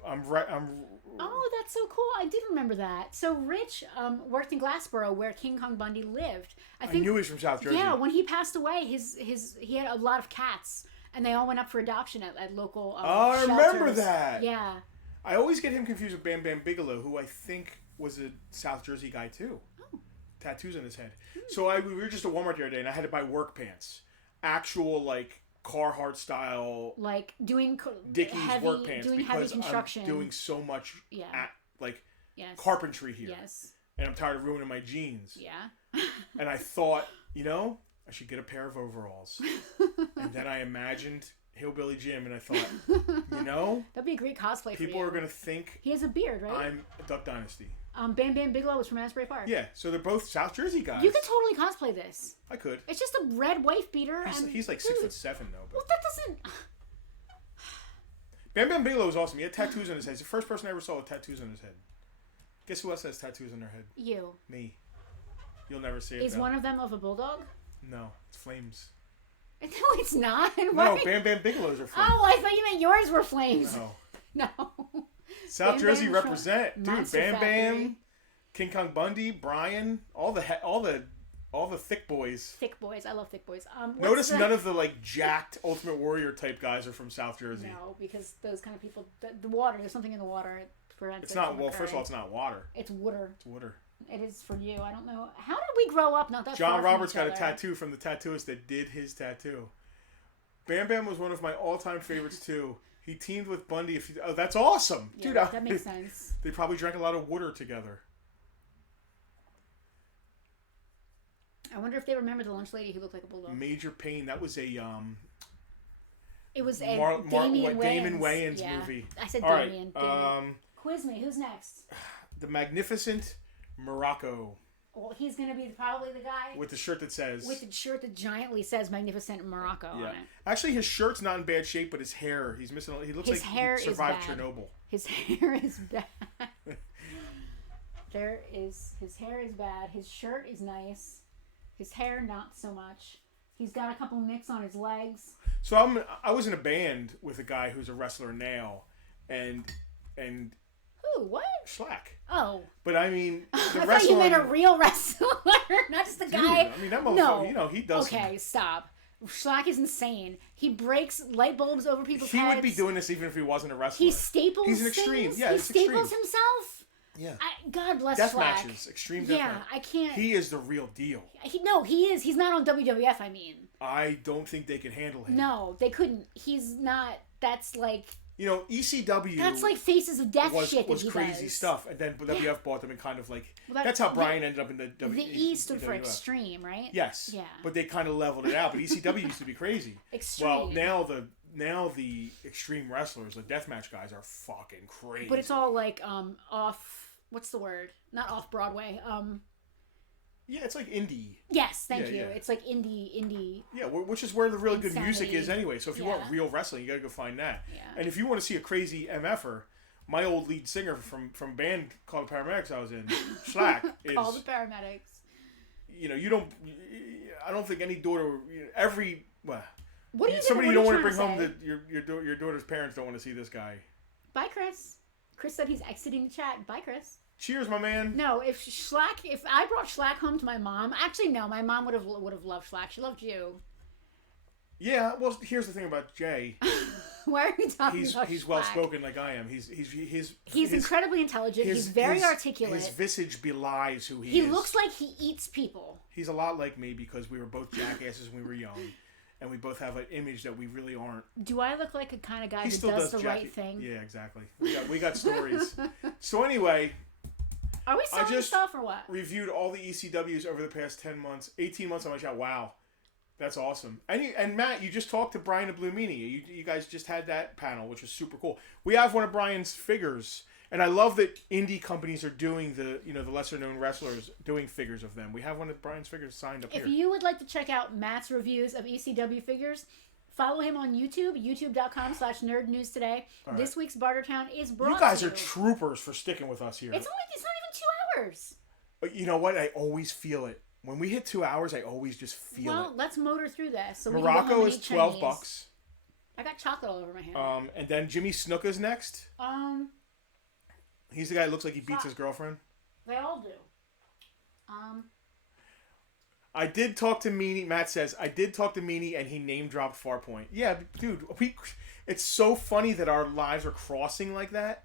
Oh, that's so cool! I did remember that. So Rich worked in Glassboro, where King Kong Bundy lived. I knew he was from South Jersey. Yeah, when he passed away, he had a lot of cats, and they all went up for adoption at local. I shelters. remember that. Yeah. I always get him confused with Bam Bam Bigelow, who I think was a South Jersey guy too. Oh. Tattoos on his head. So we were just at Walmart the other day, and I had to buy work pants, actual like Carhartt style, like doing Dickies heavy, work pants doing because heavy construction. I'm doing so much Yes. carpentry here. Yes. And I'm tired of ruining my jeans. Yeah. And I thought, I should get a pair of overalls. And then I imagined Hillbilly Jim, and I thought, that'd be a great cosplay for you. people are gonna think he has a beard, right? I'm Duck Dynasty. Bam Bam Bigelow was from Asbury Park. Yeah, so they're both South Jersey guys. You could totally cosplay this. I could. It's just a red wife beater. He's like 6'7" though. But Well, that doesn't. Bam Bam Bigelow was awesome. He had tattoos on his head. He's the first person I ever saw with tattoos on his head. Guess who else has tattoos on their head? You. Me. You'll never see it. Is one of them of a bulldog? No, it's flames. No, it's not. No, Bam Bam Bigelow's are flames. Oh, I thought you meant yours were flames. No. No. South Bam Jersey Bam represent, dude. Monster Bam Factory. Bam, King Kong Bundy, Brian, all the thick boys. Thick boys. I love thick boys. Notice none of the like jacked Ultimate Warrior type guys are from South Jersey. No, because those kind of people, the water. There's something in the water. It prevents. It's it not. from Well, first of occurring. all, it's not water. It's water. It's water. It is for you. I don't know. How did we grow up? Not that far John from Roberts each got a other? tattoo from the tattooist that did his tattoo. Bam Bam was one of my all-time favorites too. He teamed with Bundy. Oh, that's awesome, Yeah, dude. that makes sense. They probably drank a lot of water together. I wonder if they remember the lunch lady who looked like a bulldog. Major Pain. That was a It was a Damon Wayans Wayans movie. I said All Damien. right. Quiz me. Who's next? The Magnificent Morocco Well, he's going to be probably the guy with the shirt that says. with the shirt that giantly says Magnificent Morocco on it. Actually, his shirt's not in bad shape, but his hair. He's missing. He looks His like hair he is survived bad. Chernobyl. His hair is bad. His hair is bad. His shirt is nice. His hair not so much. He's got a couple nicks on his legs. So I was in a band with a guy who's a wrestler now, and Who? What? Schlack. Oh. But I mean, the I thought wrestler. you meant a real wrestler, not just the Dude, guy. I mean, that motherfucker. No. You know, he does. Okay, stop. Schlack is insane. He breaks light bulbs over people's He heads. would be doing this even if he wasn't a wrestler. He staples. He's an extreme. things. Yeah, he it's staples extreme. himself. Yeah. God bless Death Schlack. matches, extreme death Yeah, matches. I can't. He is the real deal. He is. He's not on WWF. I mean. I don't think they can handle him. No, they couldn't. He's not. That's like. You know, ECW. That's like Faces of Death was shit that was he crazy does. stuff, and then WWF bought them and kind of like. Well, that's how Brian ended up in the The E stood for extreme, right? Yes. Yeah. But they kind of leveled it out. But ECW used to be crazy. Extreme. Well, now the extreme wrestlers, the deathmatch guys, are fucking crazy. But it's all like off. What's the word? Not off Broadway. Yeah, it's like indie. Yes, thank you. Yeah. It's like indie. Yeah, which is where the really good music Insanity. is anyway. So if you Yeah. want real wrestling, you gotta go find that. Yeah. And if you want to see a crazy MFer, my old lead singer from a band called the Paramedics I was in, Schlack, is. Call the paramedics. You know, you don't. I don't think any daughter. Every. Well, What do you? somebody what you don't are want to bring trying home say? that your daughter's parents don't want to see this guy. Bye, Chris. Chris said he's exiting the chat. Bye, Chris. Cheers, my man. No, if I brought Schlack home to my mom, actually no, my mom would have loved Schlack. She loved you. Yeah, well, here's the thing about Jay. Why are you talking about He's Schlack? well spoken like I am. He's incredibly intelligent. He's very articulate. His visage belies who he is. He looks like he eats people. He's a lot like me because we were both jackasses when we were young, and we both have an image that we really aren't. Do I look like a kind of guy He who still does the jack- right thing? Yeah, exactly. We got stories. So anyway, Are we selling just- stuff or what? reviewed all the ECWs over the past 10 months, 18 months on my channel. Wow. That's awesome. And Matt, you just talked to Brian of Blue Meanie. You guys just had that panel, which was super cool. We have one of Brian's figures, and I love that indie companies are doing the lesser known wrestlers doing figures of them. We have one of Brian's figures signed up If here. you would like to check out Matt's reviews of ECW figures, follow him on YouTube, youtube.com/nerdnewstoday. All right. This week's Bartertown is brought You guys to are troopers for sticking with us here. It's not even 2 hours. But you know what? I always feel it. When we hit 2 hours, I always just feel Well, it. let's motor through this. So we can go Morocco home and is eat $12 Chinese. bucks. I got chocolate all over my hair. And then Jimmy Snuka's next. He's the guy that looks like he beats his girlfriend. They all do. I did talk to Meanie. Matt says I did talk to Meanie, and he name dropped Farpoint. Yeah, dude. It's so funny that our lives are crossing like that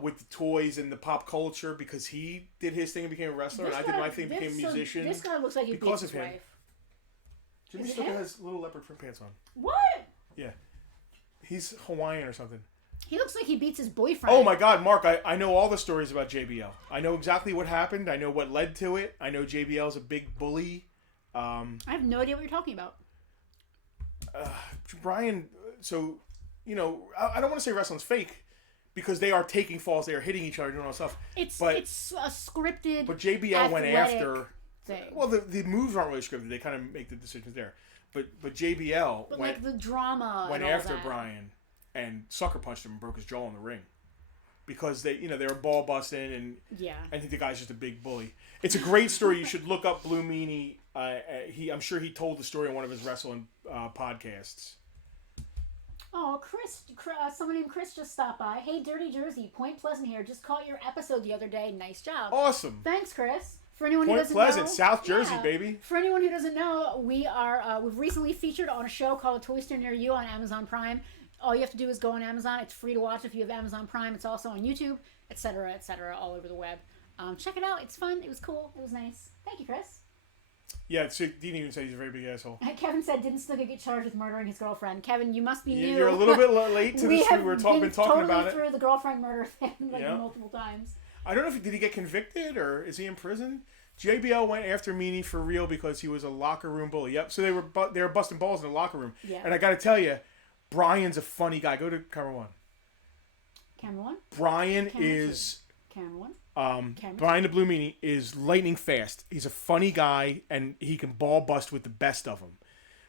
with the toys and the pop culture because he did his thing and became a wrestler, and I did my thing and became a musician. This guy looks like he beats because his of him. wife. Jimmy Is it Snuka him? has little leopard print pants on. What? Yeah, he's Hawaiian or something. He looks like he beats his boyfriend. Oh my God, Mark! I know all the stories about JBL. I know exactly what happened. I know what led to it. I know JBL's a big bully. I have no idea what you're talking about. Brian, so, I don't want to say wrestling's fake because they are taking falls, they are hitting each other, doing all that stuff. It's but a scripted. But JBL went athletic after. thing. Well, the moves aren't really scripted. They kind of make the decisions there. But JBL But went like the drama. went and all after that. Brian and sucker punched him and broke his jaw in the ring because they were ball busting and Yeah. I think the guy's just a big bully. It's a great story. You should look up Blue Meanie. I'm sure he told the story on one of his wrestling podcasts. Oh, Chris, someone named Chris just stopped by. Hey, Dirty Jersey, Point Pleasant here. Just caught your episode the other day. Nice job. Awesome. Thanks, Chris. For anyone who Point doesn't Pleasant, know, South Jersey, baby. For anyone who doesn't know, we've recently featured on a show called A Toy Store Near You on Amazon Prime. All you have to do is go on Amazon. It's free to watch if you have Amazon Prime. It's also on YouTube, etc., all over the web. Check it out. It's fun. It was cool. It was nice. Thank you, Chris. Yeah, so Dean even said he's a very big asshole. Kevin said, didn't Snuka get charged with murdering his girlfriend? Kevin, you must be new. You're a little bit late to this. We were been talking about it. Through the girlfriend murder thing multiple times. I don't know did he get convicted or is he in prison? JBL went after Meanie for real because he was a locker room bully. Yep. So they were busting balls in the locker room. Yeah. And I got to tell you, Brian's a funny guy. Go to camera 1. Camera 1. Brian is. Camera 1. Brian the Blue Meanie is lightning fast. He's a funny guy, and he can ball bust with the best of them.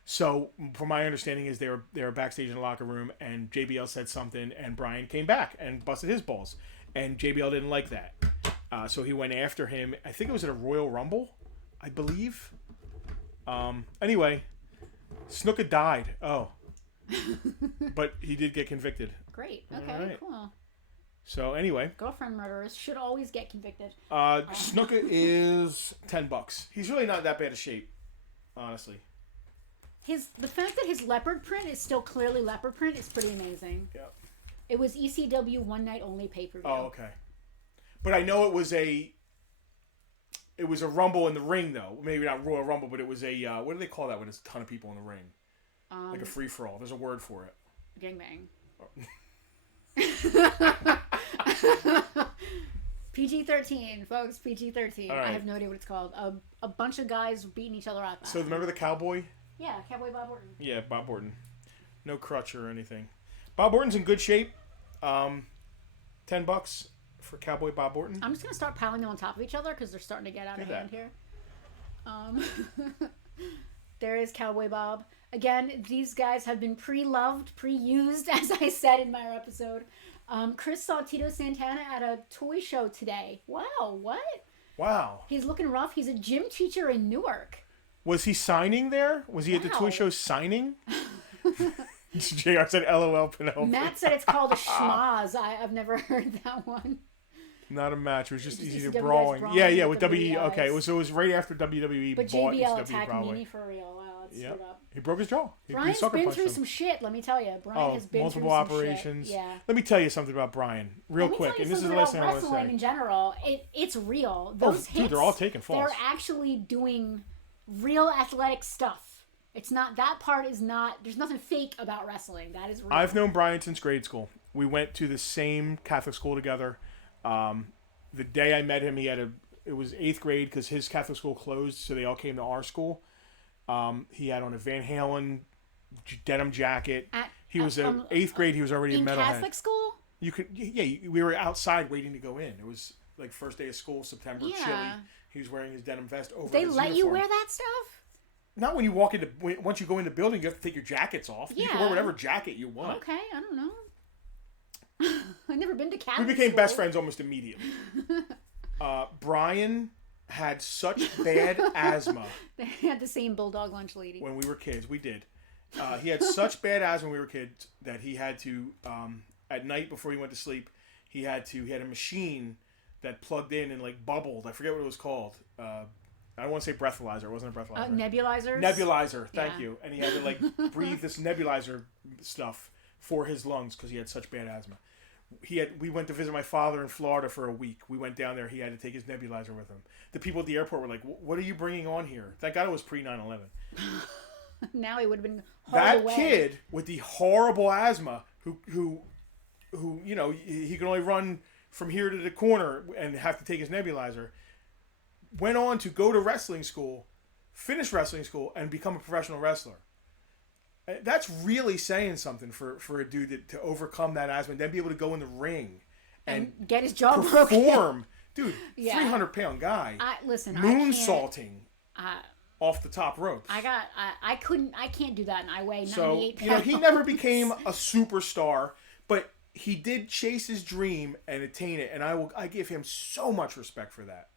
So, from my understanding, is they were backstage in the locker room, and JBL said something, and Brian came back and busted his balls, and JBL didn't like that, so he went after him. I think it was at a Royal Rumble, I believe. Anyway, Snuka died. Oh, but he did get convicted. Great. Okay. Cool. So anyway, girlfriend murderers should always get convicted. Snuka is $10. He's really not that bad of shape, honestly. The fact that his leopard print is still clearly leopard print is pretty amazing. Yep. It was ECW one night only pay-per-view. Oh, okay. But I know it was a Rumble in the ring though. Maybe not Royal Rumble, but it was a what do they call that when there's a ton of people in the ring? Like a free for all. There's a word for it. Gangbang. PG-13, folks. PG-13. Right. I have no idea what it's called. A bunch of guys beating each other up. So remember the cowboy? Yeah, Cowboy Bob Orton. Yeah, Bob Orton. No crutch or anything. Bob Orton's in good shape. $10 for Cowboy Bob Orton. I'm just gonna start piling them on top of each other because they're starting to get out of hand here. There is Cowboy Bob. Again, these guys have been pre-loved, pre-used, as I said in my episode. Chris saw Tito Santana at a toy show today. Wow, what? Wow. He's looking rough. He's a gym teacher in Newark. Was he signing there? Was he at the toy show signing? JR said, LOL, Penelope. Matt said it's called a schmaz. I've never heard that one. Not a match. It was just easy to brawling. Yeah, with WWE. Okay, so it was right after WWE but bought JBL attacked Meanie for real. Wow, that's screwed up. He broke his jaw. Brian's been through some shit, let me tell you. Brian has been multiple through operations. Some shit. Yeah. Let me tell you something about Brian, real quick. And this is the last thing I want to say. Wrestling in general, it's real. Those hits, dude, they're all taking falls. They're actually doing real athletic stuff. It's not, that part is not, there's nothing fake about wrestling. That is real. I've known Brian since grade school. We went to the same Catholic school together. The day I met him, it was 8th grade because his Catholic school closed, so they all came to our school. He had on a Van Halen denim jacket. He was in 8th grade. He was already in metalhead. Catholic school? We were outside waiting to go in. It was like first day of school, September, chilly. He was wearing his denim vest over They his let uniform. you wear that stuff? Not when you once you go in the building, you have to take your jackets off. Yeah. You can wear whatever jacket you want. Okay, I don't know. I've never been to Catholic We became school. best friends almost immediately. Brian had such bad asthma. They had the same bulldog lunch lady. When we were kids, we did. He had such bad asthma when we were kids that he had to, at night before he went to sleep, he had a machine that plugged in and like bubbled. I forget what it was called. I don't want to say breathalyzer. It wasn't a breathalyzer. Nebulizers? Nebulizer. Thank you. And he had to like breathe this nebulizer stuff for his lungs because he had such bad asthma. We went to visit my father in Florida for a week. We went down there. He had to take his nebulizer with him. The people at the airport were like, "What are you bringing on here?" Thank God it was pre 9/11. Now he would have been that away. Kid with the horrible asthma, who he could only run from here to the corner and have to take his nebulizer, went on to go to wrestling school, finish wrestling school, and become a professional wrestler. That's really saying something for a dude to overcome that asthma and then be able to go in the ring and get his jaw broken. Dude, yeah. 300-pound guy. Listen, moonsaulting off the top ropes. I can't do that, and I weigh 98 pounds. So, he never became a superstar, but he did chase his dream and attain it, and I give him so much respect for that.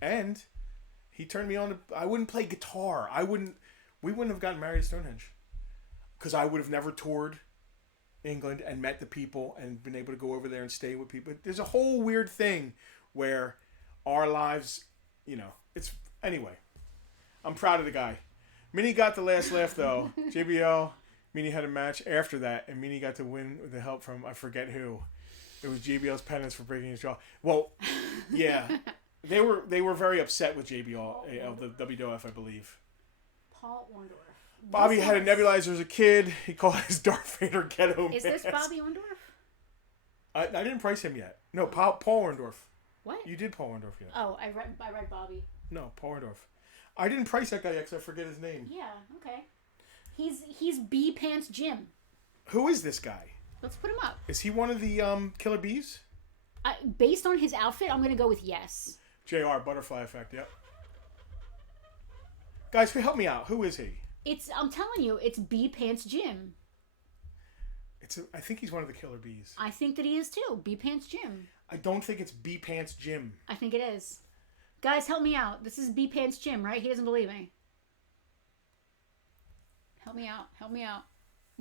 And he turned me on to, I wouldn't play guitar. We wouldn't have gotten married at Stonehenge. Because I would have never toured England and met the people and been able to go over there and stay with people. There's a whole weird thing where our lives, anyway. I'm proud of the guy. Minnie got the last laugh, though. JBL, Minnie had a match after that, and Minnie got to win with the help from, I forget who. It was JBL's penance for breaking his jaw. Well, yeah. They were very upset with JBL of the WWF, I believe. Paul Orndorff. Bobby had a nebulizer as a kid. He called his Darth Vader ghetto Is mask. this Bobby Orndorff? I didn't price him yet. No, Paul Orndorff. What? You did Paul Orndorff yet. Oh, I read Bobby. No, Paul Orndorff. I didn't price that guy yet because I forget his name. Yeah, okay. He's B Pants Jim. Who is this guy? Let's put him up. Is he one of the Killer Bees? Based on his outfit, I'm going to go with yes. JR, Butterfly Effect, yep. Guys, help me out. Who is he? I'm telling you, it's B Pants Jim. I think he's one of the Killer Bees. I think that he is too. B Pants Jim. I don't think it's B Pants Jim. I think it is. Guys, help me out. This is B Pants Jim, right? He doesn't believe me. Help me out. Help me out.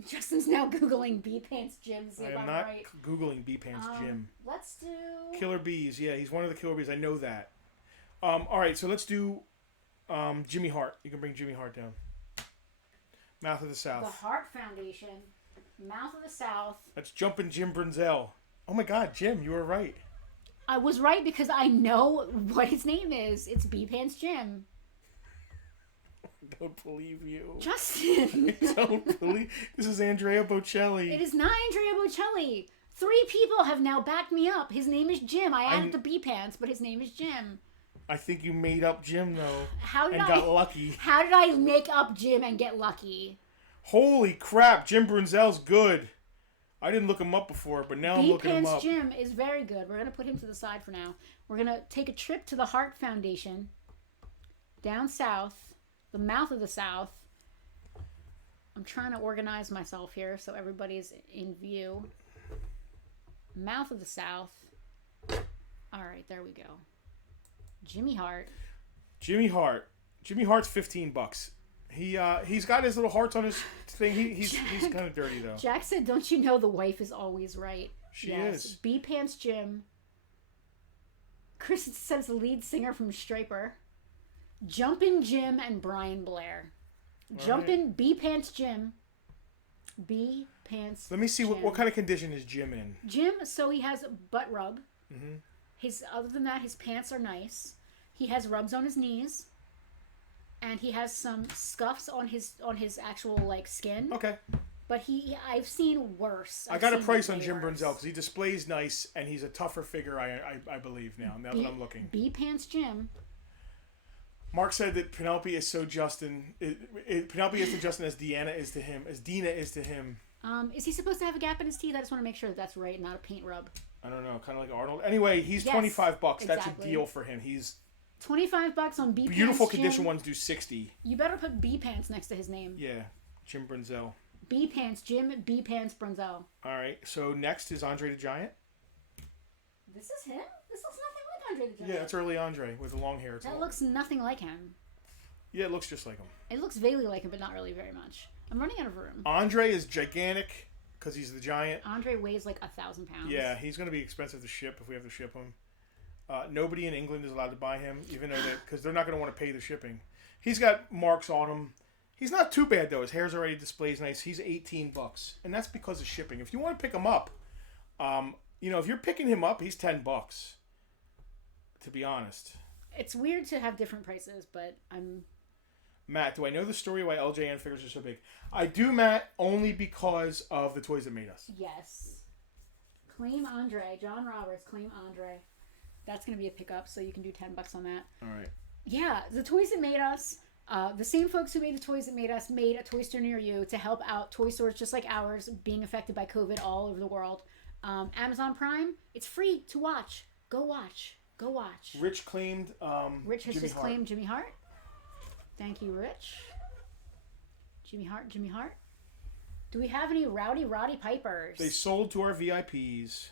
Justin's now Googling B Pants Jim to see if I'm not right. Googling B Pants Jim. Let's do... Killer Bees. Yeah, he's one of the Killer Bees. I know that. All right, so let's do Jimmy Hart. You can bring Jimmy Hart down. Mouth of the South. The Hart Foundation. Mouth of the South. That's Jumpin' Jim Brunzell. Oh my God, Jim, you were right. I was right because I know what his name is. It's B Pants Jim. I don't believe you. Justin. I don't believe... This is Andrea Bocelli. It is not Andrea Bocelli. 3 people have now backed me up. His name is Jim. I added the B Pants, but his name is Jim. I think you made up Jim, though. How did got lucky. How did I make up Jim and get lucky? Holy crap, Jim Brunzell's good. I didn't look him up before, but now I'm looking him up. B-Pants Jim is very good. We're going to put him to the side for now. We're going to take a trip to the Hart Foundation. Down south. The mouth of the South. I'm trying to organize myself here so everybody's in view. Mouth of the South. Alright, there we go. Jimmy Hart. Jimmy Hart. Jimmy Hart's $15. He's got his little hearts on his thing. He's kind of dirty though. Jack said, "Don't you know the wife is always right?" She is. B Pants Jim. Chris says the lead singer from Striper. Jumpin' Jim and Brian Blair. Jumpin' B Pants Jim. B Pants. Let me see what kind of condition is Jim in. Jim, so he has a butt rub. Mm-hmm. Other than that, his pants are nice. He has rubs on his knees. And he has some scuffs on his actual like skin. Okay. But I've seen worse. I got a price on Jim Brunzell because he displays nice and he's a tougher figure. I believe now that I'm looking. B Pants Jim. Mark said that Penelope is so Justin. Penelope is to Justin as Deanna is to him, as Dina is to him. Is he supposed to have a gap in his teeth? I just want to make sure that's right, not a paint rub. I don't know, kind of like Arnold. Anyway, he's Yes, $25. exactly. That's a deal for him. He's $25 on B Pants. beautiful condition Jim. ones do $60. You better put B Pants next to his name. Yeah, Jim Brunzell. B Pants Jim. B Pants Brunzell. All right, so next is Andre the Giant. This is him. This looks nothing like Andre the Giant. Yeah, that's early Andre with the long hair. That looks nothing like him. Yeah, it looks just like him. It looks vaguely like him, but not really very much. I'm running out of room. Andre is gigantic because he's the giant. Andre weighs like 1,000 pounds. Yeah, he's going to be expensive to ship if we have to ship him. Nobody in England is allowed to buy him, even though because they're not going to want to pay the shipping. He's got marks on him. He's not too bad though. His hair's already displays nice. He's $18, and that's because of shipping. If you want to pick him up, if you're picking him up, he's $10. To be honest, it's weird to have different prices, but I'm. Matt, do I know the story why LJN figures are so big? I do, Matt, only because of the toys that made us. Yes. Claim Andre. John Roberts, claim Andre. That's going to be a pickup, so you can do $10 on that. All right. Yeah, the toys that made us, the same folks who made the toys that made us made a toy store near you to help out toy stores just like ours being affected by COVID all over the world. Amazon Prime, it's free to watch. Go watch. Go watch. Rich claimed Rich has Jimmy just Hart. claimed Jimmy Hart. Thank you, Rich. Jimmy Hart. Do we have any Rowdy Roddy Pipers? They sold to our VIPs.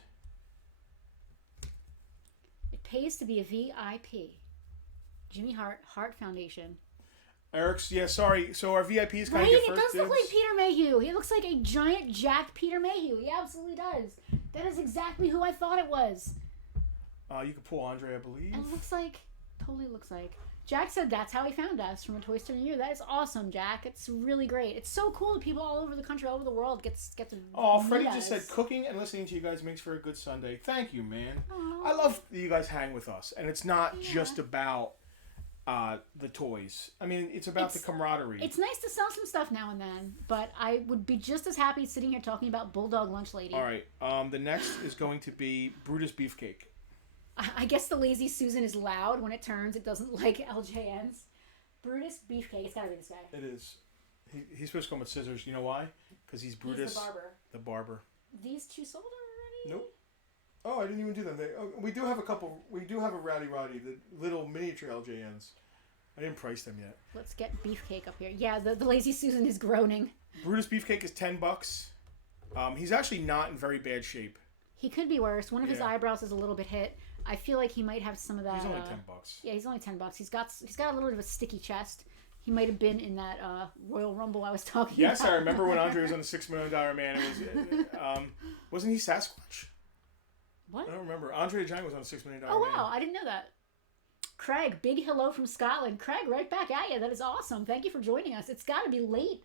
It pays to be a VIP. Jimmy Hart Foundation. Eric's, yeah, sorry. So our VIPs kind Right, of get it first does look dibs. like Peter Mayhew. He looks like a giant jacked Peter Mayhew. He absolutely does. That is exactly who I thought it was. You could pull Andre, I believe. And it looks like Totally looks like. Jack said that's how he found us from a Toy Store near you. That is awesome, Jack. It's really great. It's so cool that people all over the country, all over the world get to Oh, meet Freddie us. just said cooking and listening to you guys makes for a good Sunday. Thank you, man. Aw. I love that you guys hang with us, and it's not just about the toys. I mean, it's about the camaraderie. It's nice to sell some stuff now and then, but I would be just as happy sitting here talking about Bulldog Lunch Lady. All right. The next is going to be Brutus Beefcake. I guess the Lazy Susan is loud when it turns. It doesn't like LJNs. Brutus Beefcake. It's gotta be this guy. It is. He's supposed to come with scissors. You know why? Because he's Brutus. He's the barber. The barber. These two sold already? Nope. Oh, I didn't even do them. We do have a couple. We do have a Rowdy Roddy, the little miniature LJNs. I didn't price them yet. Let's get Beefcake up here. Yeah, the Lazy Susan is groaning. Brutus Beefcake is $10. He's actually not in very bad shape. He could be worse. One of his eyebrows is a little bit hit. I feel like he might have some of that. He's only $10. Yeah, he's only $10. He's got a little bit of a sticky chest. He might have been in that Royal Rumble I was talking about. Yes, I remember when Andre was on the $6 Million Man. It was wasn't he Sasquatch? What? I don't remember. Andre the Giant was on the $6 Million Man. Oh wow, I didn't know that. Craig, big hello from Scotland. Craig, right back at you. That is awesome. Thank you for joining us. It's got to be late.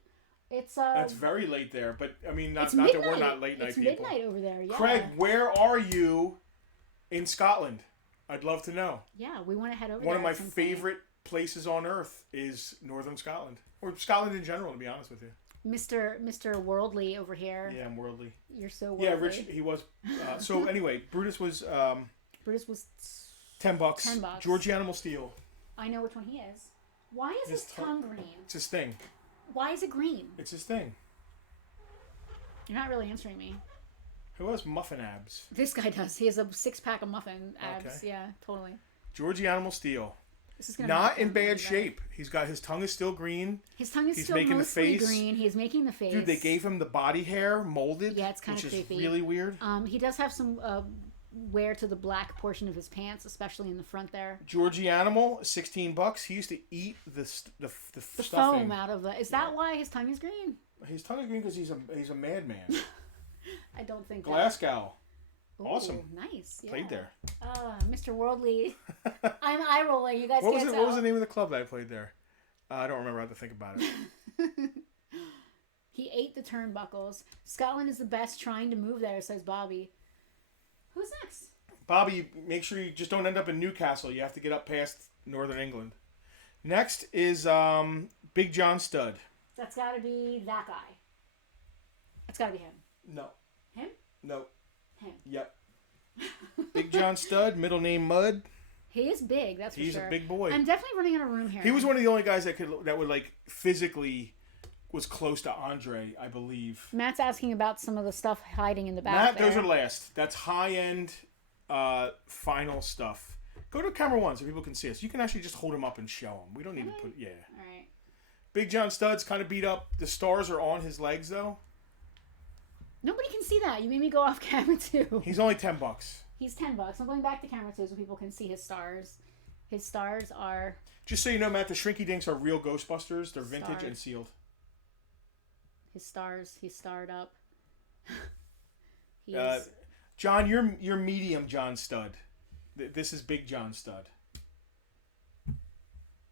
It's That's very late there, but I mean, not midnight. that we're not late night people. It's midnight over there. Yeah. Craig, where are you in Scotland? I'd love to know. Yeah, we want to head over there. One of my favorite places on earth is Northern Scotland, or Scotland in general, to be honest with you. Mr. Worldly over here. Yeah, I'm worldly. You're so worldly. Yeah, Rich. He was. So anyway, Brutus was. Brutus was $10. $10. George Animal Steel. I know which one he is. Why is his tongue green? It's his thing. Why is it green? It's his thing. You're not really answering me. Who has muffin abs? This guy does. He has a 6-pack of muffin abs. Okay. Yeah, totally. Georgie Animal Steel. This is gonna not in bad shape. He's got his tongue is still green. His tongue is He's still making mostly the face. green. He's making the face. Dude, they gave him the body hair molded. Yeah, it's kind of creepy. Which is really weird. He does have some wear to the black portion of his pants, especially in the front there. Georgie Animal, $16. He used to eat the stuffing. Foam out of the. Is that why his tongue is green? His tongue is green because he's a madman. I don't think. Glasgow. Ooh, Awesome. Nice. Yeah. Played there. Mr. Worldly. I'm eye rolling. You guys What can't was it? tell. What was the name of the club that I played there? I don't remember. I have to think about it. He ate the turnbuckles. Scotland is the best. Trying to move there, says Bobby. Who's next? Bobby, make sure you just don't end up in Newcastle. You have to get up past Northern England. Next is Big John Stud. That's got to be that guy. That's got to be him. No. Him? No. Him. Yep. Big John Stud, middle name Mud. He is big, that's for sure. He's a big boy. I'm definitely running out of room here. He was one of the only guys that would like physically was close to Andre, I believe. Matt's asking about some of the stuff hiding in the back Matt, there. those are last. That's high-end final stuff. Go to camera one so people can see us. You can actually just hold him up and show them. We don't need to put... Yeah. All right. Big John Stud's kind of beat up. The stars are on his legs, though. Nobody can see that. You made me go off camera, too. He's only $10. He's $10. I'm going back to camera, too, so people can see his stars. His stars are... Just so you know, Matt, the Shrinky Dinks are real Ghostbusters. They're vintage and sealed. His stars. He's starred up. John, you're medium John Stud. This is Big John Stud.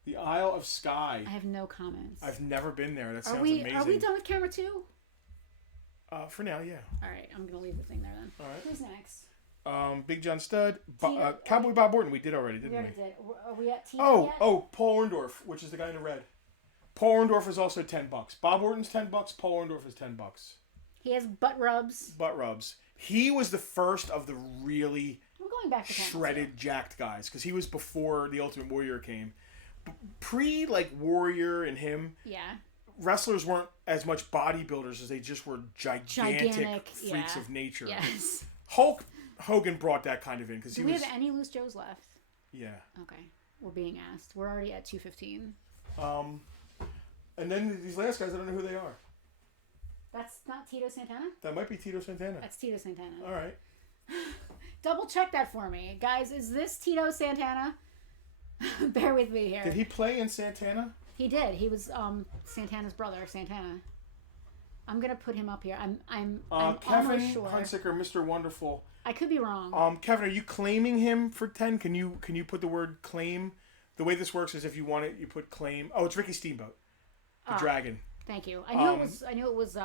The Isle of Skye. I have no comments. I've never been there. That sounds amazing. Are we done with camera 2? For now, yeah. All right, I'm going to leave the thing there then. All right. Who's next? Big John Stud. Cowboy Bob Orton, we did already, didn't we? We already did. Are we at Team yet? Paul Orndorff, which is the guy in the red. Paul Orndorff is also $10. Bob Orton's $10. Paul Orndorff is $10. He has butt rubs. Butt rubs. He was the first of the really We're going back to shredded, jacked guys because he was before the Ultimate Warrior came. Pre Warrior and him. Yeah. Wrestlers weren't as much bodybuilders as they just were gigantic freaks of nature. Yes. Hulk Hogan brought that kind of in because Do we have any loose Joes left? Yeah. Okay. We're being asked. We're already at 2:15. And then these last guys, I don't know who they are. That's not Tito Santana? That might be Tito Santana. That's Tito Santana. All right. Double check that for me. Guys, is this Tito Santana? Bear with me here. Did he play in Santana? He did. He was Santana's brother, Santana. I'm gonna put him up here. I'm Kevin almost sure. Hunsicker, Mr. Wonderful. I could be wrong. Kevin, are you claiming him for 10? Can you put the word claim the way this works is if you want it, you put claim. Oh, it's Ricky Steamboat, the dragon. Thank you. I knew it was. I knew it was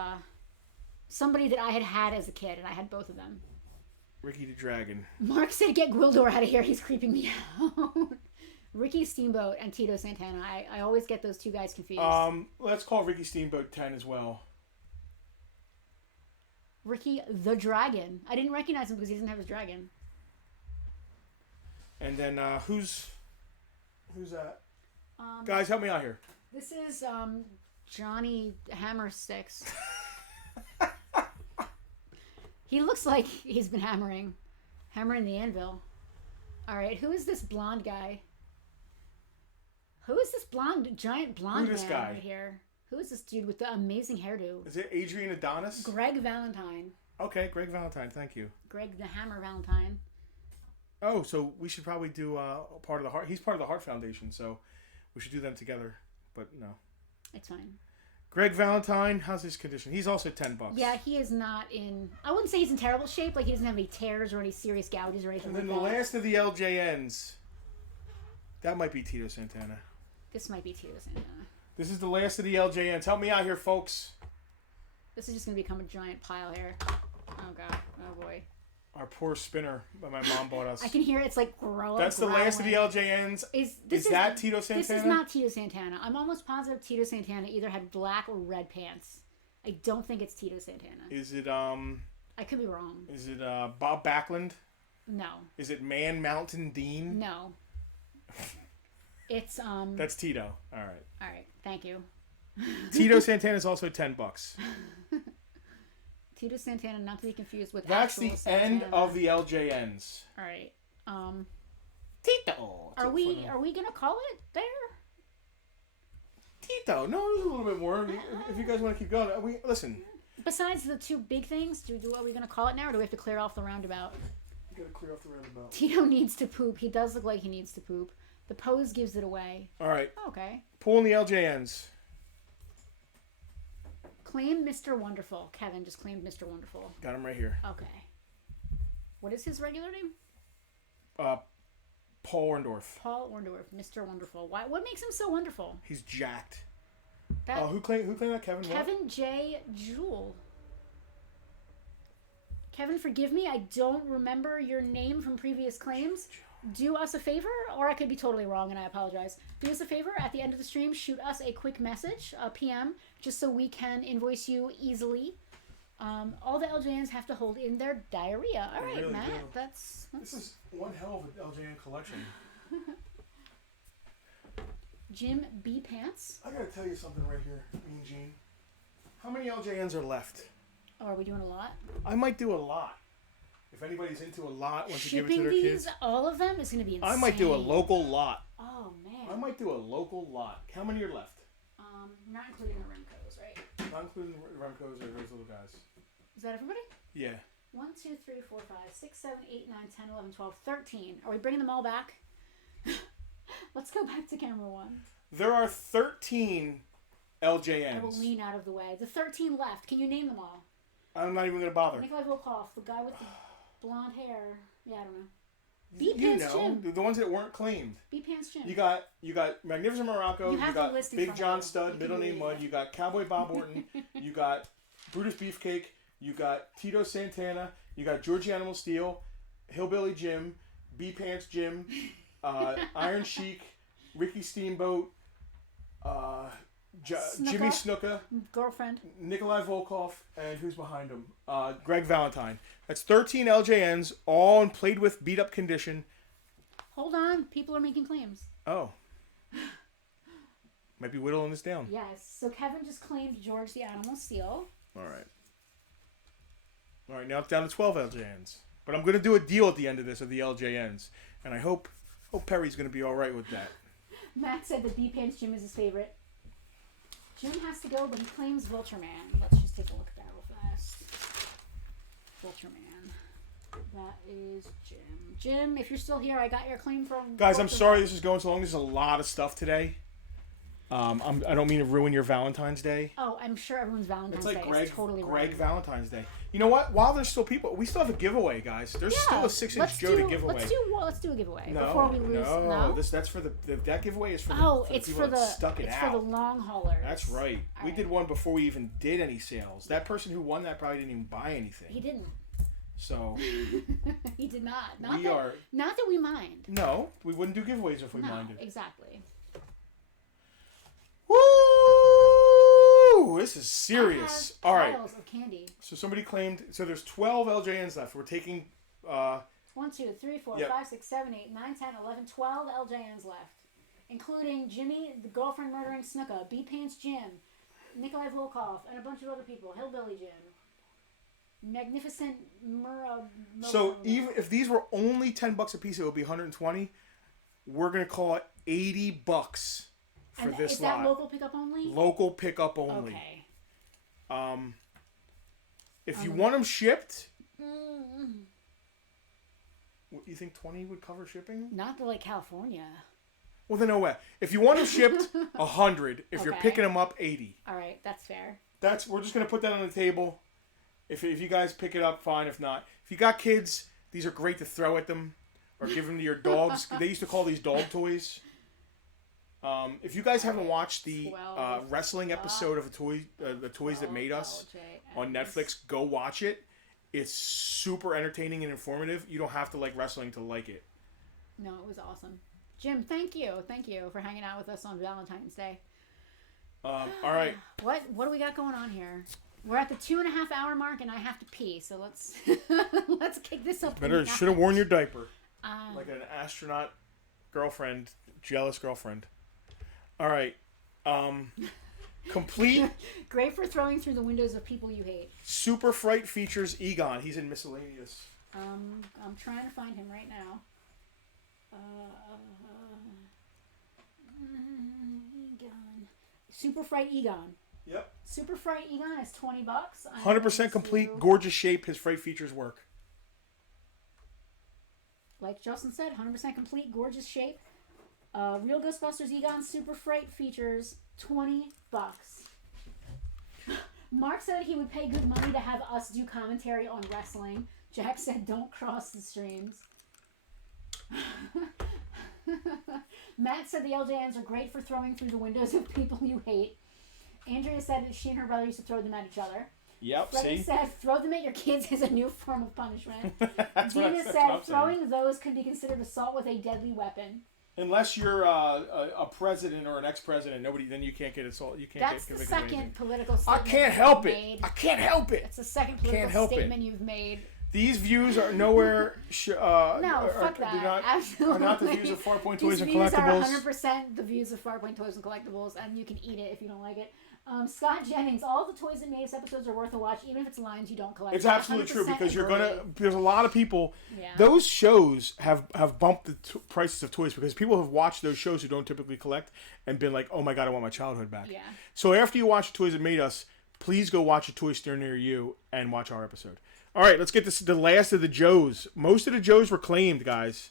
somebody that I had as a kid, and I had both of them. Ricky the Dragon. Mark said, "Get Gwildor out of here. He's creeping me out." Ricky Steamboat and Tito Santana. I always get those two guys confused. Let's call Ricky Steamboat 10 as well. Ricky the Dragon. I didn't recognize him because he doesn't have his dragon. And then who's that? Guys, help me out here. This is Johnny Hammersticks. He looks like he's been hammering the anvil. All right, who is this blonde guy? Who is this giant blonde Who's this man guy? right here? Who is this dude with the amazing hairdo? Is it Adrian Adonis? Greg Valentine. Okay, Greg Valentine. Thank you. Greg the Hammer Valentine. Oh, so we should probably do part of the Heart. He's part of the Heart Foundation, so we should do them together. But no, it's fine. Greg Valentine, how's his condition? He's also $10. Yeah, he is not in. I wouldn't say he's in terrible shape. Like he doesn't have any tears or any serious gouges or anything. And then like the that. last of the LJNs. That might be Tito Santana. This might be Tito Santana. This is the last of the LJNs. Help me out here, folks. This is just gonna become a giant pile here. Oh god. Oh boy. Our poor spinner that my mom bought us. I can hear it's like growing. That's the last of the LJNs. Is that Tito Santana? This is not Tito Santana. I'm almost positive Tito Santana either had black or red pants. I don't think it's Tito Santana. Is it I could be wrong. Is it Bob Backlund? No. Is it Man Mountain Dean? No. It's That's Tito. All right. All right. Thank you. Tito Santana is also $10. Tito Santana, not to be confused with. That's the Santana. end of the LJNs. All right. Tito. Are we gonna call it there? Tito. No, there's a little bit more. If you guys want to keep going, listen. Besides the two big things, are we gonna call it now, or do we have to clear off the roundabout? You gotta clear off the roundabout. Tito needs to poop. He does look like he needs to poop. The pose gives it away. All right. Okay. Pulling the LJNs. Claim Mr. Wonderful. Kevin just claimed Mr. Wonderful. Got him right here. Okay. What is his regular name? Paul Orndorff. Paul Orndorff, Mr. Wonderful. Why? What makes him so wonderful? He's jacked. That, who claimed that? Kevin? Kevin J. Jewell. Kevin, forgive me. I don't remember your name from previous claims. Do us a favor, or I could be totally wrong, and I apologize. Do us a favor, at the end of the stream, shoot us a quick message, a PM, just so we can invoice you easily. All the LJNs have to hold in their diarrhea. All right, really Matt, that's... This is one hell of an LJN collection. Jim B. Pants. I gotta tell you something right here, Mean Gene. How many LJNs are left? Oh, are we doing a lot? I might do a lot. If anybody's into a lot, once you give it to their these, kids. All of them is going to be insane. I might do a local lot. Oh, man. I might do a local lot. How many are left? Not including the Remcos, right? Not including the Remcos or those little guys. Is that everybody? Yeah. 1, 2, 3, 4, 5, 6, 7, 8, 9, 10, 11, 12, 13. Are we bringing them all back? Let's go back to camera 1. There are 13 LJNs. I will lean out of the way. The 13 left. Can you name them all? I'm not even going to bother. Nikolai Volkov, the guy with the blonde hair. Yeah, I don't know. B-Pants Jim. The ones that weren't claimed. B-Pants Jim. You got Magnificent Morocco. You got Big John Stud, middle name Mud. You got Cowboy Bob Orton. You got Brutus Beefcake. You got Tito Santana. You got Georgie Animal Steel. Hillbilly Jim. B-Pants Jim. Iron Sheik. Ricky Steamboat. Jimmy Snuka. Girlfriend. Nikolai Volkov. And who's behind him? Greg Valentine. That's 13 LJNs, all in played with, beat up condition. Hold on. People are making claims. Oh. Might be whittling this down. Yes. So Kevin just claimed George the Animal Steel. All right, now it's down to 12 LJNs. But I'm going to do a deal at the end of this of the LJNs. And I hope Perry's going to be all right with that. Matt said that B-Pants Jim is his favorite. Jim has to go, but he claims Vulture Man. Let's just take a look at that real fast. Vulture Man. That is Jim. Jim, if you're still here, I got your claim from... Guys, I'm sorry this is going so long. There's a lot of stuff today. I don't mean to ruin your Valentine's Day. Oh, I'm sure everyone's Valentine's Day is totally Greg right. Valentine's Day. You know what? While there's still people, we still have a giveaway, guys. There's still a 6-inch Joe to give away. Let's do a giveaway No, before we lose. no, that's for that giveaway is for the, it's people for that stuck it out. for the long haulers. That's right. We did one before we even did any sales. That person who won that probably didn't even buy anything. He didn't. So he did not. Not that we mind. No, we wouldn't do giveaways if we minded. Exactly. Woo! This is serious. All right. Piles of candy. So somebody claimed. So there's 12 LJNs left. We're taking. 1, 2, 3, 4, Yep. 5, 6, 7, 8, 9, 10, 11, 12 LJNs left, including Jimmy, the girlfriend murdering Snuka, B Pants Jim, Nikolai Volkov, and a bunch of other people. Hillbilly Jim. Magnificent Mura. So even if these were only $10 a piece, it would be 120. We're gonna call it $80 for this is lot. that local pickup only? Local pickup only. Okay. If you want them shipped, you think 20 would cover shipping? Not to like California. Well, then no way. If you want them shipped, 100. If you're Okay. picking them up, 80. All right, that's fair. We're just gonna put that on the table. If you guys pick it up, fine. If not, if you got kids, these are great to throw at them or give them to your dogs. They used to call these dog toys. If you guys haven't watched the wrestling episode of the Toys That Made Us on Netflix, go watch it. It's super entertaining and informative. You don't have to like wrestling to like it. No, it was awesome. Jim, thank you for hanging out with us on Valentine's Day. All right. What do we got going on here? We're at the 2.5 hour mark, and I have to pee. So let's let's kick this up. Should have worn your diaper, like an astronaut girlfriend, jealous girlfriend. All right. Complete. Great for throwing through the windows of people you hate. Super Fright features Egon. He's in miscellaneous. I'm trying to find him right now. Egon. Super Fright Egon. Yep. Super Fright Egon is $20. 100% complete, gorgeous shape. His Fright features work. Like Justin said, 100% complete, gorgeous shape. Real Ghostbusters Egon Super Fright features $20. Mark said he would pay good money to have us do commentary on wrestling. Jack said, "Don't cross the streams." Matt said the LJNs are great for throwing through the windows of people you hate. Andrea said that she and her brother used to throw them at each other. Yep, Freddie see? said, throw them at your kids is a new form of punishment. That's Dina what said, I'm throwing those could be considered assault with a deadly weapon. Unless you're a president or an ex-president, then you can't get assaulted. You can't That's get the convicted of anything. second political I statement can't help it. made. I can't help it. That's the second political statement you've made. These views are nowhere. No, fuck that. Absolutely. Are not the views of Farpoint Toys and These Collectibles. views are 100% the views of Farpoint Toys and Collectibles, and you can eat it if you don't like it. Scott Jennings, all the Toys That Made Us episodes are worth a watch, even if it's lines you don't collect. It's absolutely true because agree. there's a lot of people. Yeah. Those shows have bumped the prices of toys because people have watched those shows who don't typically collect and been like, oh my god, I want my childhood back. Yeah. So after you watch the Toys That Made Us, please go watch a toy store near you and watch our episode. All right, let's get the last of the Joes. Most of the Joes were claimed, guys.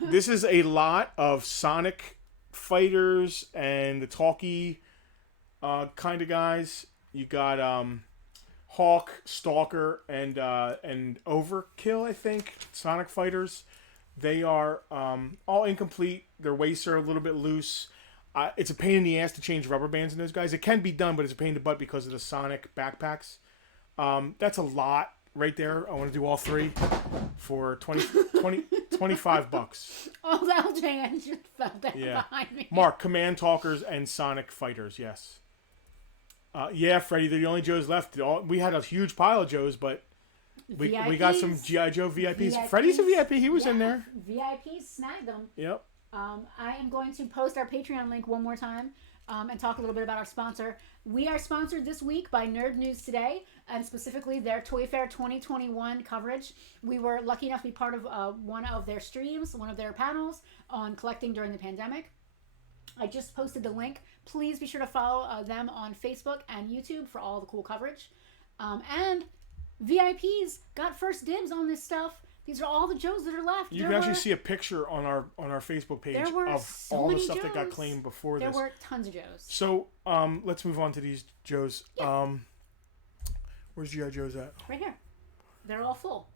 This is a lot of Sonic fighters and the talkie kind of guys. You got Hawk, Stalker, and Overkill, I think. Sonic fighters. They are all incomplete. Their waists are a little bit loose. It's a pain in the ass to change rubber bands in those guys. It can be done, but it's a pain in the butt because of the Sonic backpacks. That's a lot right there. I want to do all three for $25. Oh, the LJN just fell down behind me. Mark, Command Talkers and Sonic Fighters, yes. Yeah, Freddie, they're the only Joes left. We had a huge pile of Joes, but we got some G.I. Joe VIPs. Freddie's a VIP. He was in there. VIPs, snag them. Yep. I am going to post our Patreon link one more time and talk a little bit about our sponsor. We are sponsored this week by Nerd News Today, and specifically their Toy Fair 2021 coverage. We were lucky enough to be part of one of their streams, one of their panels on collecting during the pandemic. I just posted the link. Please be sure to follow them on Facebook and YouTube for all the cool coverage. And VIPs got first dibs on this stuff. These are all the Joes that are left. You can actually see a picture on our Facebook page of all the stuff that got claimed before this. There were tons of Joes. So let's move on to these Joes. Yeah. Where's G.I. Joe's at? Right here. They're all full.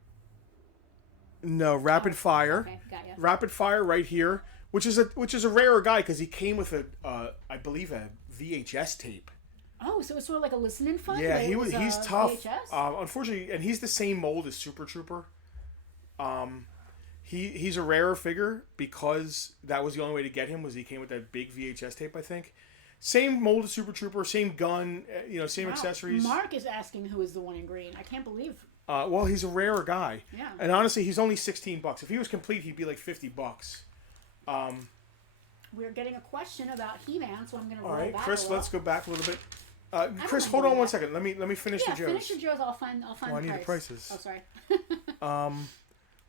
No, Rapid Fire. Okay, got ya. Rapid Fire right here, which is a rarer guy because he came with I believe a VHS tape. Oh, so it's sort of like a listening fund. Yeah, but he's tough. VHS? Unfortunately, and he's the same mold as Super Trooper. He's a rarer figure because that was the only way to get him was he came with that big VHS tape. I think. Same mold as Super Trooper, same gun, same accessories. Mark is asking who is the one in green. I can't believe. Well, he's a rarer guy. Yeah. And honestly, he's only $16. If he was complete, he'd be like $50. We're getting a question about He-Man, so I'm going to roll all right, back Chris, a little. let's go back a little bit. Chris, hold on one second. Let me finish the Joes. Yeah, finish the Joes. I'll find I need the the prices. Oh, sorry.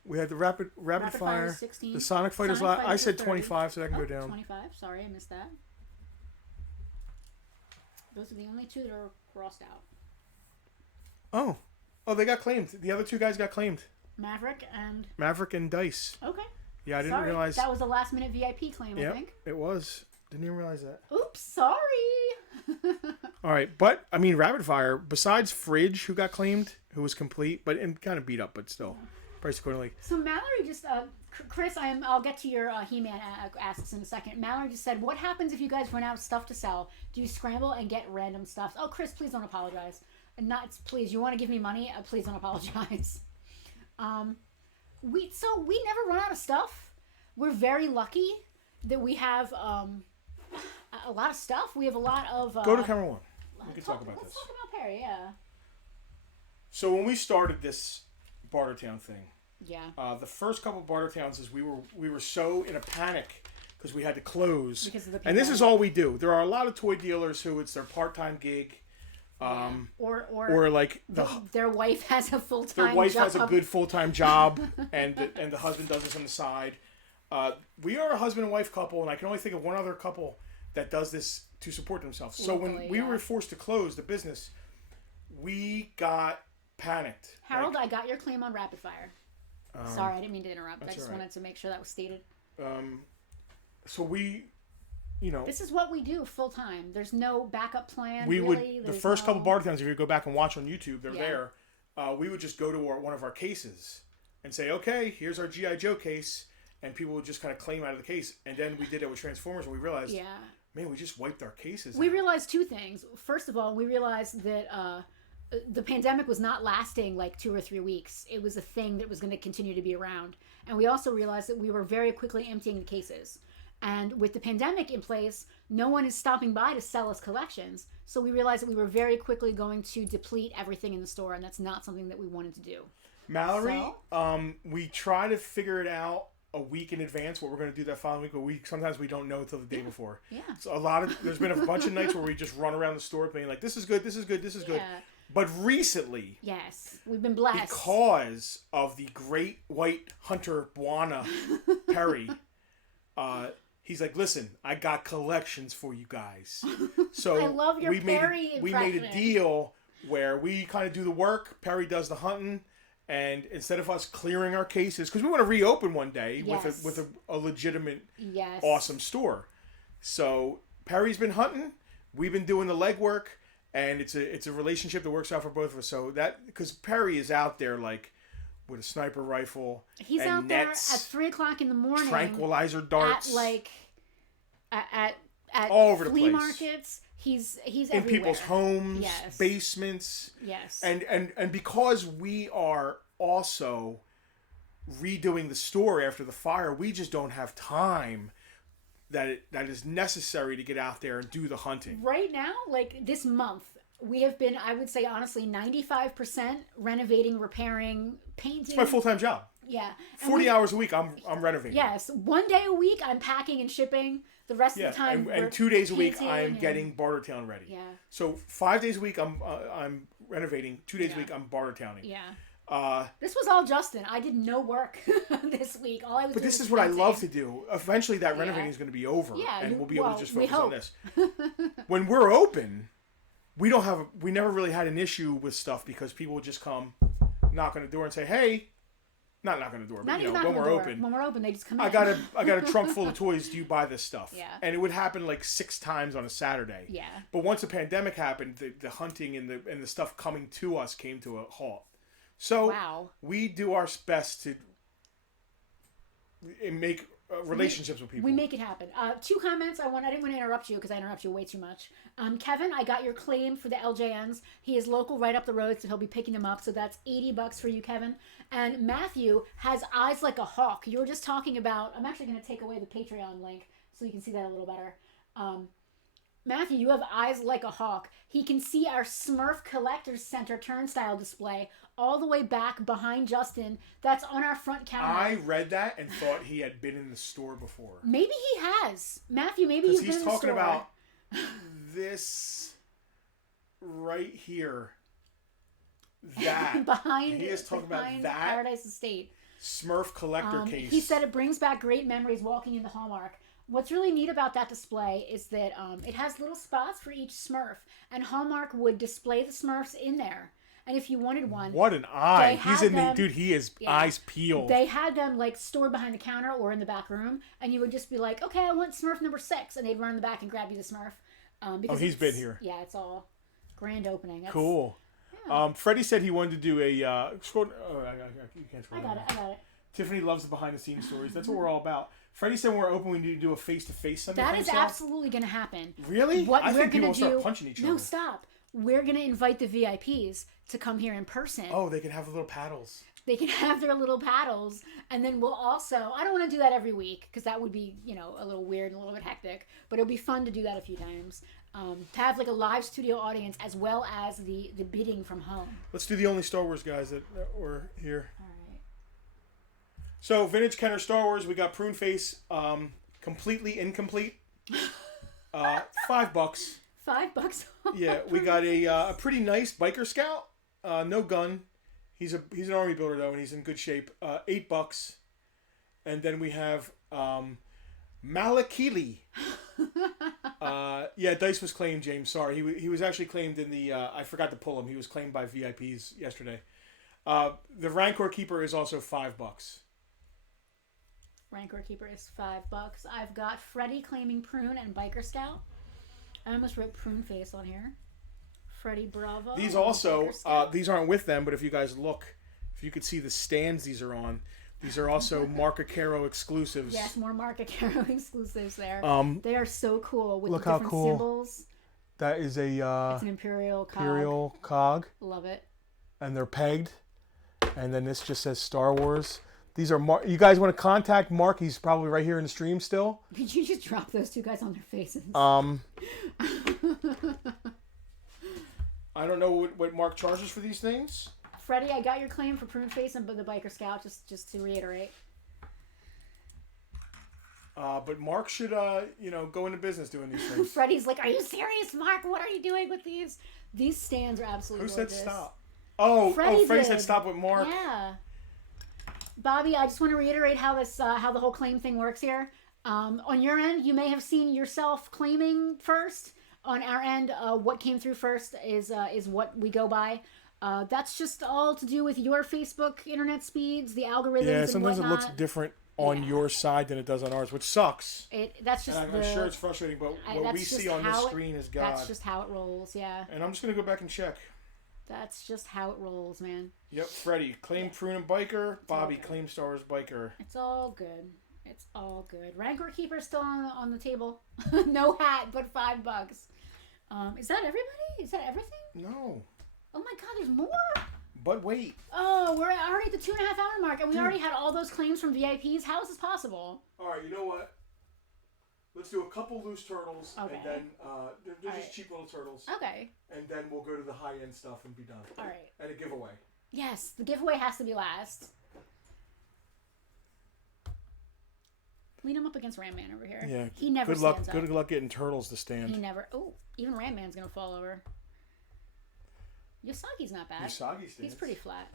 We had the Rapid Fire, 16. the Sonic Fighters. I said 25, so that can go down. 25. Sorry, I missed that. Those are the only two that are crossed out. Oh, they got claimed. The other two guys got claimed. Maverick and Dice. Okay. Yeah, I didn't realize. That was a last minute VIP claim, I think. It was. Didn't even realize that. Oops, sorry. All right, but I mean, Rapid Fire. Besides Fridge, who got claimed, who was complete, and kind of beat up, but still priced accordingly. So Mallory just, Chris, I'll get to your He-Man asks in a second. Mallory just said, "What happens if you guys run out of stuff to sell? Do you scramble and get random stuff?" Oh, Chris, please don't apologize. Please, you want to give me money? Please don't apologize. We never run out of stuff. We're very lucky that we have a lot of stuff. We have a lot of. Go to camera one. We can talk about this. Let's talk about Perry. Yeah. So when we started this Bartertown thing, the first couple of Bartertowns is we were so in a panic because we had to close. Because of the and this is all we do. There are a lot of toy dealers who it's their part-time gig. Or like their wife has a full-time their wife job. has a good full-time job and the husband does this on the side. We are a husband and wife couple, and I can only think of one other couple that does this to support themselves. So when we were forced to close the business, we got panicked. Harold, I got your claim on Rapid Fire. Sorry, I didn't mean to interrupt. I just wanted to make sure that was stated. So we, this is what we do full time. There's no backup plan. The first couple Bartertowns, if you go back and watch on YouTube, they're there. We would just go to one of our cases and say, "Okay, here's our GI Joe case," and people would just kind of claim out of the case. And then we did it with Transformers, and we realized, man, we just wiped our cases. We realized two things. First of all, we realized that the pandemic was not lasting like 2 or 3 weeks. It was a thing that was going to continue to be around. And we also realized that we were very quickly emptying the cases. And with the pandemic in place, no one is stopping by to sell us collections. So we realized that we were very quickly going to deplete everything in the store, and that's not something that we wanted to do. Mallory, we try to figure it out a week in advance what we're going to do that following week. A week, sometimes we don't know until the day before. Yeah. So there's been a bunch of nights where we just run around the store being like, "This is good, this is good, this is good." But recently, yes, we've been blessed because of the great white hunter Buana Perry. He's like, "Listen, I got collections for you guys." So I love your Perry impression. We made a deal where we kind of do the work. Perry does the hunting, and instead of us clearing our cases, because we want to reopen one day with a legitimate, awesome store. So Perry's been hunting. We've been doing the legwork. And it's a relationship that works out for both of us. So because Perry is out there like with a sniper rifle, he's and out nets, there at 3 o'clock in the morning, tranquilizer darts, at all over the flea place. markets. He's in everywhere. people's homes, basements. Yes. And because we are also redoing the store after the fire, we just don't have time. That is necessary to get out there and do the hunting. Right now, like this month, we have been, I would say honestly, 95% renovating, repairing, painting. It's my full-time job. Yeah. 40 hours a week, I'm renovating. Yes. 1 day a week, I'm packing and shipping. The rest of the time, and 2 days a week, I'm getting Bartertown ready. Yeah. So 5 days a week, I'm renovating. 2 days a week, I'm Bartertowning. Yeah. This was all Justin. I did no work this week. All I was. But this is what I love to do. Eventually, that renovating is going to be over, and we'll be able to just focus on this. When we're open, we never really had an issue with stuff because people would just come, knock on the door, and say, "Hey, Not knock on the door, but Not you even know, knock when on we're the door. open. When we're open, they just come in. I got a trunk full of toys. Do you buy this stuff? Yeah. And it would happen like 6 times on a Saturday. Yeah. But once the pandemic happened, the hunting and the stuff coming to us came to a halt. So we do our best to make relationships with people. We make it happen. 2 comments. I didn't want to interrupt you because I interrupt you way too much. Kevin, I got your claim for the LJNs. He is local right up the road, so he'll be picking them up. So that's $80 for you, Kevin. And Matthew has eyes like a hawk. You were just talking about. I'm actually going to take away the Patreon link so you can see that a little better. Matthew, you have eyes like a hawk. He can see our Smurf Collectors Center turnstile display all the way back behind Justin. That's on our front counter. I read that and thought he had been in the store before. Maybe he has. Matthew, maybe he's been in the store. He's talking about this right here. That. behind he is talking about that. Paradise Estate. Smurf collector case. He said it brings back great memories walking into Hallmark. What's really neat about that display is that it has little spots for each Smurf, and Hallmark would display the Smurfs in there. And if you wanted one, what an eye! He's in the dude. He is eyes peeled. They had them like stored behind the counter or in the back room, and you would just be like, "Okay, I want Smurf number 6," and they'd run in the back and grab you the Smurf. Because he's been here. Yeah, it's all grand opening. That's, cool. Yeah. Freddie said he wanted to do a. You can't scroll. I got it. Tiffany loves the behind the scenes stories. That's what we're all about. Freddie said when we're open, we need to do a face to face something. That is absolutely going to happen. Really? What I we're think people going will to start punching each other. No, stop. We're going to invite the VIPs to come here in person. Oh, they can have little paddles. They can have their little paddles, and then we'll also. I don't want to do that every week because that would be, a little weird and a little bit hectic. But it'll be fun to do that a few times. To have like a live studio audience as well as the bidding from home. Let's do the only Star Wars guys that were here. All right. So vintage Kenner Star Wars, we got Prune Face, completely incomplete. $5. $5. Yeah, we got a pretty nice biker scout. No gun. He's an army builder though, and he's in good shape. $8. And then we have Malakili. Yeah, Dice was claimed, James. Sorry, he was actually claimed in the. I forgot to pull him. He was claimed by VIPs yesterday. The Rancor Keeper is also $5. Rancor Keeper is $5. I've got Freddy claiming Prune and Biker Scout. I almost wrote Prune Face on here. Freddy Bravo. These also, these aren't with them, but if you guys look, if you could see the stands these are on, these are also Marca Caro exclusives. Yes, more Marca Caro exclusives there. They are so cool with look the different how cool. symbols. That is a it's an Imperial cog. Imperial cog. Love it. And they're pegged. And then this just says Star Wars. These are you guys want to contact Mark? He's probably right here in the stream still. Did you just drop those 2 guys on their faces? I don't know what Mark charges for these things. Freddie, I got your claim for Prune Face and the Biker Scout, just to reiterate. But Mark should, go into business doing these things. Freddie's like, are you serious, Mark? What are you doing with these? These stands are absolutely gorgeous. Who said stop? Oh, Freddie said stop with Mark. Yeah. Bobby, I just want to reiterate how the whole claim thing works here. On your end, you may have seen yourself claiming first. On our end, what came through first is what we go by. That's just all to do with your Facebook internet speeds, the algorithms. Yeah, sometimes and it looks different on your side than it does on ours, which sucks. That's just. And I'm sure it's frustrating, but what we see on this screen is God. That's just how it rolls. Yeah. And I'm just gonna go back and check. That's just how it rolls, man. Yep, Freddie claim Prune and Biker. Bobby claim Star Wars Biker. It's all good. It's all good. Rancor Keeper still on the table. No hat, but $5. Is that everybody? Is that everything? No. Oh my God, there's more. But wait. Oh, we're already at the 2.5 hour mark, and we already had all those claims from VIPs. How is this possible? All right, you know what? Let's do a couple loose turtles, and then they're just cheap little turtles. Okay. And then we'll go to the high end stuff and be done. All right. And a giveaway. Yes, the giveaway has to be last. Lean him up against Ram Man over here. Yeah. He never stands up. Good luck getting turtles to stand. He never. Oh, even Ram Man's gonna fall over. Yosagi's not bad. Yosagi stands. He's pretty flat.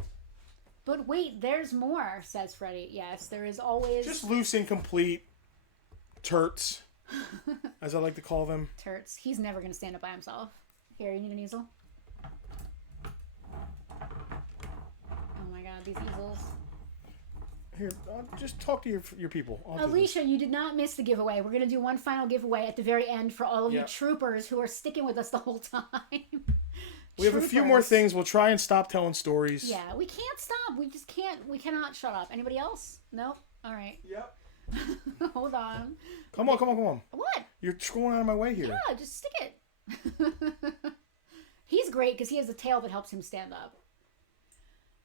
But wait, there's more, says Freddie. Yes, there is always. Just loose, incomplete turts, as I like to call them. Turts. He's never gonna stand up by himself. Here, you need an easel? Oh my God, these easels. Here, just talk to your people. Alicia, you did not miss the giveaway. We're going to do one final giveaway at the very end for all of you troopers who are sticking with us the whole time. We have a few more things. We'll try and stop telling stories. Yeah, we can't stop. We just can't. We cannot shut up. Anybody else? No? All right. Yep. Hold on. Come on. What? You're going out of my way here. Yeah, just stick it. He's great because he has a tail that helps him stand up.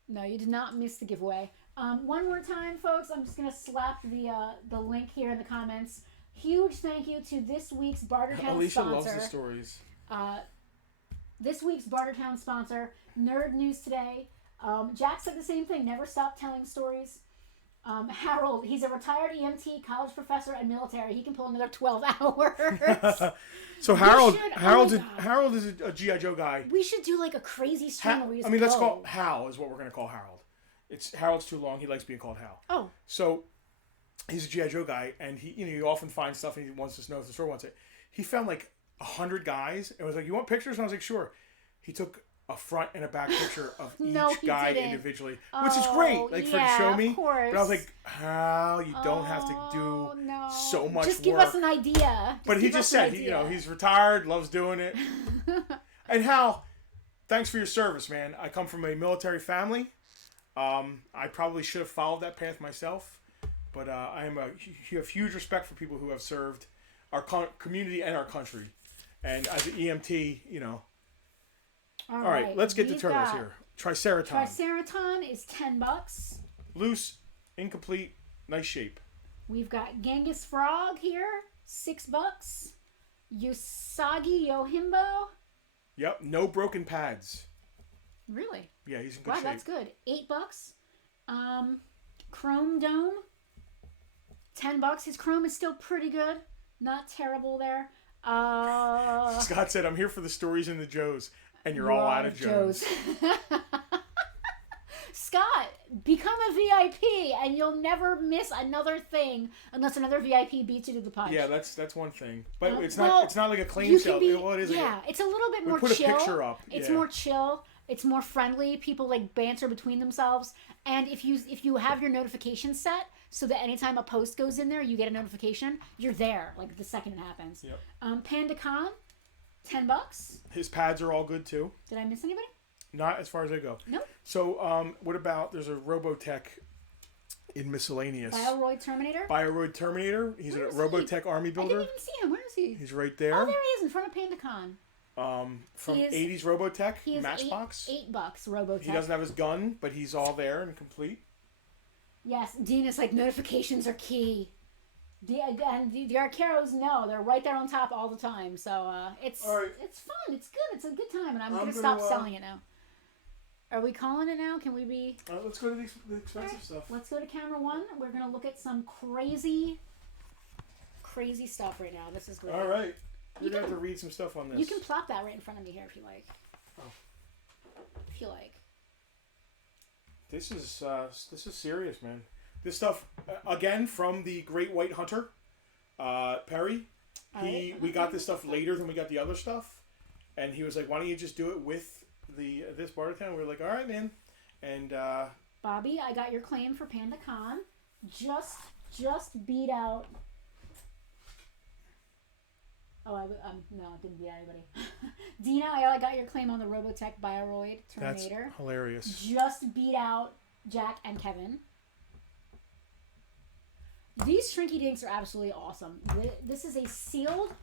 No, you did not miss the giveaway. One more time, folks. I'm just going to slap the link here in the comments. Huge thank you to this week's Bartertown Alicia sponsor. loves the stories. This week's Bartertown sponsor, Nerd News Today. Jack said the same thing. Never stop telling stories. Harold, he's a retired EMT, college professor, and military. He can pull another 12 hours. So Harold is a G.I. Joe guy. We should do like a crazy stream where we just let's call Hal is what we're going to call Harold. Harold's too long. He likes being called Hal. Oh. So he's a G.I. Joe guy, and he often finds stuff, and he wants to know if the store wants it. He found like 100 guys, and was like, "You want pictures?" And I was like, "Sure." He took a front and a back picture of each guy individually, which is great, like for to show me. But I was like, "Hal, you don't have to do so much Just give work." us an idea. But he just said, he's retired, loves doing it. And Hal, thanks for your service, man. I come from a military family. I probably should have followed that path myself, but I have huge respect for people who have served our community and our country. And as an EMT, All right, let's get to turtles here. Triceraton. Triceraton is $10. Loose, incomplete, nice shape. We've got Genghis Frog here, $6. Usagi Yohimbo. Yep, no broken pads. Really? Yeah, he's in good shape. Wow, that's good. $8. Chrome Dome, $10. His chrome is still pretty good. Not terrible there. Scott said, "I'm here for the stories in the Joes." And you're all out of Joes. Scott, become a VIP and you'll never miss another thing unless another VIP beats you to the punch. Yeah, that's one thing. But it's not like a claim sale. It is. Yeah, it's a little bit more chill. Put a picture up. It's more chill. It's more friendly. People like banter between themselves. And if you have your notifications set so that anytime a post goes in there, you get a notification, you're there like the second it happens. Yep. Panda Khan, $10. His pads are all good too. Did I miss anybody? Not as far as I go. Nope. So, what about, there's a Robotech in miscellaneous. Bioroid Terminator? Bioroid Terminator. He's a Robotech army builder. I didn't even see him. Where is he? He's right there. Oh, there he is in front of PandaCon. From 80s Robotech, Matchbox. $8 Robotech. He doesn't have his gun, but he's all there and complete. Yes, Dean is like, notifications are key. The Arcaros, no, they're right there on top all the time. So it's fun. It's good. It's a good time, and I'm gonna stop selling it now. Are we calling it now? Can we be? Let's go to the expensive stuff. Let's go to camera 1. We're gonna look at some crazy stuff right now. This is great. All right, you're gonna have to read some stuff on this. You can plop that right in front of me here if you like. Oh. If you like. This is serious, man. This stuff again from the Great White Hunter, Perry. We got this stuff later than we got the other stuff, and he was like, "Why don't you just do it with this Bartertown?" We were like, "All right, man." And Bobby, I got your claim for PandaCon. Just beat out. Oh, no, I didn't beat out anybody. Dina, I got your claim on the Robotech Bioroid Terminator. That's hilarious. Just beat out Jack and Kevin. These Shrinky Dinks are absolutely awesome. This is a sealed.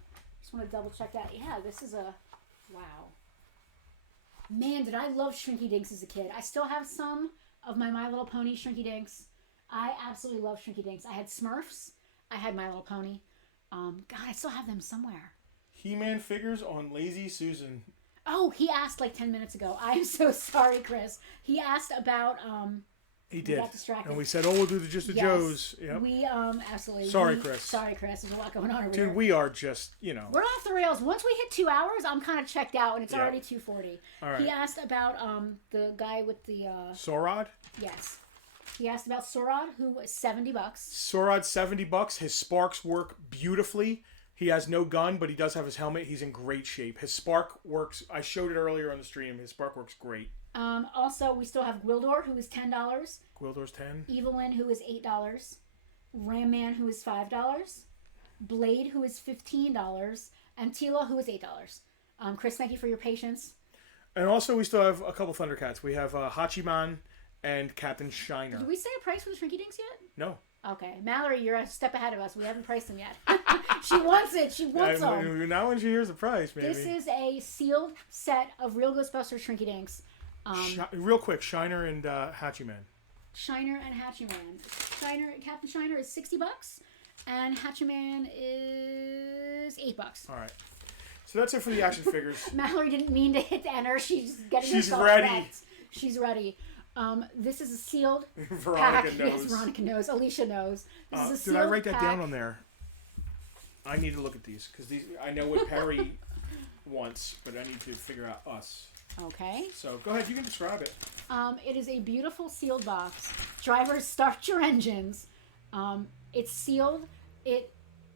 Just want to double check that. Yeah, this is a. Wow. Man, did I love Shrinky Dinks as a kid. I still have some of my Little Pony Shrinky Dinks. I absolutely love Shrinky Dinks. I had Smurfs. I had My Little Pony. God, I still have them somewhere. He-Man figures on Lazy Susan. Oh, he asked like 10 minutes ago. I'm so sorry, Chris. He asked about. He did. Got distracted. And we said, "Oh, we'll do just the Joes." Yep. We absolutely. Sorry, Chris. Sorry, Chris. There's a lot going on over here. Dude, we are just, We're off the rails. Once we hit 2 hours, I'm kind of checked out, and it's already 2:40. All right. He asked about the guy with the. Sorod. Yes. He asked about Sorod, who was $70. Sorod, $70. His sparks work beautifully. He has no gun, but he does have his helmet. He's in great shape. His spark works. I showed it earlier on the stream. His spark works great. Also, we still have Gwildor, who is $10. Gwildor's 10. Evelyn, who is $8. Ram Man, who is $5. Blade, who is $15. And Tila, who is $8. Chris, thank you for your patience. And also, we still have a couple Thundercats. We have Hachiman and Captain Shiner. Did we say a price for the Shrinky Dinks yet? No. Okay. Mallory, you're a step ahead of us. We haven't priced them yet. She wants it. She wants them. Now when she hears the price, maybe. This is a sealed set of real Ghostbusters Shrinky Dinks. Real quick, Shiner and Hachiman. Shiner and Hachiman. Captain Shiner is $60, and Hachiman is $8. All right. So that's it for the action figures. Mallory didn't mean to hit the enter. She's getting herself ready. Wrecked. She's ready. This is a sealed Veronica pack. knows. Yes, Veronica knows. Alicia knows. This is a sealed did I write that pack. down on there? I need to look at these because I know what Perry wants, but I need to figure out us. Okay. So go ahead. You can describe it. It is a beautiful sealed box. Drivers, start your engines. It's sealed.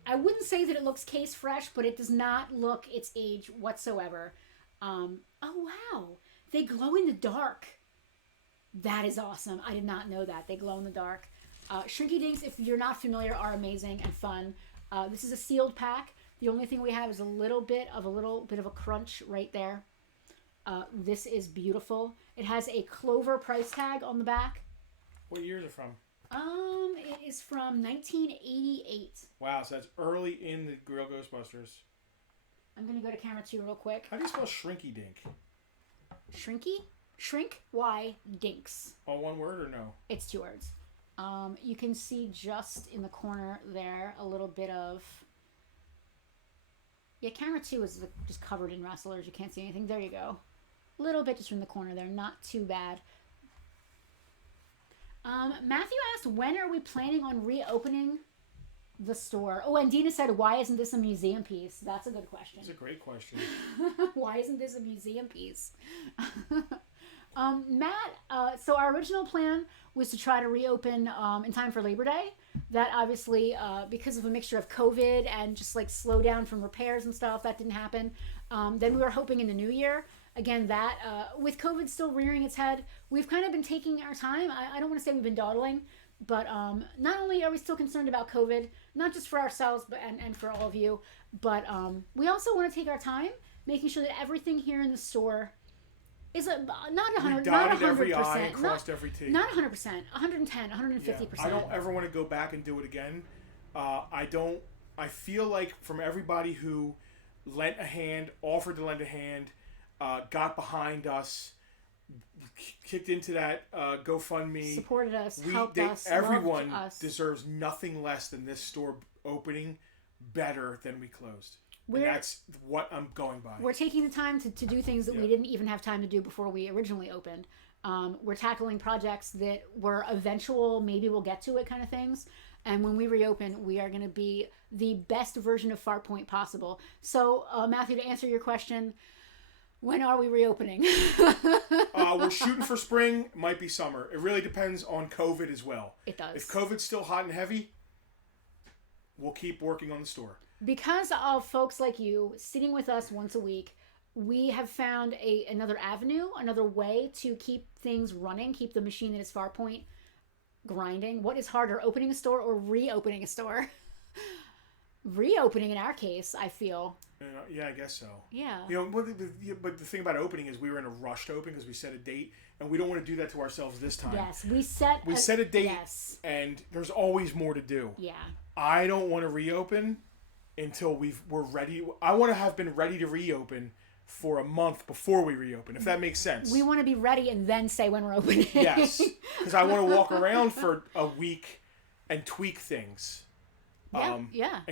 I wouldn't say that it looks case fresh, but it does not look its age whatsoever. Oh wow, they glow in the dark. That is awesome. I did not know that. They glow in the dark. Shrinky Dinks, if you're not familiar, are amazing and fun. This is a sealed pack. The only thing we have is a little bit of a crunch right there. This is beautiful. It has a Clover price tag on the back. What year is it from? It is from 1988. Wow, so that's early in the Real Ghostbusters. I'm gonna go to camera 2 real quick. How do you spell Shrinky Dink? Shrinky? Shrink Y Dinks. All one word or no? It's 2 words. You can see just in the corner there a little bit of... Yeah, camera 2 is just covered in wrestlers. You can't see anything. There you go. A little bit just from the corner there. Not too bad. Matthew asked, when are we planning on reopening the store? Oh, and Dina said, why isn't this a museum piece? That's a good question. That's a great question. Why isn't this a museum piece? Matt, so our original plan was to try to reopen in time for Labor Day. That obviously, because of a mixture of COVID and just like slow down from repairs and stuff, that didn't happen. Then we were hoping in the new year. Again, that with COVID still rearing its head, we've kind of been taking our time. I don't want to say we've been dawdling, but not only are we still concerned about COVID, not just for ourselves but and for all of you, but we also want to take our time making sure that everything here in the store is not 100, not 100%, every I and crossed every T. Not 100%, 110, 150%. I don't ever want to go back and do it again. I feel like from everybody who lent a hand, offered to lend a hand, got behind us, kicked into that GoFundMe, supported us, helped us, everyone loved us. Deserves nothing less than this store opening better than we closed. And that's what I'm going by. We're taking the time to do things that we didn't even have time to do before we originally opened. We're tackling projects that were eventual, maybe we'll get to it kind of things. And when we reopen, we are going to be the best version of Farpoint possible. So, Matthew, to answer your question, when are we reopening? We're shooting for spring, might be summer. It really depends on COVID as well. It does. If COVID's still hot and heavy, we'll keep working on the store. Because of folks like you sitting with us once a week, we have found another avenue, another way to keep things running, keep the machine that is Farpoint grinding. What is harder, opening a store or reopening a store? Reopening in our case, I feel. Yeah, I guess so. Yeah. But the thing about opening is we were in a rush to open because we set a date, and we don't want to do that to ourselves this time. Yes, we set a date, and there's always more to do. Yeah. I don't want to reopen until we're ready. I want to have been ready to reopen for a month before we reopen, if that makes sense. We want to be ready and then say when we're opening. Yes, because I want to walk around for a week and tweak things. And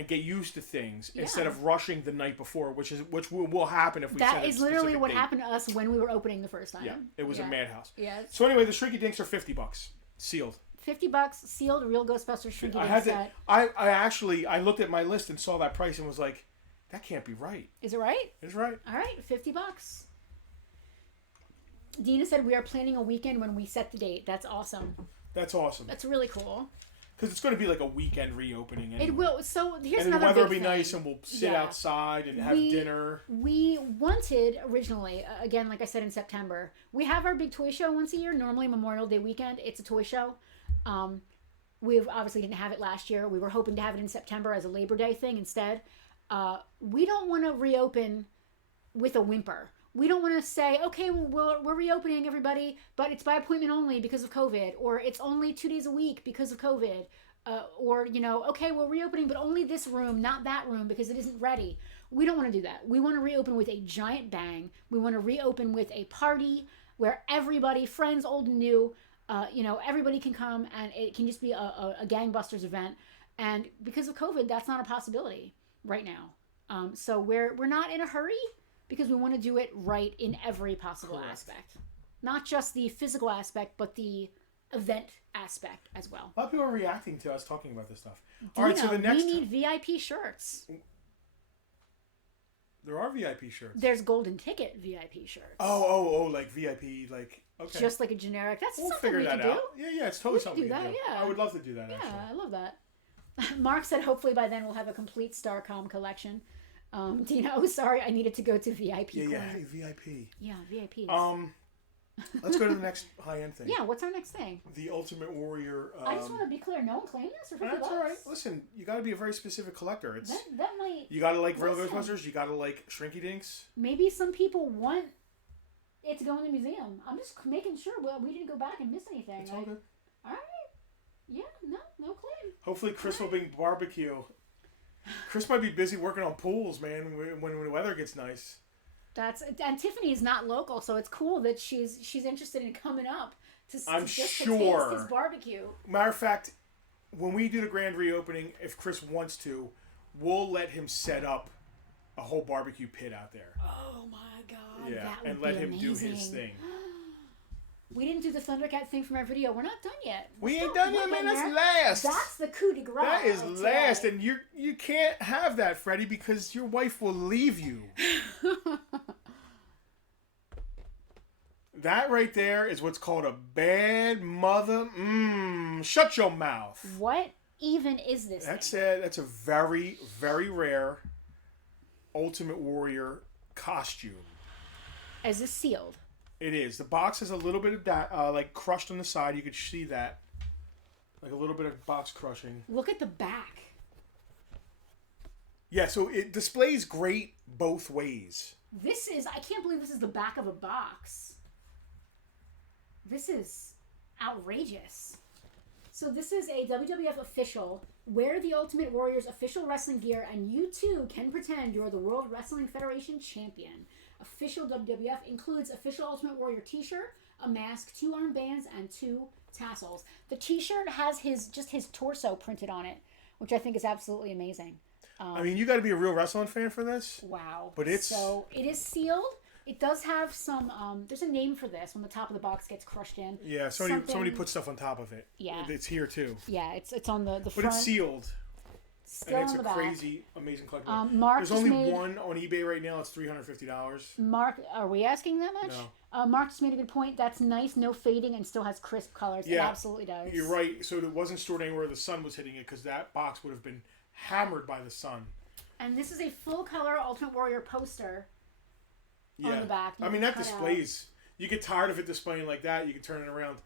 get used to things instead of rushing the night before, which will happen if we. That is literally what happened to us when we were opening the first time. Yeah, it was a madhouse. Yeah. So anyway, the Shrinky Dinks are $50 sealed. $50 sealed, real Ghostbusters Shrinky Dink set. I looked at my list and saw that price and was like, that can't be right. Is it right? It's right. All right, $50. Dina said we are planning a weekend when we set the date. That's awesome. That's awesome. That's really cool. Because it's going to be like a weekend reopening. Anyway. It will. So here's and another the weather will big be thing. nice, and we'll sit outside and have dinner. We wanted originally, again, like I said in September, we have our big toy show once a year. Normally Memorial Day weekend, it's a toy show. We obviously didn't have it last year. We were hoping to have it in September as a Labor Day thing instead. We don't want to reopen with a whimper. We don't want to say, okay, well, we're reopening, everybody, but it's by appointment only because of COVID, or it's only 2 days a week because of COVID, or, okay, we're reopening, but only this room, not that room, because it isn't ready. We don't want to do that. We want to reopen with a giant bang. We want to reopen with a party where everybody, friends, old and new, everybody can come, and it can just be a gangbusters event. And because of COVID, that's not a possibility right now. So we're not in a hurry, because we want to do it right in every possible aspect. Not just the physical aspect, but the event aspect as well. A lot of people are reacting to us talking about this stuff. All right, so the next... We need VIP shirts. There are VIP shirts. There's golden ticket VIP shirts. Oh, like VIP, like... Okay. Just like a generic... That's we'll something figure we that can out. do. Yeah, it's totally something we can do. Yeah. I would love to do that, actually. Yeah, I love that. Mark said hopefully by then we'll have a complete Starcom collection. Dina, sorry, I needed to go to VIP. Yeah, hey, VIP. Yeah, VIPs. Let's go to the next high-end thing. Yeah, what's our next thing? The Ultimate Warrior. I just want to be clear, no one claimed this for $50. That's all right. Listen, you got to be a very specific collector. It's that might. You got to like real Ghostbusters. You got to like Shrinky Dinks. Maybe some people want it to go in the museum. I'm just making sure we didn't go back and miss anything. It's all good. All right. Yeah, no claim. Hopefully, Chris will bring barbecue. Chris might be busy working on pools, man. When the weather gets nice. And Tiffany's not local, so it's cool that she's interested in coming up to taste his barbecue. Matter of fact, when we do the grand reopening, if Chris wants to, we'll let him set up a whole barbecue pit out there. Oh my god! Yeah, that would and let be him amazing. do his thing. We didn't do the Thundercat thing from our video. We're not done yet. We ain't done yet, man. That's last. That's the coup de grace. That is last, and you can't have that, Freddie, because your wife will leave you. That right there is what's called a bad mother. Shut your mouth. What even is this? That's a very, very rare Ultimate Warrior costume. Is this sealed? It is. The box has a little bit of that, like crushed on the side. You could see that, like a little bit of box crushing. Look at the back. Yeah, so it displays great both ways. I can't believe this is the back of a box. This is outrageous. So this is a WWF official. Wear the Ultimate Warrior's official wrestling gear, and you too can pretend you're the World Wrestling Federation champion. Official WWF includes official Ultimate Warrior t-shirt, a mask, 2 armbands, and 2 tassels. The t-shirt has his torso printed on it, which I think is absolutely amazing. I mean, you got to be a real wrestling fan for this. Wow. But So it is sealed. It does have some, there's a name for this when the top of the box gets crushed in. Yeah, somebody put stuff on top of it. Yeah. It's here too. Yeah, it's on the front. But it's sealed. Still and it's on a the back. crazy, amazing collectible. Mark There's only one on eBay right now. It's $350. Mark, are we asking that much? No. Mark just made a good point. That's nice, no fading, and still has crisp colors. Yeah, it absolutely does. You're right. So it wasn't stored anywhere the sun was hitting it, because that box would have been hammered by the sun. And this is a full-color Ultimate Warrior poster on the back. I mean, that displays. You get tired of it displaying like that, you can turn it around.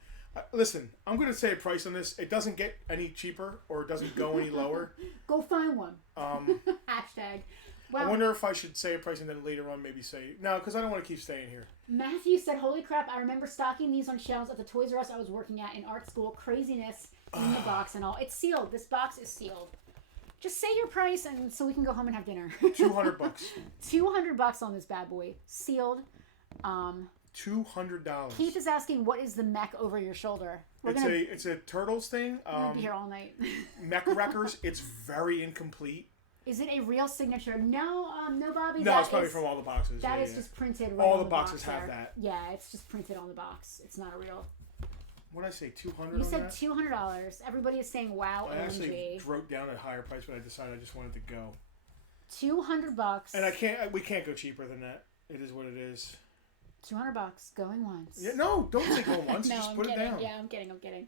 Listen, I'm going to say a price on this. It doesn't get any cheaper, or it doesn't go any lower. Go find one. Hashtag. Well, I wonder if I should say a price and then later on maybe say... No, because I don't want to keep staying here. Matthew said, holy crap, I remember stocking these on shelves at the Toys R Us I was working at in art school. Craziness in the box and all. It's sealed. This box is sealed. Just say your price and so we can go home and have dinner. $200. $200 on this bad boy. Sealed. $200. Keith is asking, what is the mech over your shoulder? It's a Turtles thing. We're going to be here all night. Mech Wreckers. It's very incomplete. Is it a real signature? No, Bobby. No, it's probably from all the boxes. That is just printed right all on the the boxes box have there. that. Yeah, it's just printed on the box. It's not a real... What did I say, $200 You said $200. Everybody is saying, wow, I OMG. actually wrote down a higher price, but I decided I just wanted to go. $200. And we can't go cheaper than that. It is what it is. $200 going once. Yeah, no, don't say going once. No, just I'm put kidding. it down. Yeah, I'm kidding.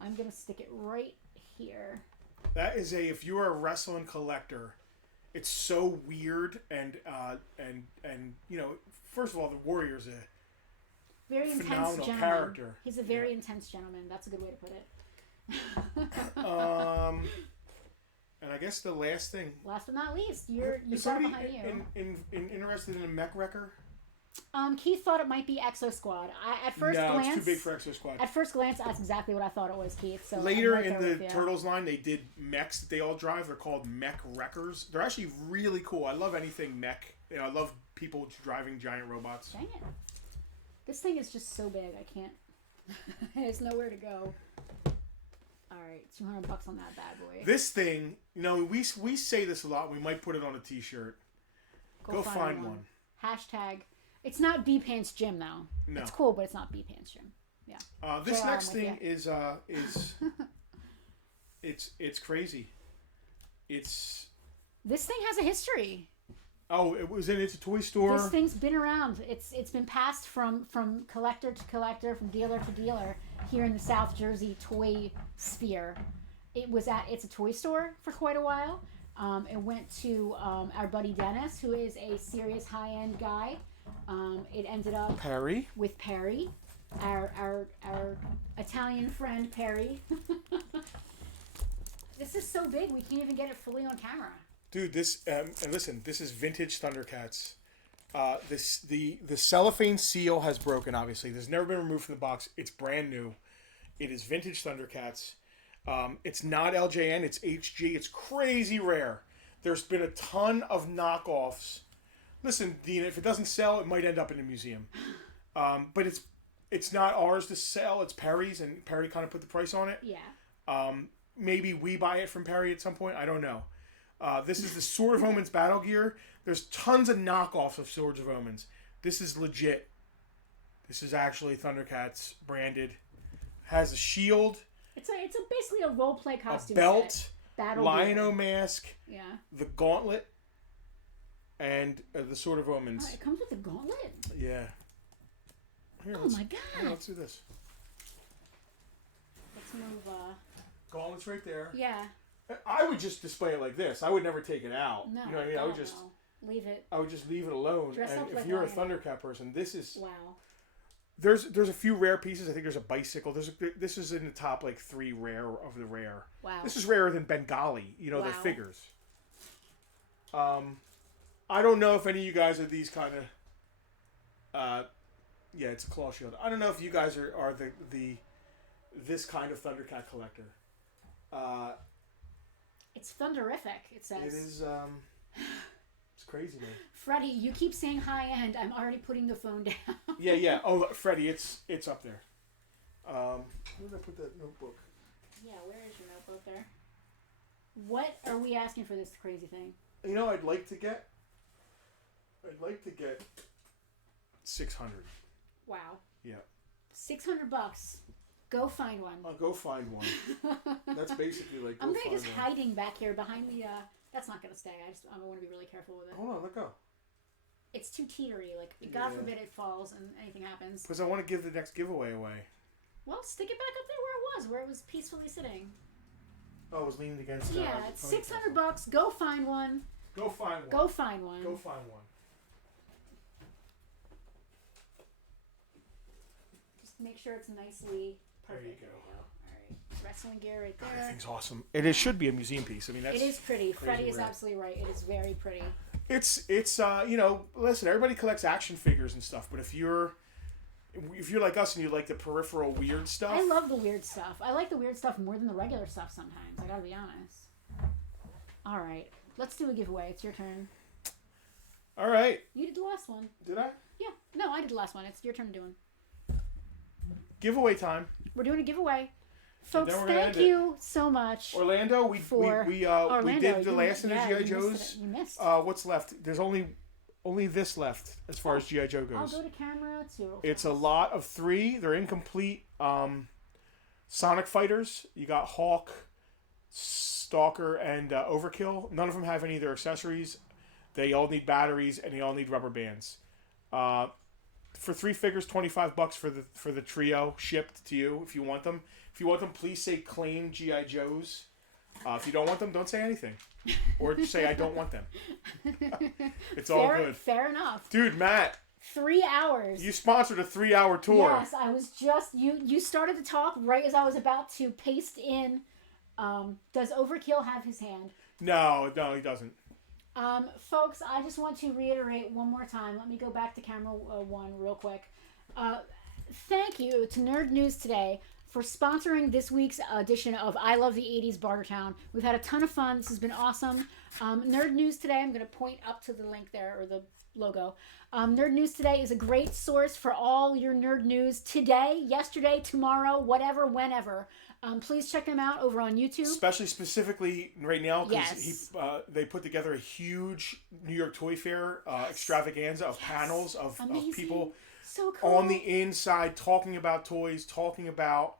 I'm going to stick it right here. That is if you are a wrestling collector, it's so weird and you know, first of all, the Warrior's a very intense phenomenal gentleman. character. He's a very intense gentleman. That's a good way to put it. And I guess the last thing. Last but not least, you is got somebody behind you. interested in a mech wrecker? Keith thought it might be Exo Squad. At first glance, it's too big for Exo Squad. At first glance, that's exactly what I thought it was, Keith. So later in the Turtles line, they did mechs that they all drive. They're called mech wreckers. They're actually really cool. I love anything mech. You know, I love people driving giant robots. Dang it! This thing is just so big. I can't. There's nowhere to go. All right, $200 on that bad boy. This thing, you know, we say this a lot. We might put it on a T-shirt. Go find one. Hashtag. It's not B Pants Jim though. No. It's cool, but it's not B Pants Jim. Yeah. This next thing is it's crazy. This thing has a history. Oh, it's a toy store. This thing's been around. It's been passed from collector to collector, from dealer to dealer here in the South Jersey toy sphere. It's a toy store for quite a while. It went to our buddy Dennis, who is a serious high-end guy. It ended up with Perry, our Italian friend Perry. This is so big we can't even get it fully on camera. Dude, this and listen, this is vintage Thundercats. The cellophane seal has broken. Obviously, there's never been removed from the box. It's brand new. It is vintage Thundercats. It's not LJN. It's HG. It's crazy rare. There's been a ton of knockoffs. Listen, Dean, if it doesn't sell, it might end up in a museum. But it's not ours to sell. It's Perry's, and Perry kind of put the price on it. Yeah. Maybe we buy it from Perry at some point. I don't know. This is the Sword of Omens battle gear. There's tons of knockoffs of Swords of Omens. This is legit. This is actually Thundercats branded. Has a shield. It's basically a role play costume. A belt. Set. Battle Lion-O mask. Yeah. The gauntlet. And the Sword of Omens. Oh, it comes with a gauntlet? Yeah. Here, oh my god. Here, let's do this. Let's move. Gauntlet's right there. Yeah. I would just display it like this. I would never take it out. No. You know what I mean? I would just leave it. I would just leave it alone. Dress and up if like you're Lion. a Thundercat person, this is wow. There's a few rare pieces. I think there's a bicycle. This is in the top like 3 rare of the rare. Wow. This is rarer than Bengali. You know, wow. the figures. I don't know if any of you guys are these kind of. Yeah, it's a claw shield. I don't know if you guys are this kind of Thundercat collector. It's thunderific, it says. It is, it's crazy, man. Freddie, you keep saying high end. I'm already putting the phone down. Yeah. Oh, Freddie, it's up there. Where did I put that notebook? Yeah, where is your notebook there? What are we asking for this crazy thing? You know, I'd like to get 600. Wow. Yeah. $600. Go find one. I'll go find one. That's basically like. I'm just hiding back here behind the. That's not gonna stay. I want to be really careful with it. Hold on, let go. It's too teetery. Like God forbid it falls and anything happens. Because I want to give the next giveaway away. Well, stick it back up there where it was peacefully sitting. Oh, it was leaning against. Yeah, it's $600. Go find one. Go find one. Go find one. Go find one. Just make sure it's nicely. Perfect. There you go. All right, wrestling gear right there. That thing's awesome. It should be a museum piece. I mean, it is pretty. Freddie is absolutely right. It is very pretty. It's you know, listen, everybody collects action figures and stuff, but if you're like us and you like the peripheral weird stuff, I love the weird stuff. I like the weird stuff more than the regular stuff sometimes. I gotta be honest. All right, let's do a giveaway. It's your turn. All right. You did the last one. Did I? Yeah. No, I did the last one. It's your turn to do one. Giveaway time. We're doing a giveaway. Folks, thank you so much. Orlando, we did the last of the G.I. Joes. You missed. What's left? There's only this left as far as G.I. Joe goes. I'll go to camera too. It's a lot of 3. They're incomplete. Sonic Fighters. You got Hawk, Stalker, and Overkill. None of them have any of their accessories. They all need batteries and they all need rubber bands. For 3 figures, $25 for the trio shipped to you if you want them. If you want them, please say claim G.I. Joes If you don't want them, don't say anything. Or just say, I don't want them. It's all good. Fair enough. Dude, Matt. 3 hours. You sponsored a 3-hour tour. Yes, I was just... You started to talk right as I was about to paste in... does Overkill have his hand? No, he doesn't. Folks, I just want to reiterate one more time. Let me go back to camera 1 real quick. Thank you to Nerd News Today for sponsoring this week's edition of I Love the 80s Bartertown. We've had a ton of fun. This has been awesome. Nerd News Today, I'm going to point up to the link there, or the logo. Nerd News Today is a great source for all your nerd news today, yesterday, tomorrow, whatever, whenever. Please check them out over on YouTube. Specifically right now, because they put together a huge New York Toy Fair extravaganza of panels of people so cool. on the inside talking about toys, talking about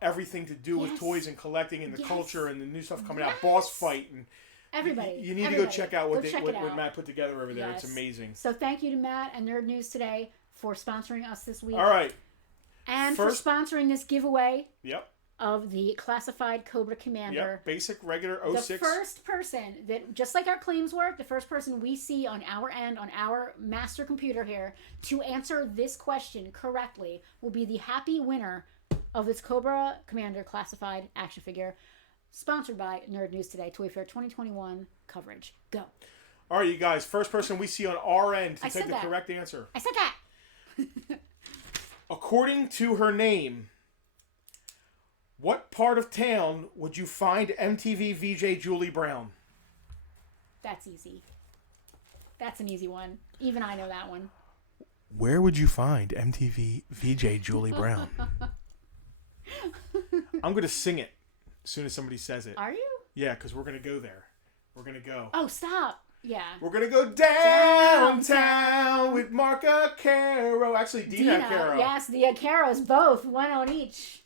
everything to do with toys and collecting and the culture and the new stuff coming out, boss fight and everybody. You need to go check out what Matt put together over there. It's amazing. So thank you to Matt and Nerd News Today for sponsoring us this week. All right. And for sponsoring this giveaway of the classified Cobra Commander. Yep, basic, regular 06. The first person that, just like our claims work, the first person we see on our end, on our master computer here, to answer this question correctly will be the happy winner of this Cobra Commander classified action figure, sponsored by Nerd News Today, Toy Fair 2021 coverage. Go. All right, you guys, first person we see on our end to take the correct answer. I said that. According to her name, what part of town would you find MTV VJ Julie Brown? That's easy. That's an easy one. Even I know that one. Where would you find MTV VJ Julie Brown? I'm going to sing it as soon as somebody says it. Are you? Yeah, because we're going to go there. We're going to go. Oh, stop. Yeah. We're going to go downtown with Marca Caro. Actually, Dina Caro. Yes, the Caros, both. One on each.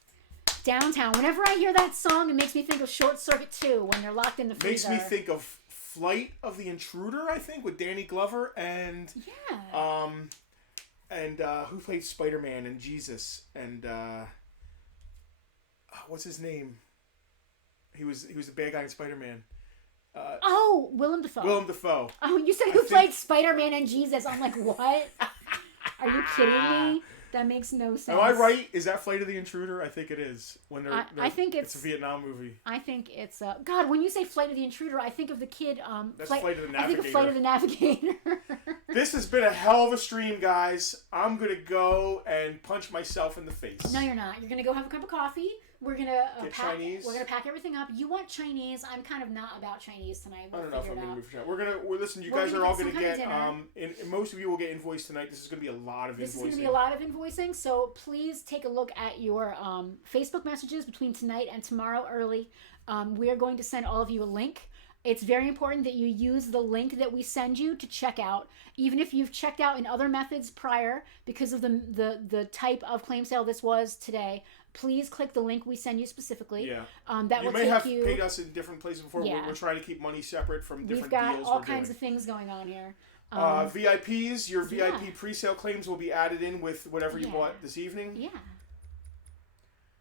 Downtown. Whenever I hear that song, it makes me think of Short Circuit 2 when they're locked in the freezer. Makes me think of Flight of the Intruder, I think, with Danny Glover and... Yeah. Who played Spider-Man and Jesus and... what's his name? He was the bad guy in Spider-Man. Willem Dafoe. Willem Dafoe. Oh, you said who played Spider-Man and Jesus. I'm like, what? Are you kidding me? That makes no sense. Am I right? Is that Flight of the Intruder? I think it is. When I think it's a Vietnam movie. I think it's God. When you say Flight of the Intruder, I think of the kid. That's Flight of the Navigator. I think of Flight of the Navigator. This has been a hell of a stream, guys. I'm gonna go and punch myself in the face. No, you're not. You're gonna go have a cup of coffee. We're gonna pack. Chinese. We're gonna pack everything up. You want Chinese? I'm kind of not about Chinese tonight. I don't know if I'm gonna move for Chinese. Listen. You guys are all gonna get. And most of you will get invoiced tonight. This is gonna be a lot of invoicing. This is gonna be a lot of invoicing. So please take a look at your Facebook messages between tonight and tomorrow early. We are going to send all of you a link. It's very important that you use the link that we send you to check out. Even if you've checked out in other methods prior, because of the type of claim sale this was today, please click the link we send you specifically. Yeah. That you may have paid us in different places before. Yeah. We're trying to keep money separate from different deals. We've got all kinds of things going on here. VIPs, your VIP pre-sale claims will be added in with whatever you bought this evening. Yeah.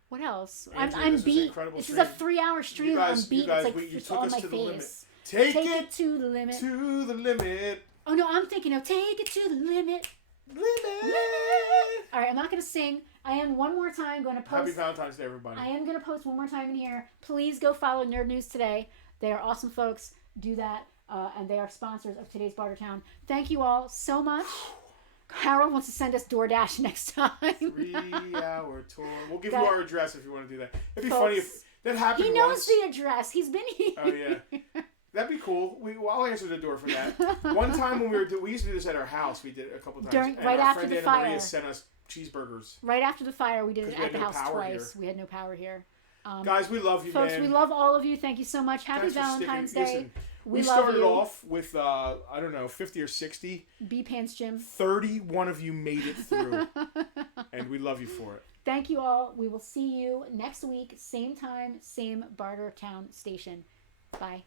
What else? Andrew, I'm beat. This is a 3-hour stream. I'm beat. It's on my face. Take it to the limit. To the limit. Oh no, I'm thinking of take it to the limit. Limit. All right, I'm not going to sing. I am one more time going to post. Happy Valentine's Day, everybody. I am going to post one more time in here. Please go follow Nerd News Today. They are awesome folks. Do that. And they are sponsors of today's Bartertown. Thank you all so much. Harold wants to send us DoorDash next time. 3-hour tour. We'll give you our address if you want to do that. It'd be folks, funny if that happened. He knows the address. He's been here. Oh yeah. That'd be cool. I'll answer the door for that. One time when we used to do this at our house. We did it a couple times. Right after the fire. Maria sent us cheeseburgers. Right after the fire, we did it at the house twice. Here. We had no power here. Guys, we love you, folks, man. We love all of you. Thank you so much. Happy Valentine's Day. Listen, we started off with, 50 or 60. B-Pants Jim. 31 of you made it through. And we love you for it. Thank you all. We will see you next week. Same time, same Bartertown station. Bye.